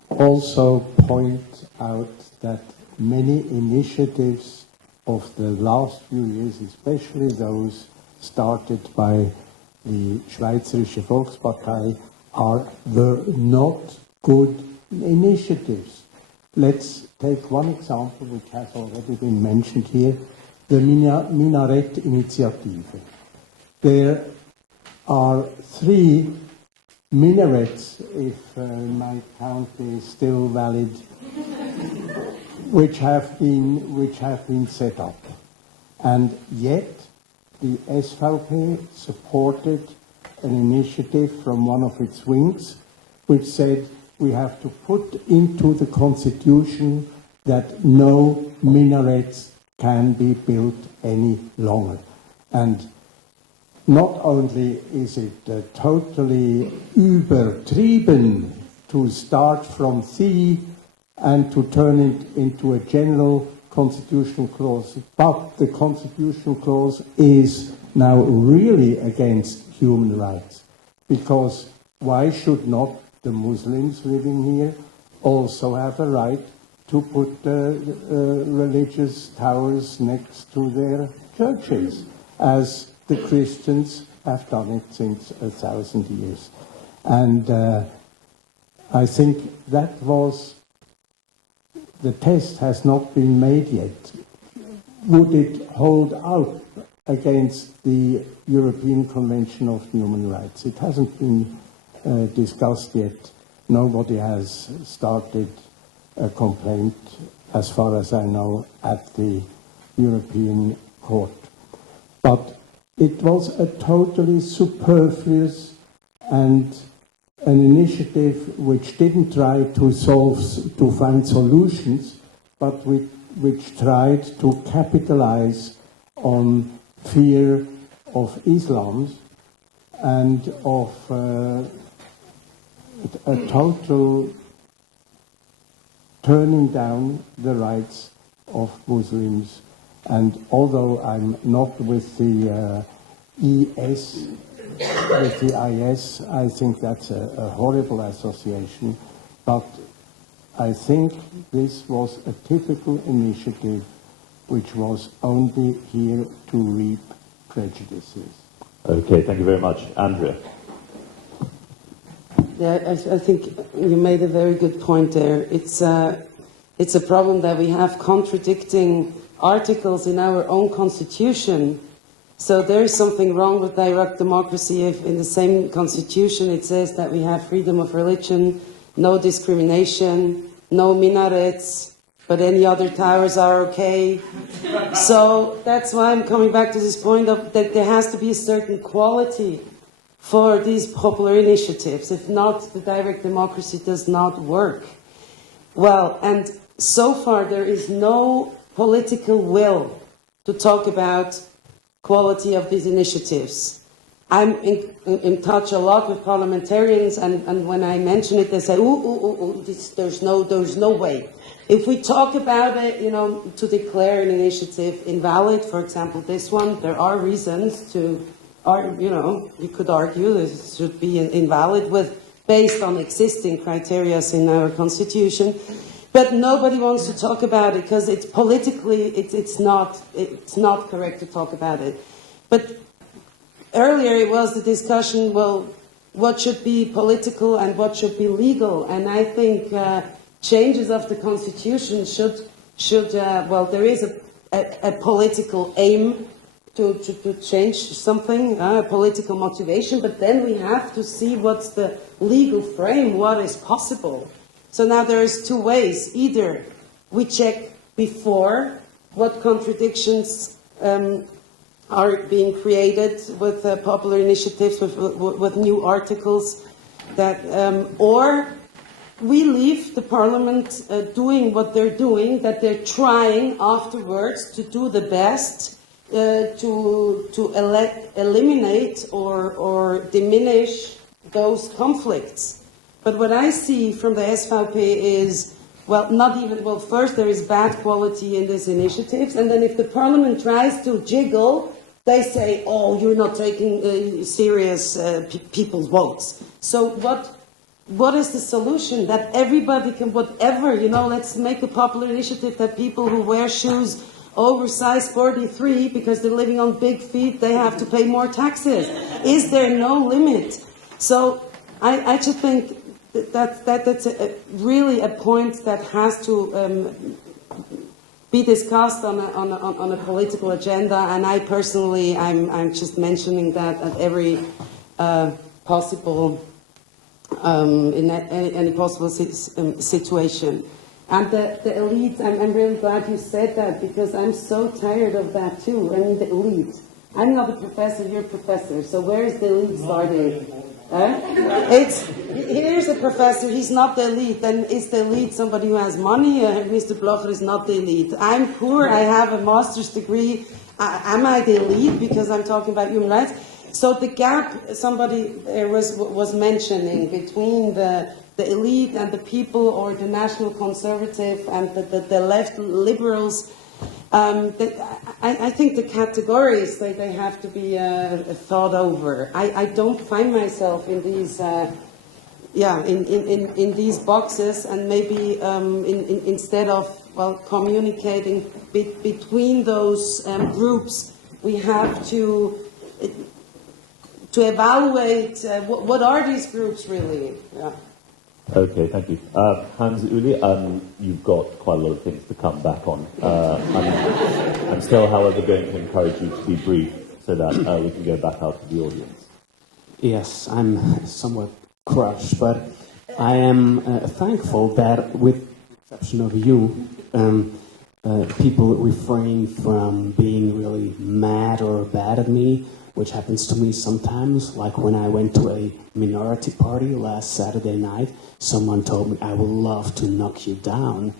also point out that many initiatives of the last few years, especially those started by the Schweizerische Volkspartei, were not good initiatives. Let's take one example which has already been mentioned here, the Minaret Initiative. There are 3 minarets, if my count is still valid, which have been set up. And yet the SVP supported an initiative from one of its wings which said we have to put into the constitution that no minarets can be built any longer. And not only is it totally übertrieben to start from C and to turn it into a general constitutional clause, but the constitutional clause is now really against human rights. Because why should not the Muslims living here also have a right to put religious towers next to their churches, as the Christians have done it since 1,000 years? And I think that was, the test has not been made yet. Would it hold out against the European Convention of Human Rights? It hasn't been discussed yet. Nobody has started a complaint, as far as I know, at the European Court. But it was a totally superfluous and an initiative which didn't try to find solutions, but which tried to capitalize on fear of Islam and of a total turning down the rights of Muslims. And although I'm not with the IS, I think that's a horrible association, but I think this was a typical initiative which was only here to reap prejudices. Okay, thank you very much. Andrea. Yeah, I think you made a very good point there. It's a problem that we have contradicting articles in our own constitution. So there is something wrong with direct democracy if in the same constitution it says that we have freedom of religion, no discrimination, no minarets, but any other towers are okay. So that's why I'm coming back to this point of that there has to be a certain quality for these popular initiatives. If not, the direct democracy does not work. Well, and so far there is no political will to talk about quality of these initiatives. I'm in touch a lot with parliamentarians, and when I mention it, they say, there's no way. If we talk about it, to declare an initiative invalid, for example, this one, there are reasons to, you could argue this should be invalid based on existing criteria in our constitution. But nobody wants to talk about it because it's politically, it's not correct to talk about it. But earlier it was the discussion, well, what should be political and what should be legal? And I think changes of the constitution should there is a political aim to change something, political motivation, but then we have to see what's the legal frame, what is possible. So now there is two ways. Either we check before what contradictions are being created with popular initiatives, with new articles, or we leave the parliament doing what they're doing, that they're trying afterwards to do the best to eliminate or diminish those conflicts. But what I see from the SVP is, first there is bad quality in these initiatives, and then if the parliament tries to jiggle, they say, oh, you're not taking serious people's votes. So what is the solution? That everybody can, whatever, let's make a popular initiative that people who wear shoes oversized 43 because they're living on big feet, they have to pay more taxes. Is there no limit? So I just think that's really a point that has to be discussed on a political agenda. And I personally, I'm just mentioning that at every possible in any possible situation. And the elite, I'm really glad you said that, because I'm so tired of that too. I mean, the elite. I'm not a professor, you're a professor. So where is the elite starting? Here's a professor, he's not the elite. Then is the elite somebody who has money? Mr. Blocher is not the elite. I'm poor, I have a master's degree. Am I the elite because I'm talking about human rights? So the gap somebody was mentioning between the elite and the people, or the national conservative and the left liberals, I think the categories, they have to be thought over. I don't find myself in these in these boxes, and maybe instead of communicating between those groups, we have to evaluate what are these groups really. Yeah. Okay, thank you. Hans-Ueli, you've got quite a lot of things to come back on. I'm still, however, going to encourage you to be brief so that we can go back out to the audience. Yes, I'm somewhat crushed, but I am thankful that, with the exception of you, people refrain from being really mad or bad at me, which happens to me sometimes. Like when I went to a minority party last Saturday night, someone told me, I would love to knock you down.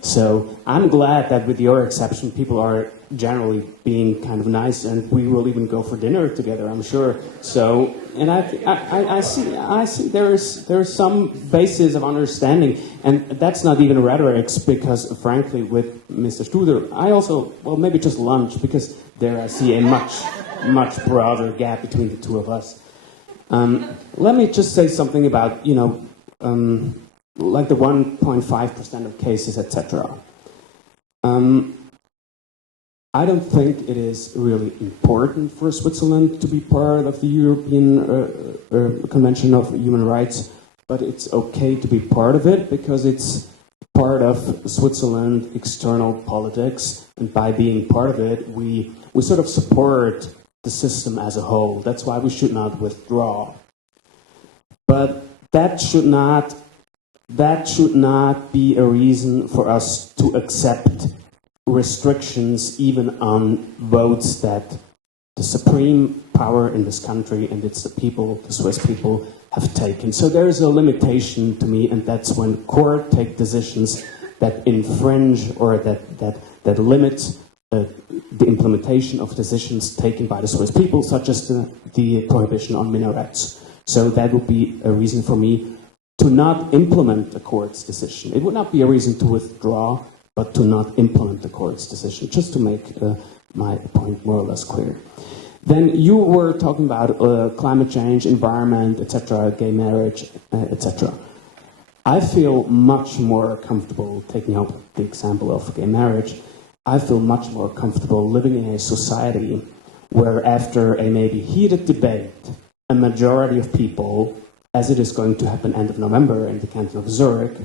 So I'm glad that, with your exception, people are generally being kind of nice, and we will even go for dinner together, I'm sure. So, and I see there is some basis of understanding, and that's not even rhetoric, because frankly, with Mr. Studer, I also, maybe just lunch, because there I see a much broader gap between the two of us. Let me just say something about, like the 1.5% of cases, etc. I don't think it is really important for Switzerland to be part of the European Convention of Human Rights, but it's okay to be part of it because it's part of Switzerland external politics, and by being part of it, we sort of support the system as a whole. That's why we should not withdraw. But that should not be a reason for us to accept restrictions even on votes that the supreme power in this country, and it's the people, the Swiss people, have taken. So there is a limitation to me, and that's when court take decisions that infringe or that limit the implementation of decisions taken by the Swiss people, such as the prohibition on minarets. So that would be a reason for me to not implement the court's decision. It would not be a reason to withdraw, but to not implement the court's decision, just to make my point more or less clear. Then you were talking about climate change, environment, etc., gay marriage, etc. I feel much more comfortable, taking up the example of gay marriage, I feel much more comfortable living in a society where after a maybe heated debate, a majority of people, as it is going to happen end of November in the canton of Zurich,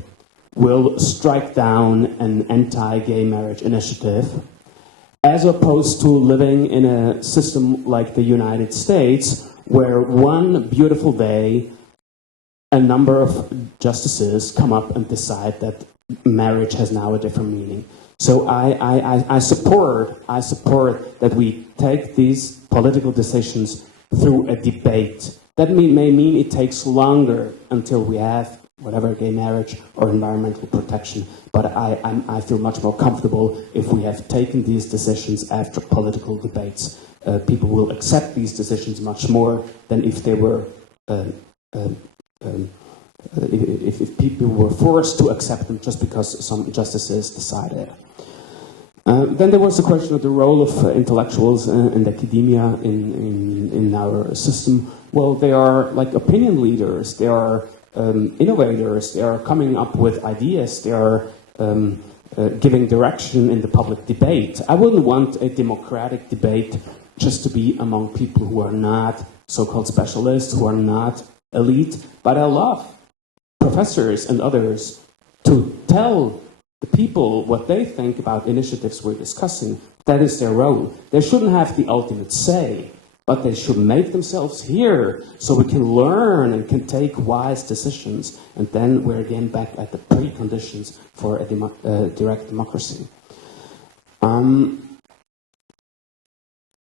will strike down an anti-gay marriage initiative, as opposed to living in a system like the United States, where one beautiful day, a number of justices come up and decide that marriage has now a different meaning. So I support that we take these political decisions through a debate. That may mean it takes longer until we have whatever gay marriage or environmental protection, but I feel much more comfortable if we have taken these decisions after political debates. People will accept these decisions much more than if they were if people were forced to accept them just because some justices decided. Then there was the question of the role of intellectuals and academia in our system. Well, they are like opinion leaders, they are innovators, they are coming up with ideas, they are giving direction in the public debate. I wouldn't want a democratic debate just to be among people who are not so-called specialists, who are not elite, but I love professors and others to tell the people what they think about initiatives we're discussing. That is their role. They shouldn't have the ultimate say, but they should make themselves hear so we can learn and can take wise decisions. And then we're again back at the preconditions for a direct democracy.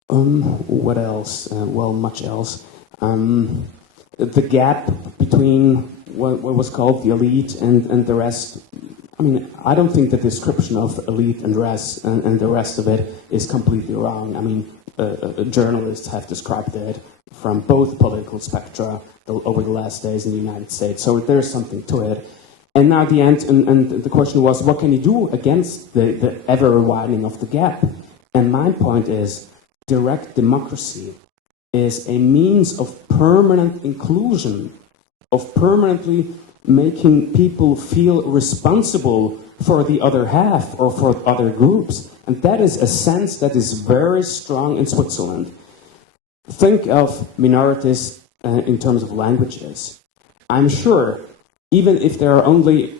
What else? Well, much else. The gap between what was called the elite and the rest. I mean, I don't think the description of elite and the rest of it is completely wrong. I mean, journalists have described it from both political spectra over the last days in the United States. So there's something to it. And now the end, and the question was, what can you do against the ever-widening of the gap? And my point is, direct democracy is a means of permanent inclusion, of permanently making people feel responsible for the other half or for other groups. And that is a sense that is very strong in Switzerland. Think of minorities in terms of languages. I'm sure, even if there are only,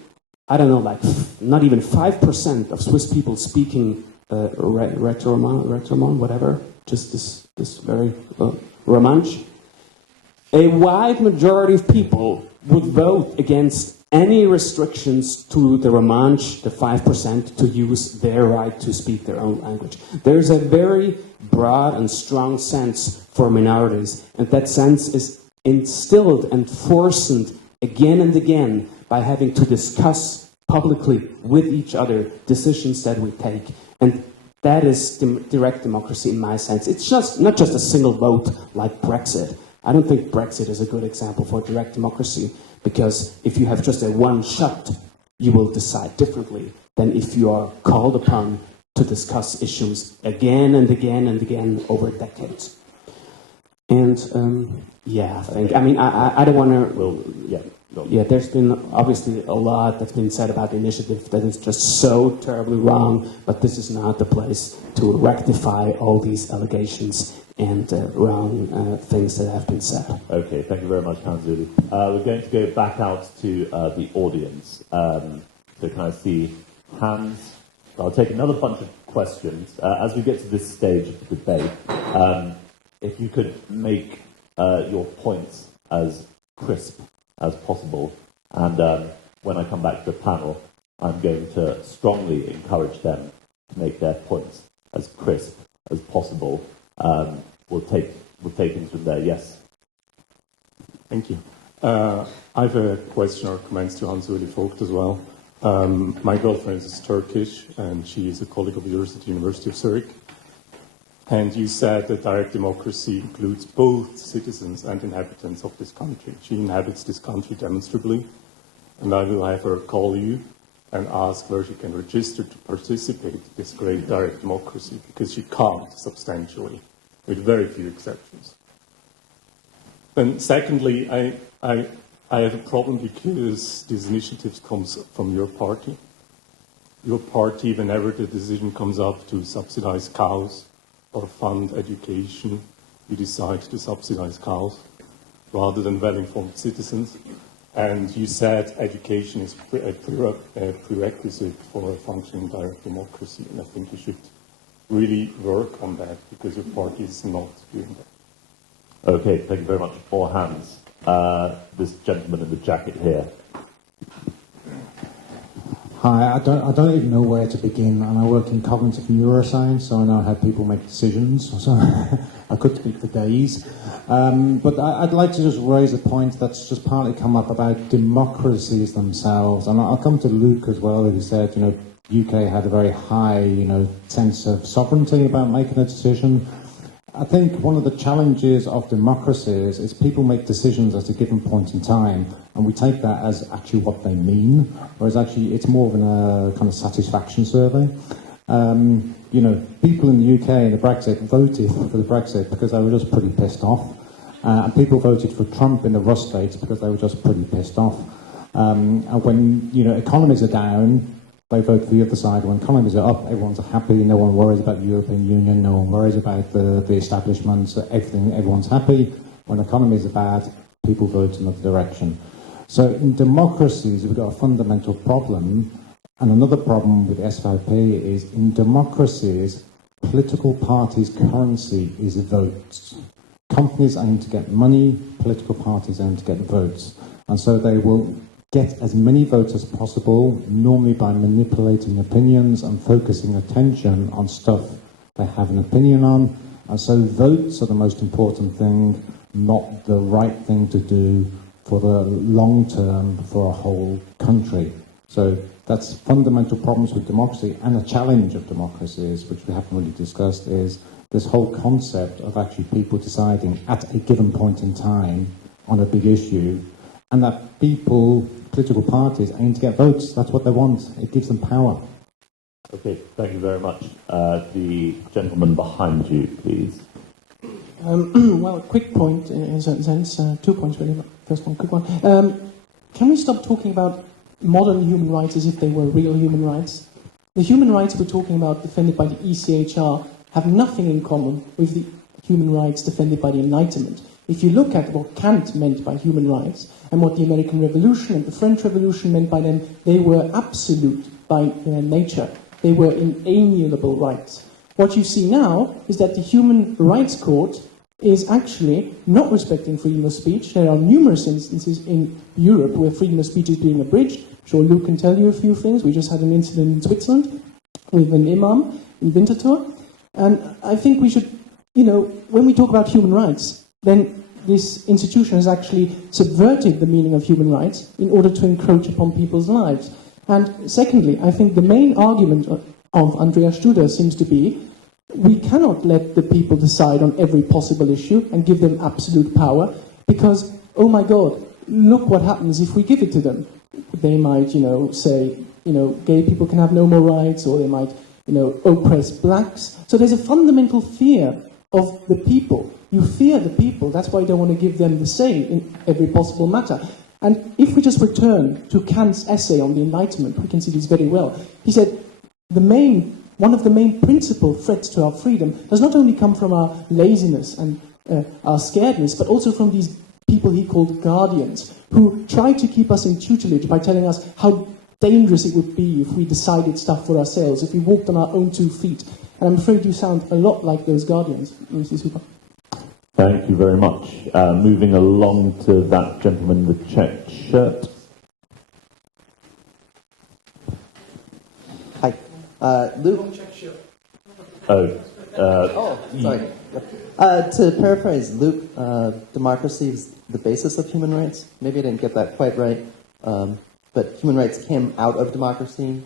I don't know, like not even 5% of Swiss people speaking Retroman, whatever, just this very Romansh, a wide majority of people would vote against any restrictions to the Romansh, the 5%, to use their right to speak their own language. There's a very broad and strong sense for minorities, and that sense is instilled and forced again and again by having to discuss publicly with each other decisions that we take. And that is direct democracy in my sense. It's just not just a single vote like Brexit. I don't think Brexit is a good example for direct democracy, because if you have just a one shot, you will decide differently than if you are called upon to discuss issues again and again and again over decades. And yeah, I think, I mean, I don't want to... Well, yeah, Yeah, there's been obviously a lot that's been said about the initiative that is just so terribly wrong, but this is not the place to rectify all these allegations and wrong things that have been said. Okay, thank you very much, Hans-Ueli. We're going to go back out to the audience. So can I see hands? I'll take another bunch of questions. As we get to this stage of the debate, if you could make your points as crisp as possible, and when I come back to the panel, I'm going to strongly encourage them to make their points as crisp as possible. We'll take things from there. Yes. Thank you. I have a question or comments to Hans-Ueli Vogt as well. My girlfriend is Turkish, and she is a colleague of yours at the University of Zurich. And you said that direct democracy includes both citizens and inhabitants of this country. She inhabits this country demonstrably, and I will have her call you and ask where she can register to participate in this great direct democracy, because she can't substantially, with very few exceptions. And secondly, I have a problem because this initiative comes from your party. Your party, whenever the decision comes up to subsidize cows or fund education, you decide to subsidize cows rather than well-informed citizens. And you said education is a prerequisite for a functioning direct democracy, and I think you should really work on that because your party is not doing that. Okay, thank you very much. All hands. This gentleman in the jacket here. Hi, I don't even know where to begin, and I work in cognitive neuroscience, so I know how people make decisions, so I could speak for days. But I'd like to just raise a point that's just partly come up about democracies themselves, and I'll come to Luke as well, who said, UK had a very high, sense of sovereignty about making a decision. I think one of the challenges of democracies is people make decisions at a given point in time, and we take that as actually what they mean, whereas actually it's more of a kind of satisfaction survey. People in the UK in the Brexit voted for the Brexit because they were just pretty pissed off, and people voted for Trump in the Rust states because they were just pretty pissed off. And when economies are down, they vote for the other side. When economies are up, everyone's happy. No one worries about the European Union. No one worries about the establishments. Everyone's happy. When economies are bad, people vote in another direction. So in democracies, we've got a fundamental problem. And another problem with SVP is in democracies, political parties' currency is votes. Companies aim to get money. Political parties aim to get votes. And so they will get as many votes as possible, normally by manipulating opinions and focusing attention on stuff they have an opinion on. And so votes are the most important thing, not the right thing to do for the long term for a whole country. So that's fundamental problems with democracy, and a challenge of democracies, which we haven't really discussed, is this whole concept of actually people deciding at a given point in time on a big issue, and that political parties aim to get votes. That's what they want. It gives them power. Okay, thank you very much. The gentleman behind you, please. Well, a quick point in a certain sense. 2 points really. First one, quick one. Can we stop talking about modern human rights as if they were real human rights? The human rights we're talking about defended by the ECHR have nothing in common with the human rights defended by the Enlightenment. If you look at what Kant meant by human rights and what the American Revolution and the French Revolution meant by them, they were absolute by their nature. They were inalienable rights. What you see now is that the Human Rights Court is actually not respecting freedom of speech. There are numerous instances in Europe where freedom of speech is being abridged. I'm sure Luke can tell you a few things. We just had an incident in Switzerland with an imam in Winterthur. And I think we should, when we talk about human rights, then this institution has actually subverted the meaning of human rights in order to encroach upon people's lives. And secondly, I think the main argument of Andrea Huber seems to be we cannot let the people decide on every possible issue and give them absolute power because, oh my God, look what happens if we give it to them. They might, say, gay people can have no more rights, or they might, oppress blacks. So there's a fundamental fear of the people. You fear the people, that's why you don't want to give them the say in every possible matter. And if we just return to Kant's essay on the Enlightenment, we can see this very well. He said, one of the main principal threats to our freedom does not only come from our laziness and our scaredness, but also from these people he called guardians, who try to keep us in tutelage by telling us how dangerous it would be if we decided stuff for ourselves, if we walked on our own 2 feet. And I'm afraid you sound a lot like those guardians, Mrs. Huber. Thank you very much. Moving along to that gentleman in the checked shirt. Hi. Luke. Sorry. To paraphrase Luke, democracy is the basis of human rights. Maybe I didn't get that quite right, but human rights came out of democracy.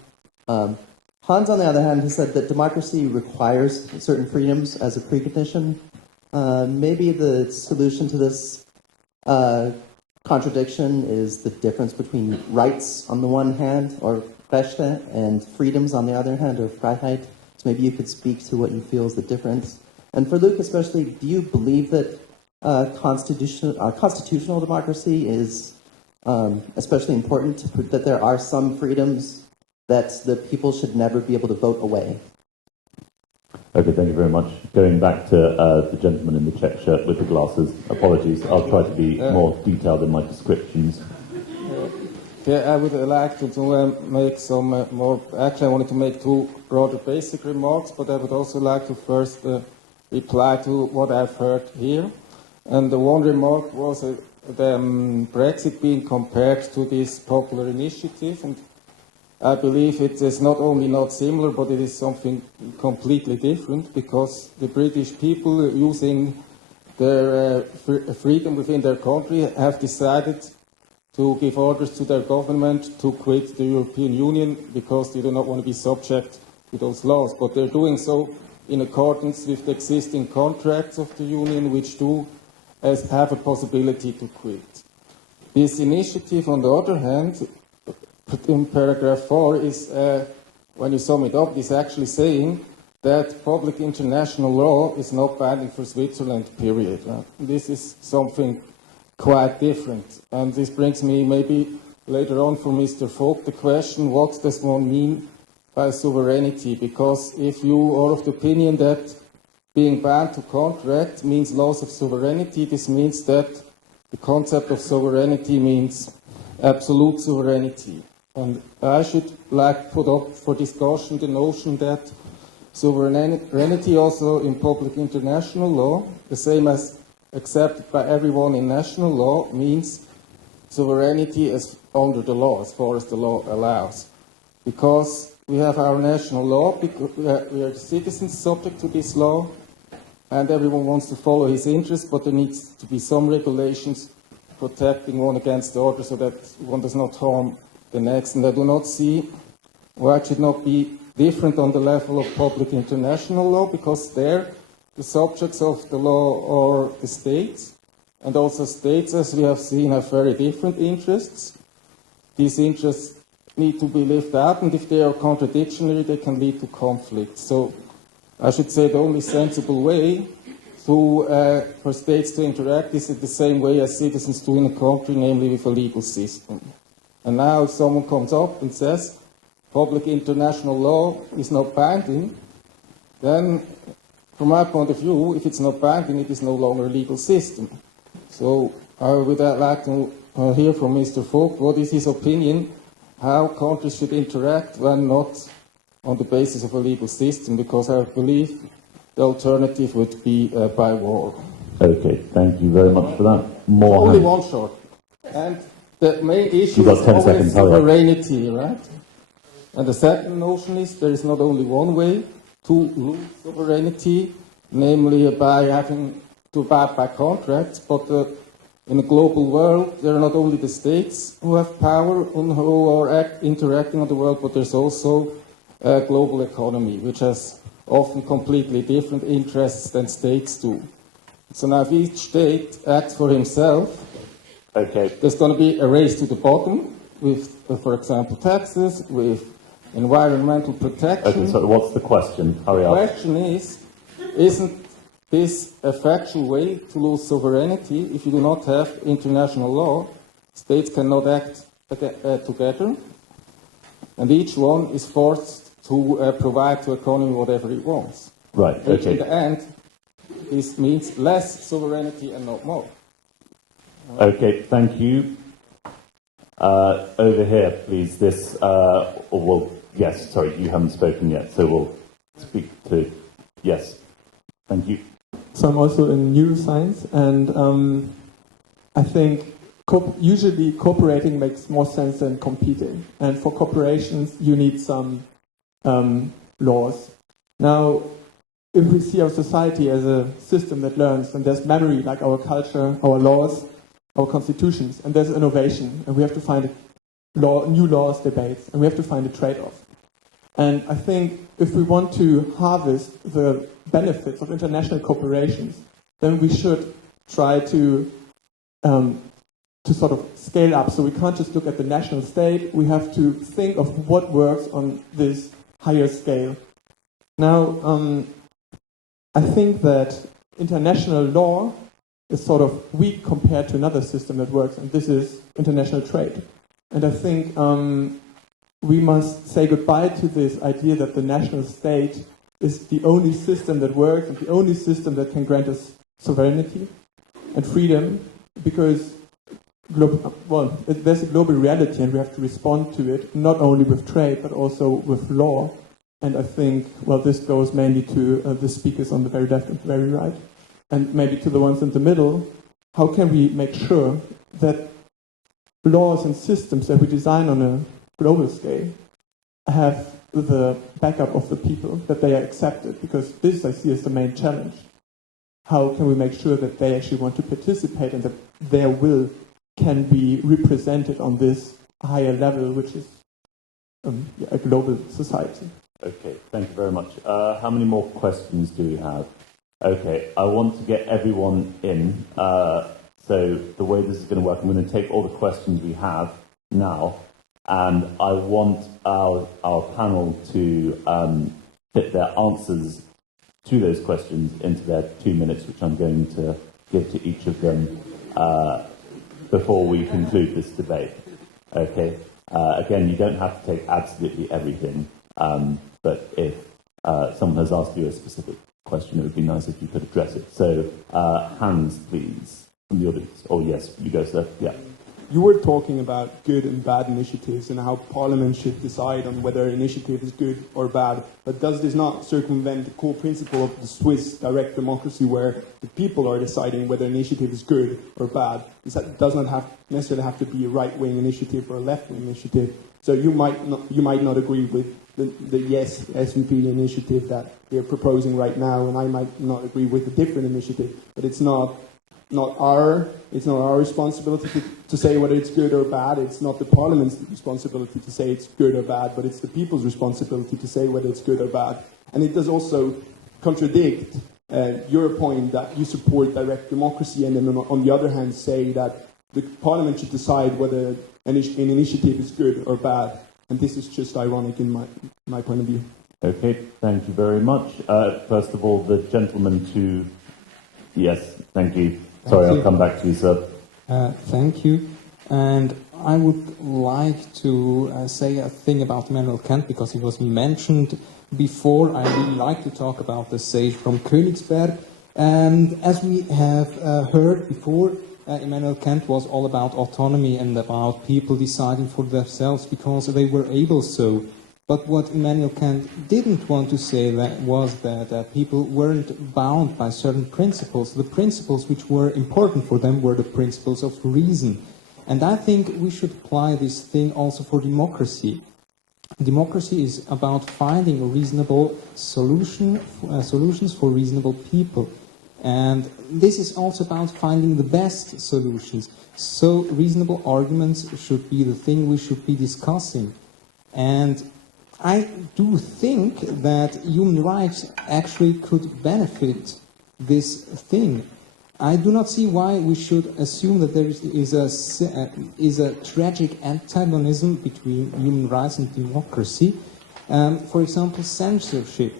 Hans, on the other hand, has said that democracy requires certain freedoms as a precondition. Maybe the solution to this contradiction is the difference between rights on the one hand, or Rechte, and freedoms on the other hand, or Freiheit. So maybe you could speak to what you feel is the difference. And for Luke especially, do you believe that constitutional democracy is especially important, that there are some freedoms that the people should never be able to vote away? Okay, thank you very much. Going back to the gentleman in the check shirt with the glasses. Apologies, I'll try to be more detailed in my descriptions. I would like to make some more... Actually, I wanted to make 2 rather basic remarks, but I would also like to first reply to what I've heard here. And the one remark was the Brexit being compared to this popular initiative, and I believe it is not only not similar, but it is something completely different, because the British people, using their freedom within their country, have decided to give orders to their government to quit the European Union because they do not want to be subject to those laws. But they're doing so in accordance with the existing contracts of the Union, which do have a possibility to quit. This initiative, on the other hand, in paragraph 4, is, when you sum it up, is actually saying that public international law is not binding for Switzerland, period. This is something quite different. And this brings me maybe later on for Mr. Vogt the question, what does one mean by sovereignty? Because if you are of the opinion that being bound to contract means loss of sovereignty, this means that the concept of sovereignty means absolute sovereignty. And I should like put up for discussion the notion that sovereignty also in public international law, the same as accepted by everyone in national law, means sovereignty as under the law, as far as the law allows. Because we have our national law, we are citizens subject to this law, and everyone wants to follow his interests, but there needs to be some regulations protecting one against the other so that one does not harm the next. And I do not see why it should not be different on the level of public international law, because there the subjects of the law are the states, and also states, as we have seen, have very different interests. These interests need to be lived out, and if they are contradictory, they can lead to conflict. So I should say the only sensible way for states to interact is in the same way as citizens do in a country, namely with a legal system. And now if someone comes up and says public international law is not binding, then from my point of view, if it's not binding, it is no longer a legal system. So I would like to hear from Mr. Vogt, what is his opinion, how countries should interact when not on the basis of a legal system, because I believe the alternative would be by war. Okay, thank you very much for that. Only one short. And the main issue is always sovereignty, right? And the second notion is there is not only one way to lose sovereignty, namely by having to abide by contracts, but in a global world, there are not only the states who have power and who are interacting on the world, but there's also a global economy, which has often completely different interests than states do. So now if each state acts for himself, there's going to be a race to the bottom with, for example, taxes, with environmental protection. Okay, so what's the question? Hurry up. The question is, isn't this a factual way to lose sovereignty if you do not have international law? States cannot act together, and each one is forced to provide to economy whatever it wants. Right, Which okay. in the end, this means less sovereignty and not more. Okay, thank you. Over here, please. Yes, sorry, you haven't spoken yet, so we'll speak to, yes. Thank you. So I'm also in neuroscience, and I think usually cooperating makes more sense than competing. And for corporations, you need some laws. Now, if we see our society as a system that learns, and there's memory, like our culture, our laws, our constitutions, and there's innovation, and we have to find new laws, debates, and we have to find a trade-off. And I think if we want to harvest the benefits of international corporations, then we should try to sort of scale up. So we can't just look at the national state. We have to think of what works on this higher scale. Now, I think that international law is sort of weak compared to another system that works, and this is international trade. And I think we must say goodbye to this idea that the national state is the only system that works and the only system that can grant us sovereignty and freedom, because there's a global reality and we have to respond to it, not only with trade but also with law. And I think, this goes mainly to the speakers on the very left and the very right, and maybe to the ones in the middle. How can we make sure that laws and systems that we design on a global scale have the backup of the people, that they are accepted? Because this, I see, as the main challenge. How can we make sure that they actually want to participate and that their will can be represented on this higher level, which is a global society? Okay, thank you very much. How many more questions do we have? Okay, I want to get everyone in. So the way this is going to work, I'm going to take all the questions we have now, and I want our panel to fit their answers to those questions into their 2 minutes, which I'm going to give to each of them before we conclude this debate. Okay? Again, you don't have to take absolutely everything. But if someone has asked you a specific question, it would be nice if you could address it. So, Hans, please, from the audience. Oh, yes, you go, sir. Yeah. You were talking about good and bad initiatives and how Parliament should decide on whether an initiative is good or bad. But does this not circumvent the core principle of the Swiss direct democracy, where the people are deciding whether an initiative is good or bad? It does not necessarily have to be a right-wing initiative or a left-wing initiative. So you might not agree with the Yes SVP initiative that they're proposing right now, and I might not agree with a different initiative. But it's not our responsibility to say whether it's good or bad. It's not the Parliament's responsibility to say it's good or bad, but it's the people's responsibility to say whether it's good or bad. And it does also contradict your point that you support direct democracy, and then on the other hand say that the Parliament should decide whether an initiative is good or bad. And this is just ironic in my point of view. Okay, thank you very much. First of all, the gentleman to... Yes, thank you. Sorry, I'll come back to you, sir. Thank you. And I would like to say a thing about Immanuel Kant, because he was mentioned before. I really like to talk about the sage from Königsberg. And as we have heard before, Immanuel Kant was all about autonomy and about people deciding for themselves because they were able so. But what Immanuel Kant didn't want to say was that people weren't bound by certain principles. The principles which were important for them were the principles of reason. And I think we should apply this thing also for democracy. Democracy is about finding a reasonable solutions for reasonable people. And this is also about finding the best solutions. So reasonable arguments should be the thing we should be discussing. And I do think that human rights actually could benefit this thing. I do not see why we should assume that there is a tragic antagonism between human rights and democracy. For example, censorship.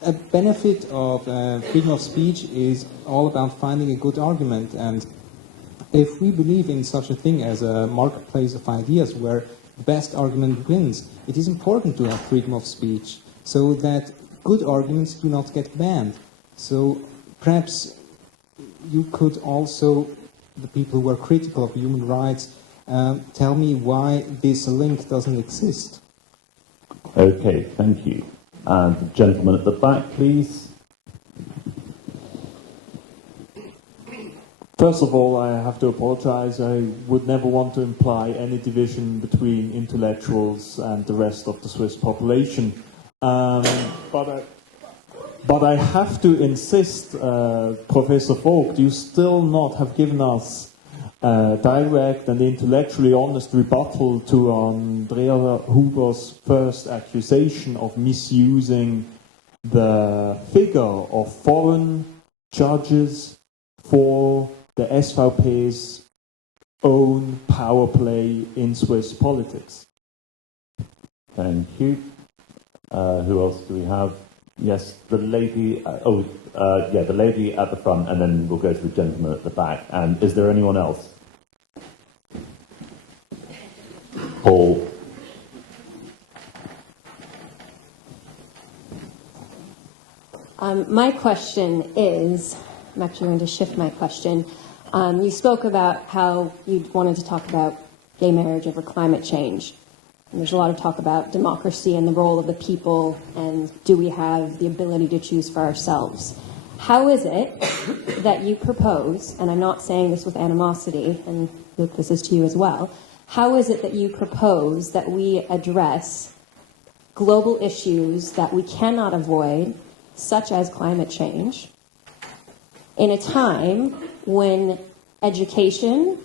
A benefit of freedom of speech is all about finding a good argument, and if we believe in such a thing as a marketplace of ideas where the best argument wins, it is important to have freedom of speech so that good arguments do not get banned. So perhaps you could also, the people who are critical of human rights, tell me why this link doesn't exist. Okay, thank you. And the gentleman at the back, please. First of all, I have to apologize. I would never want to imply any division between intellectuals and the rest of the Swiss population. But I have to insist, Professor Vogt, you still not have given us direct and intellectually honest rebuttal to Andrea Huber's first accusation of misusing the figure of foreign judges for the SVP's own power play in Swiss politics. Thank you. Who else do we have? Yes, the lady. The lady at the front, and then we'll go to the gentleman at the back. And is there anyone else? Paul. My question is, I'm actually going to shift my question. You spoke about how you wanted to talk about gay marriage over climate change. And there's a lot of talk about democracy and the role of the people, and do we have the ability to choose for ourselves? How is it that you propose, and I'm not saying this with animosity, and Luke, this is to you as well, how is it that you propose that we address global issues that we cannot avoid, such as climate change, in a time when education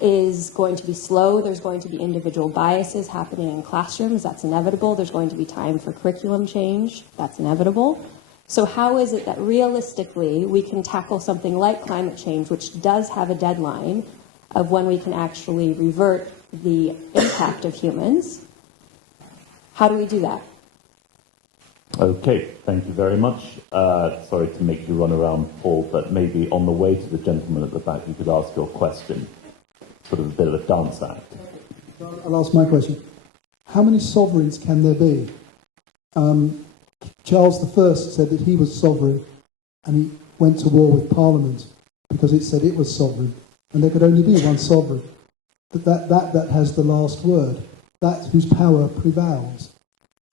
is going to be slow, there's going to be individual biases happening in classrooms, that's inevitable, there's going to be time for curriculum change, that's inevitable. So how is it that realistically we can tackle something like climate change, which does have a deadline of when we can actually revert the impact of humans? How do we do that? Okay, thank you very much. Sorry to make you run around, Paul, but maybe on the way to the gentleman at the back you could ask your question. Sort of a bit of a dance act. I'll ask my question. How many sovereigns can there be? Charles I said that he was sovereign, and he went to war with Parliament because it said it was sovereign, and there could only be one sovereign. But that has the last word. That whose power prevails.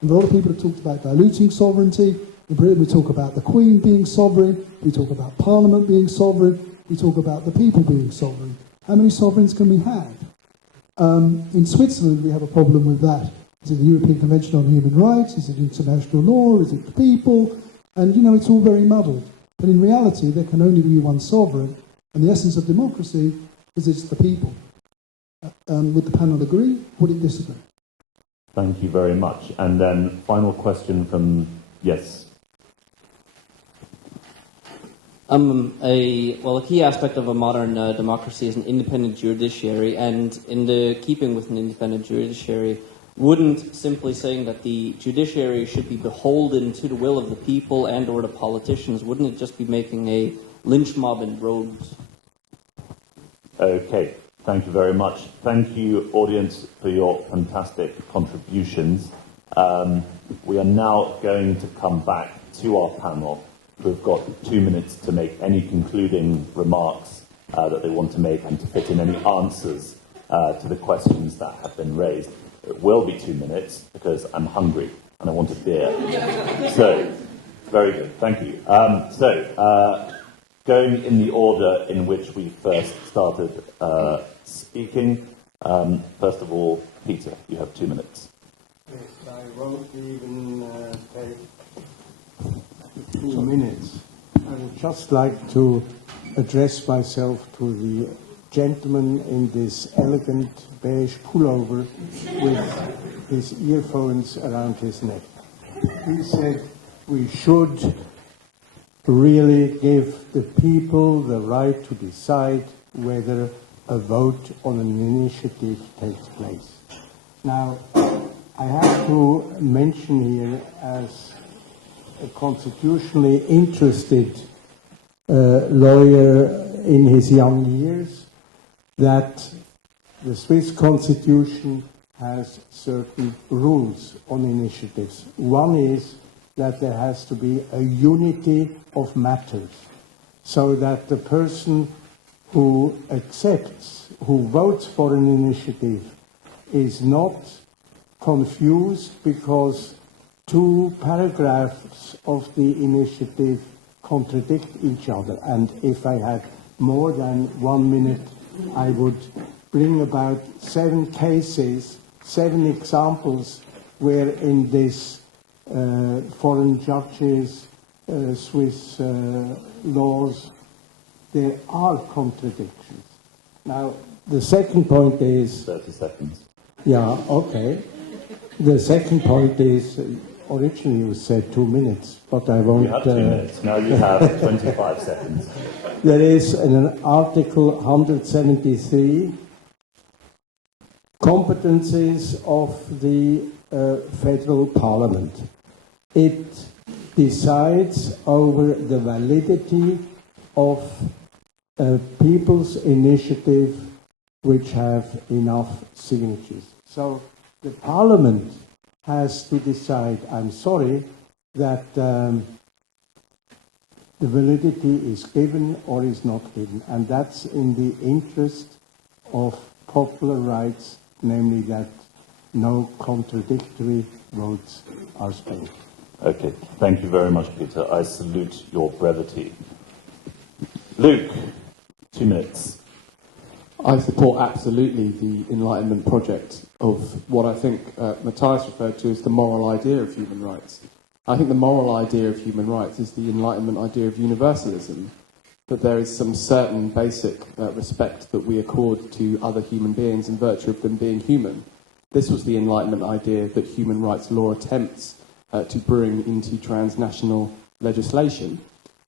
And a lot of people have talked about diluting sovereignty. In Britain, we talk about the Queen being sovereign. We talk about Parliament being sovereign. We talk about the people being sovereign. How many sovereigns can we have? In Switzerland, we have a problem with that. Is it the European Convention on Human Rights? Is it international law? Is it the people? And, it's all very muddled. But in reality, there can only be one sovereign. And the essence of democracy is it's the people. Would the panel agree? Would it disagree? Thank you very much. And then final question from, yes. A key aspect of a modern democracy is an independent judiciary, and in the keeping with an independent judiciary, wouldn't simply saying that the judiciary should be beholden to the will of the people and or the politicians, wouldn't it just be making a lynch mob in robes? Okay, thank you very much. Thank you, audience, for your fantastic contributions. We are now going to come back to our panel. We've got 2 minutes to make any concluding remarks that they want to make and to fit in any answers to the questions that have been raised. It will be 2 minutes because I'm hungry and I want a beer. So, very good, thank you. Going in the order in which we first started speaking, first of all, Peter, you have 2 minutes. Yes, I won't even take 2 minutes. I would just like to address myself to the gentleman in this elegant beige pullover with his earphones around his neck. He said we should really give the people the right to decide whether a vote on an initiative takes place. Now, I have to mention here, as a constitutionally interested lawyer in his young years, that the Swiss Constitution has certain rules on initiatives. One is that there has to be a unity of matters, so that the person who accepts, who votes for an initiative, is not confused because two paragraphs of the initiative contradict each other. And if I had more than 1 minute, I would bring about 7 cases, 7 examples where in this foreign judges, Swiss laws, there are contradictions. Now, the second point is... 30 seconds. Yeah, okay. The second point is, originally you said 2 minutes, but I won't... You have 2 minutes. Now you have 25 seconds. There is an Article 173, competencies of the Federal Parliament. It decides over the validity of people's initiative which have enough signatures. So the Parliament has to decide, I'm sorry, that the validity is given or is not given. And that's in the interest of popular rights, namely that no contradictory votes are spent. Okay, thank you very much, Peter. I salute your brevity. Luke, 2 minutes. I support absolutely the Enlightenment project of what I think Matthias referred to as the moral idea of human rights. I think the moral idea of human rights is the Enlightenment idea of universalism, that there is some certain basic respect that we accord to other human beings in virtue of them being human. This was the Enlightenment idea that human rights law attempts to bring into transnational legislation.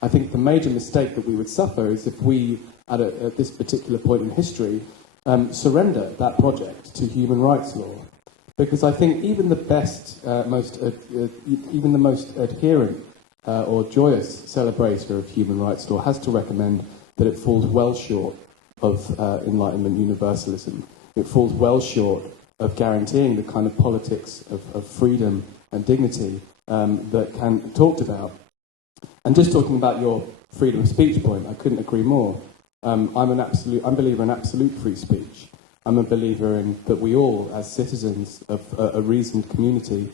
I think the major mistake that we would suffer is if we, at this particular point in history, surrender that project to human rights law. Because I think even the best, even the most adherent or joyous celebrator of human rights law has to recommend that it falls well short of Enlightenment universalism. It falls well short of guaranteeing the kind of politics of freedom and dignity that can be talked about. And just talking about your freedom of speech point, I couldn't agree more. I'm a believer in absolute free speech. I'm a believer in that we all, as citizens of a reasoned community,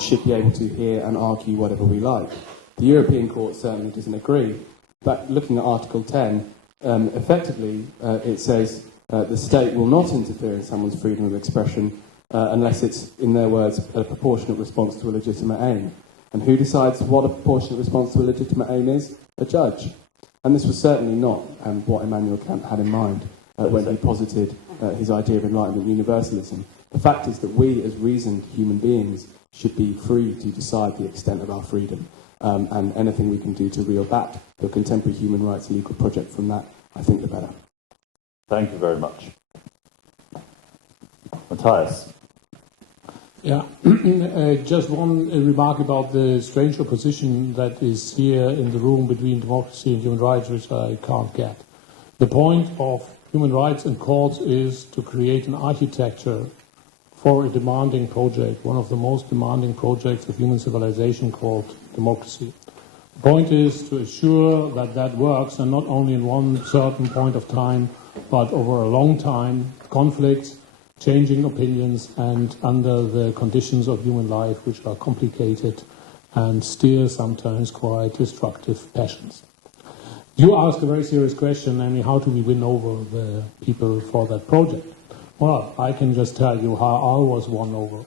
should be able to hear and argue whatever we like. The European Court certainly doesn't agree. But looking at Article 10, effectively it says the state will not interfere in someone's freedom of expression unless it's, in their words, a proportionate response to a legitimate aim. And who decides what a proportionate response to a legitimate aim is? A judge. And this was certainly not what Immanuel Kant had in mind when he posited his idea of Enlightenment universalism. The fact is that we, as reasoned human beings, should be free to decide the extent of our freedom. And anything we can do to reel back the contemporary human rights legal project from that, I think the better. Thank you very much. Matthias. Yeah, just one remark about the strange opposition that is here in the room between democracy and human rights, which I can't get. The point of human rights and courts is to create an architecture for a demanding project, one of the most demanding projects of human civilization called democracy. The point is to assure that that works, and not only in one certain point of time, but over a long time, conflicts, changing opinions, and under the conditions of human life, which are complicated and still sometimes quite destructive passions. You ask a very serious question, namely, how do we win over the people for that project? Well, I can just tell you how I was won over.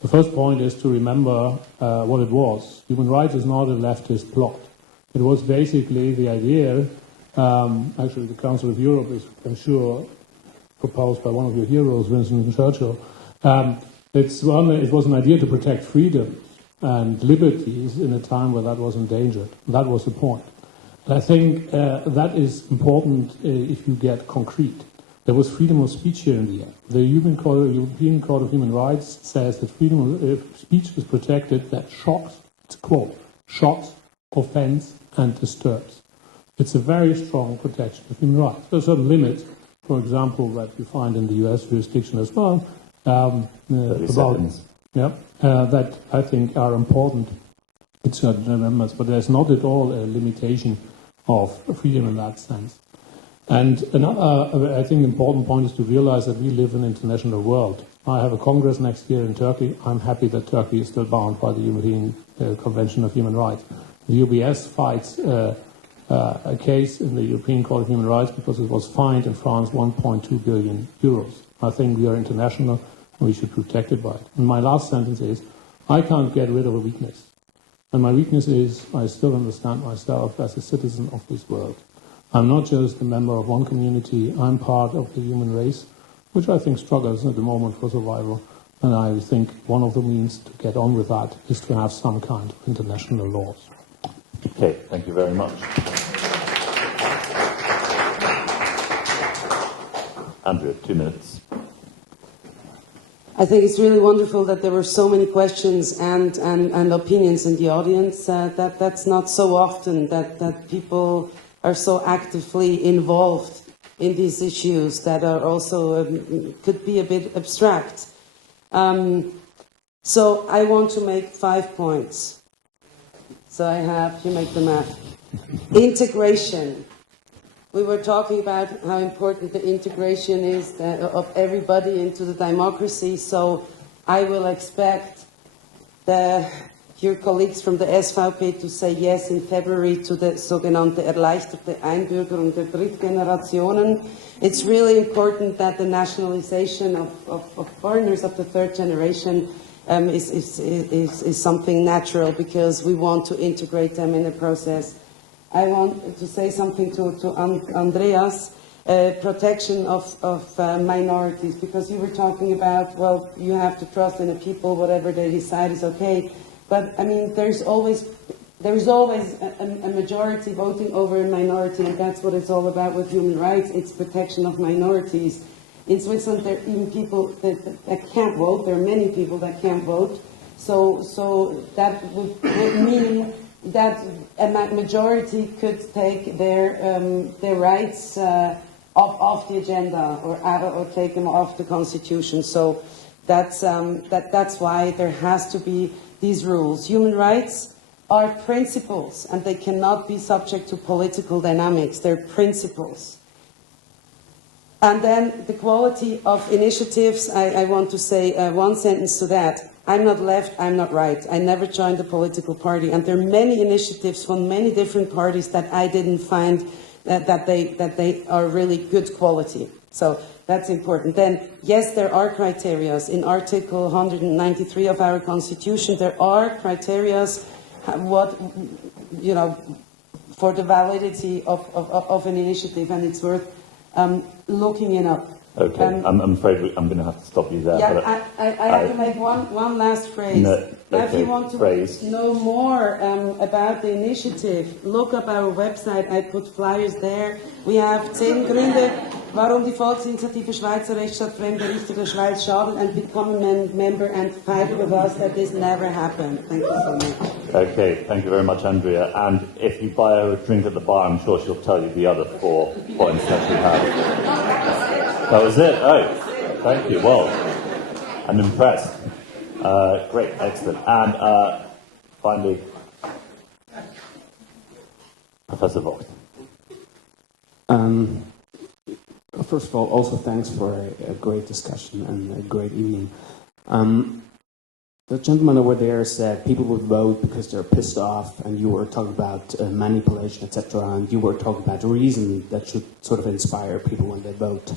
The first point is to remember what it was. Human rights is not a leftist plot. It was basically the idea, actually the Council of Europe is, I'm sure, proposed by one of your heroes, Winston Churchill. It was an idea to protect freedoms and liberties in a time where that was endangered. That was the point. And I think that is important if you get concrete. There was freedom of speech here in the end. The European Court of Human Rights says that freedom of speech is protected that shocks, it's a quote, shocks, offends, and disturbs. It's a very strong protection of human rights. There are certain limits for example, that we find in the US jurisdiction as well, 30 seconds. that I think are important in certain dilemmas, but there's not at all a limitation of freedom in that sense. And another, I think, important point is to realize that we live in an international world. I have a Congress next year in Turkey. I'm happy that Turkey is still bound by the European Convention of Human Rights. The UBS fights a case in the European Court of Human Rights because it was fined in France 1.2 billion euros. I think we are international and we should protect it by it. And my last sentence is, I can't get rid of a weakness. And my weakness is I still understand myself as a citizen of this world. I'm not just a member of one community, I'm part of the human race, which I think struggles at the moment for survival. And I think one of the means to get on with that is to have some kind of international laws. Okay, thank you very much. Andrea, 2 minutes. I think it's really wonderful that there were so many questions and opinions in the audience. That's not so often that people are so actively involved in these issues that are also could be a bit abstract. So I want to make 5 points. So you make the math. Integration. We were talking about how important the integration is of everybody into the democracy, so I will expect your colleagues from the SVP to say yes in February to the sogenannte erleichterte Einbürgerung der Drittgenerationen. It's really important that the nationalization of foreigners of the third generation is something natural because we want to integrate them in the process. I want to say something to Andreas, protection of minorities, because you were talking about, well, you have to trust in the people, whatever they decide is okay. But, I mean, there's always a majority voting over a minority, and that's what it's all about with human rights. It's protection of minorities. In Switzerland, there are even people that can't vote. There are many people that can't vote. So that would mean that a majority could take their rights off the agenda or take them off the constitution. So that's why there has to be these rules. Human rights are principles, and they cannot be subject to political dynamics. They're principles. And then the quality of initiatives, I want to say one sentence to that. I'm not left, I'm not right. I never joined a political party, and there are many initiatives from many different parties that I didn't find that they are really good quality. So that's important. Then, yes, there are criteria. In Article 193 of our Constitution, there are criteria for the validity of an initiative, and it's worth looking it up. Okay, I'm afraid I'm going to have to stop you there. Yeah, but I have to make one last phrase. No, If okay, you want to know more about the initiative, look up our website. I put flyers there. We have 10 Gründe, warum die Volksinitiative Schweizer Recht statt fremder Richter der Schweiz schaden, and become a member and fight with us that this never happened. Thank you so much. Okay, thank you very much, Andrea. And if you buy her a drink at the bar, I'm sure she'll tell you the other 4 points that she had. That was it. Oh, thank you. Well, I'm impressed. Great, excellent. And finally, Professor Vogt. First of all, also thanks for a great discussion and a great evening. The gentleman over there said people would vote because they're pissed off, and you were talking about manipulation, etc., and you were talking about reason that should sort of inspire people when they vote.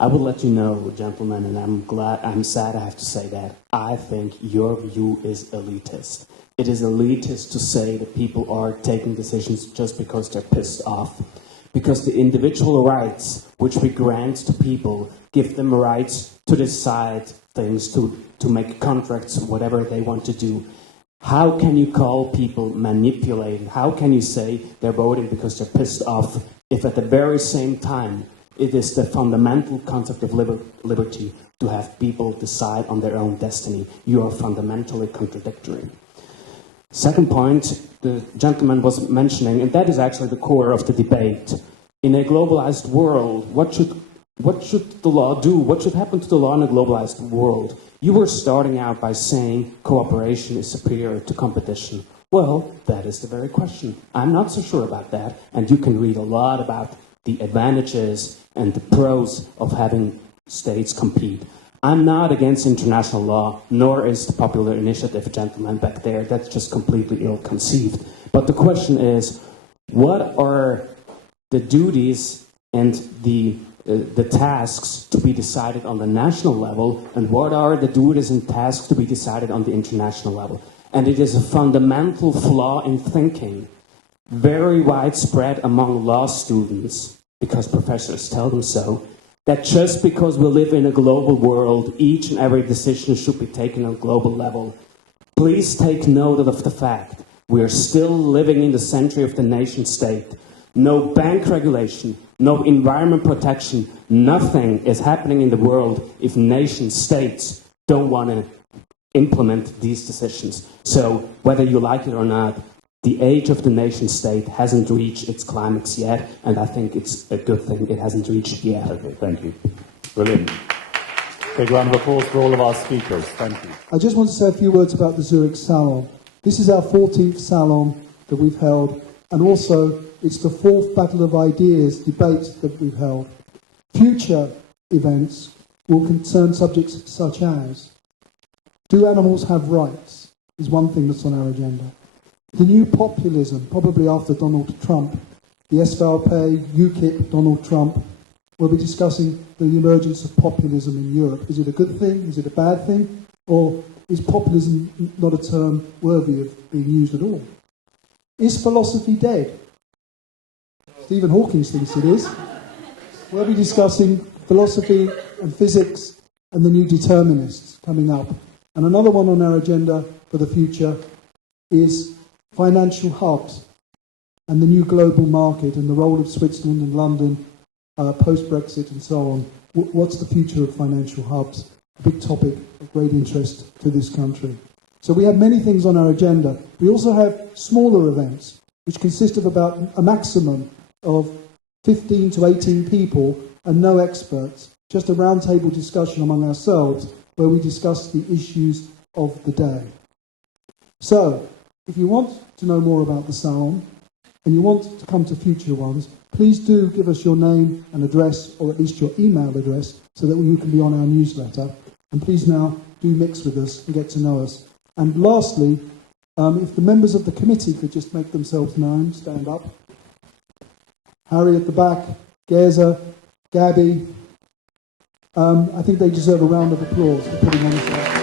I will let you know, gentlemen, and I'm sad I have to say that, I think your view is elitist. It is elitist to say that people are taking decisions just because they're pissed off. Because the individual rights which we grant to people give them rights to decide things, to make contracts, whatever they want to do. How can you call people manipulating? How can you say they're voting because they're pissed off if at the very same time it is the fundamental concept of liberty to have people decide on their own destiny? You are fundamentally contradictory. Second point, the gentleman was mentioning, and that is actually the core of the debate. In a globalized world, what should what should the law do? What should happen to the law in a globalized world? You were starting out by saying cooperation is superior to competition. Well, that is the very question. I'm not so sure about that, and you can read a lot about the advantages and the pros of having states compete. I'm not against international law, nor is the popular initiative gentleman back there. That's just completely ill-conceived. But the question is, what are the duties and the tasks to be decided on the national level, and what are the duties and tasks to be decided on the international level? And it is a fundamental flaw in thinking, very widespread among law students, because professors tell them so, that just because we live in a global world, each and every decision should be taken on a global level. Please take note of the fact we are still living in the century of the nation state. No bank regulation, no environment protection, nothing is happening in the world if nation states don't want to implement these decisions. So whether you like it or not, the age of the nation state hasn't reached its climax yet, and I think it's a good thing it hasn't reached yet. Okay, thank you. Brilliant. Big round of applause for all of our speakers. Thank you. I just want to say a few words about the Zurich Salon. This is our 14th Salon that we've held, and also it's the 4th Battle of Ideas debate that we've held. Future events will concern subjects such as, do animals have rights? Is one thing that's on our agenda. The new populism, probably after Donald Trump, the SVP, UKIP, Donald Trump, will be discussing the emergence of populism in Europe. Is it a good thing? Is it a bad thing? Or is populism not a term worthy of being used at all? Is philosophy dead? Stephen Hawking thinks it is. We'll be discussing philosophy and physics and the new determinists coming up. And another one on our agenda for the future is financial hubs and the new global market and the role of Switzerland and London post-Brexit and so on. What's the future of financial hubs? A big topic of great interest to this country. So we have many things on our agenda. We also have smaller events, which consist of about a maximum of 15 to 18 people and no experts, just a roundtable discussion among ourselves where we discuss the issues of the day. So, if you want to know more about the Salon and you want to come to future ones, please do give us your name and address, or at least your email address, so that you can be on our newsletter. And please now do mix with us and get to know us. And lastly, if the members of the committee could just make themselves known, stand up. Harry at the back, Geza, Gabby. I think they deserve a round of applause for putting on this.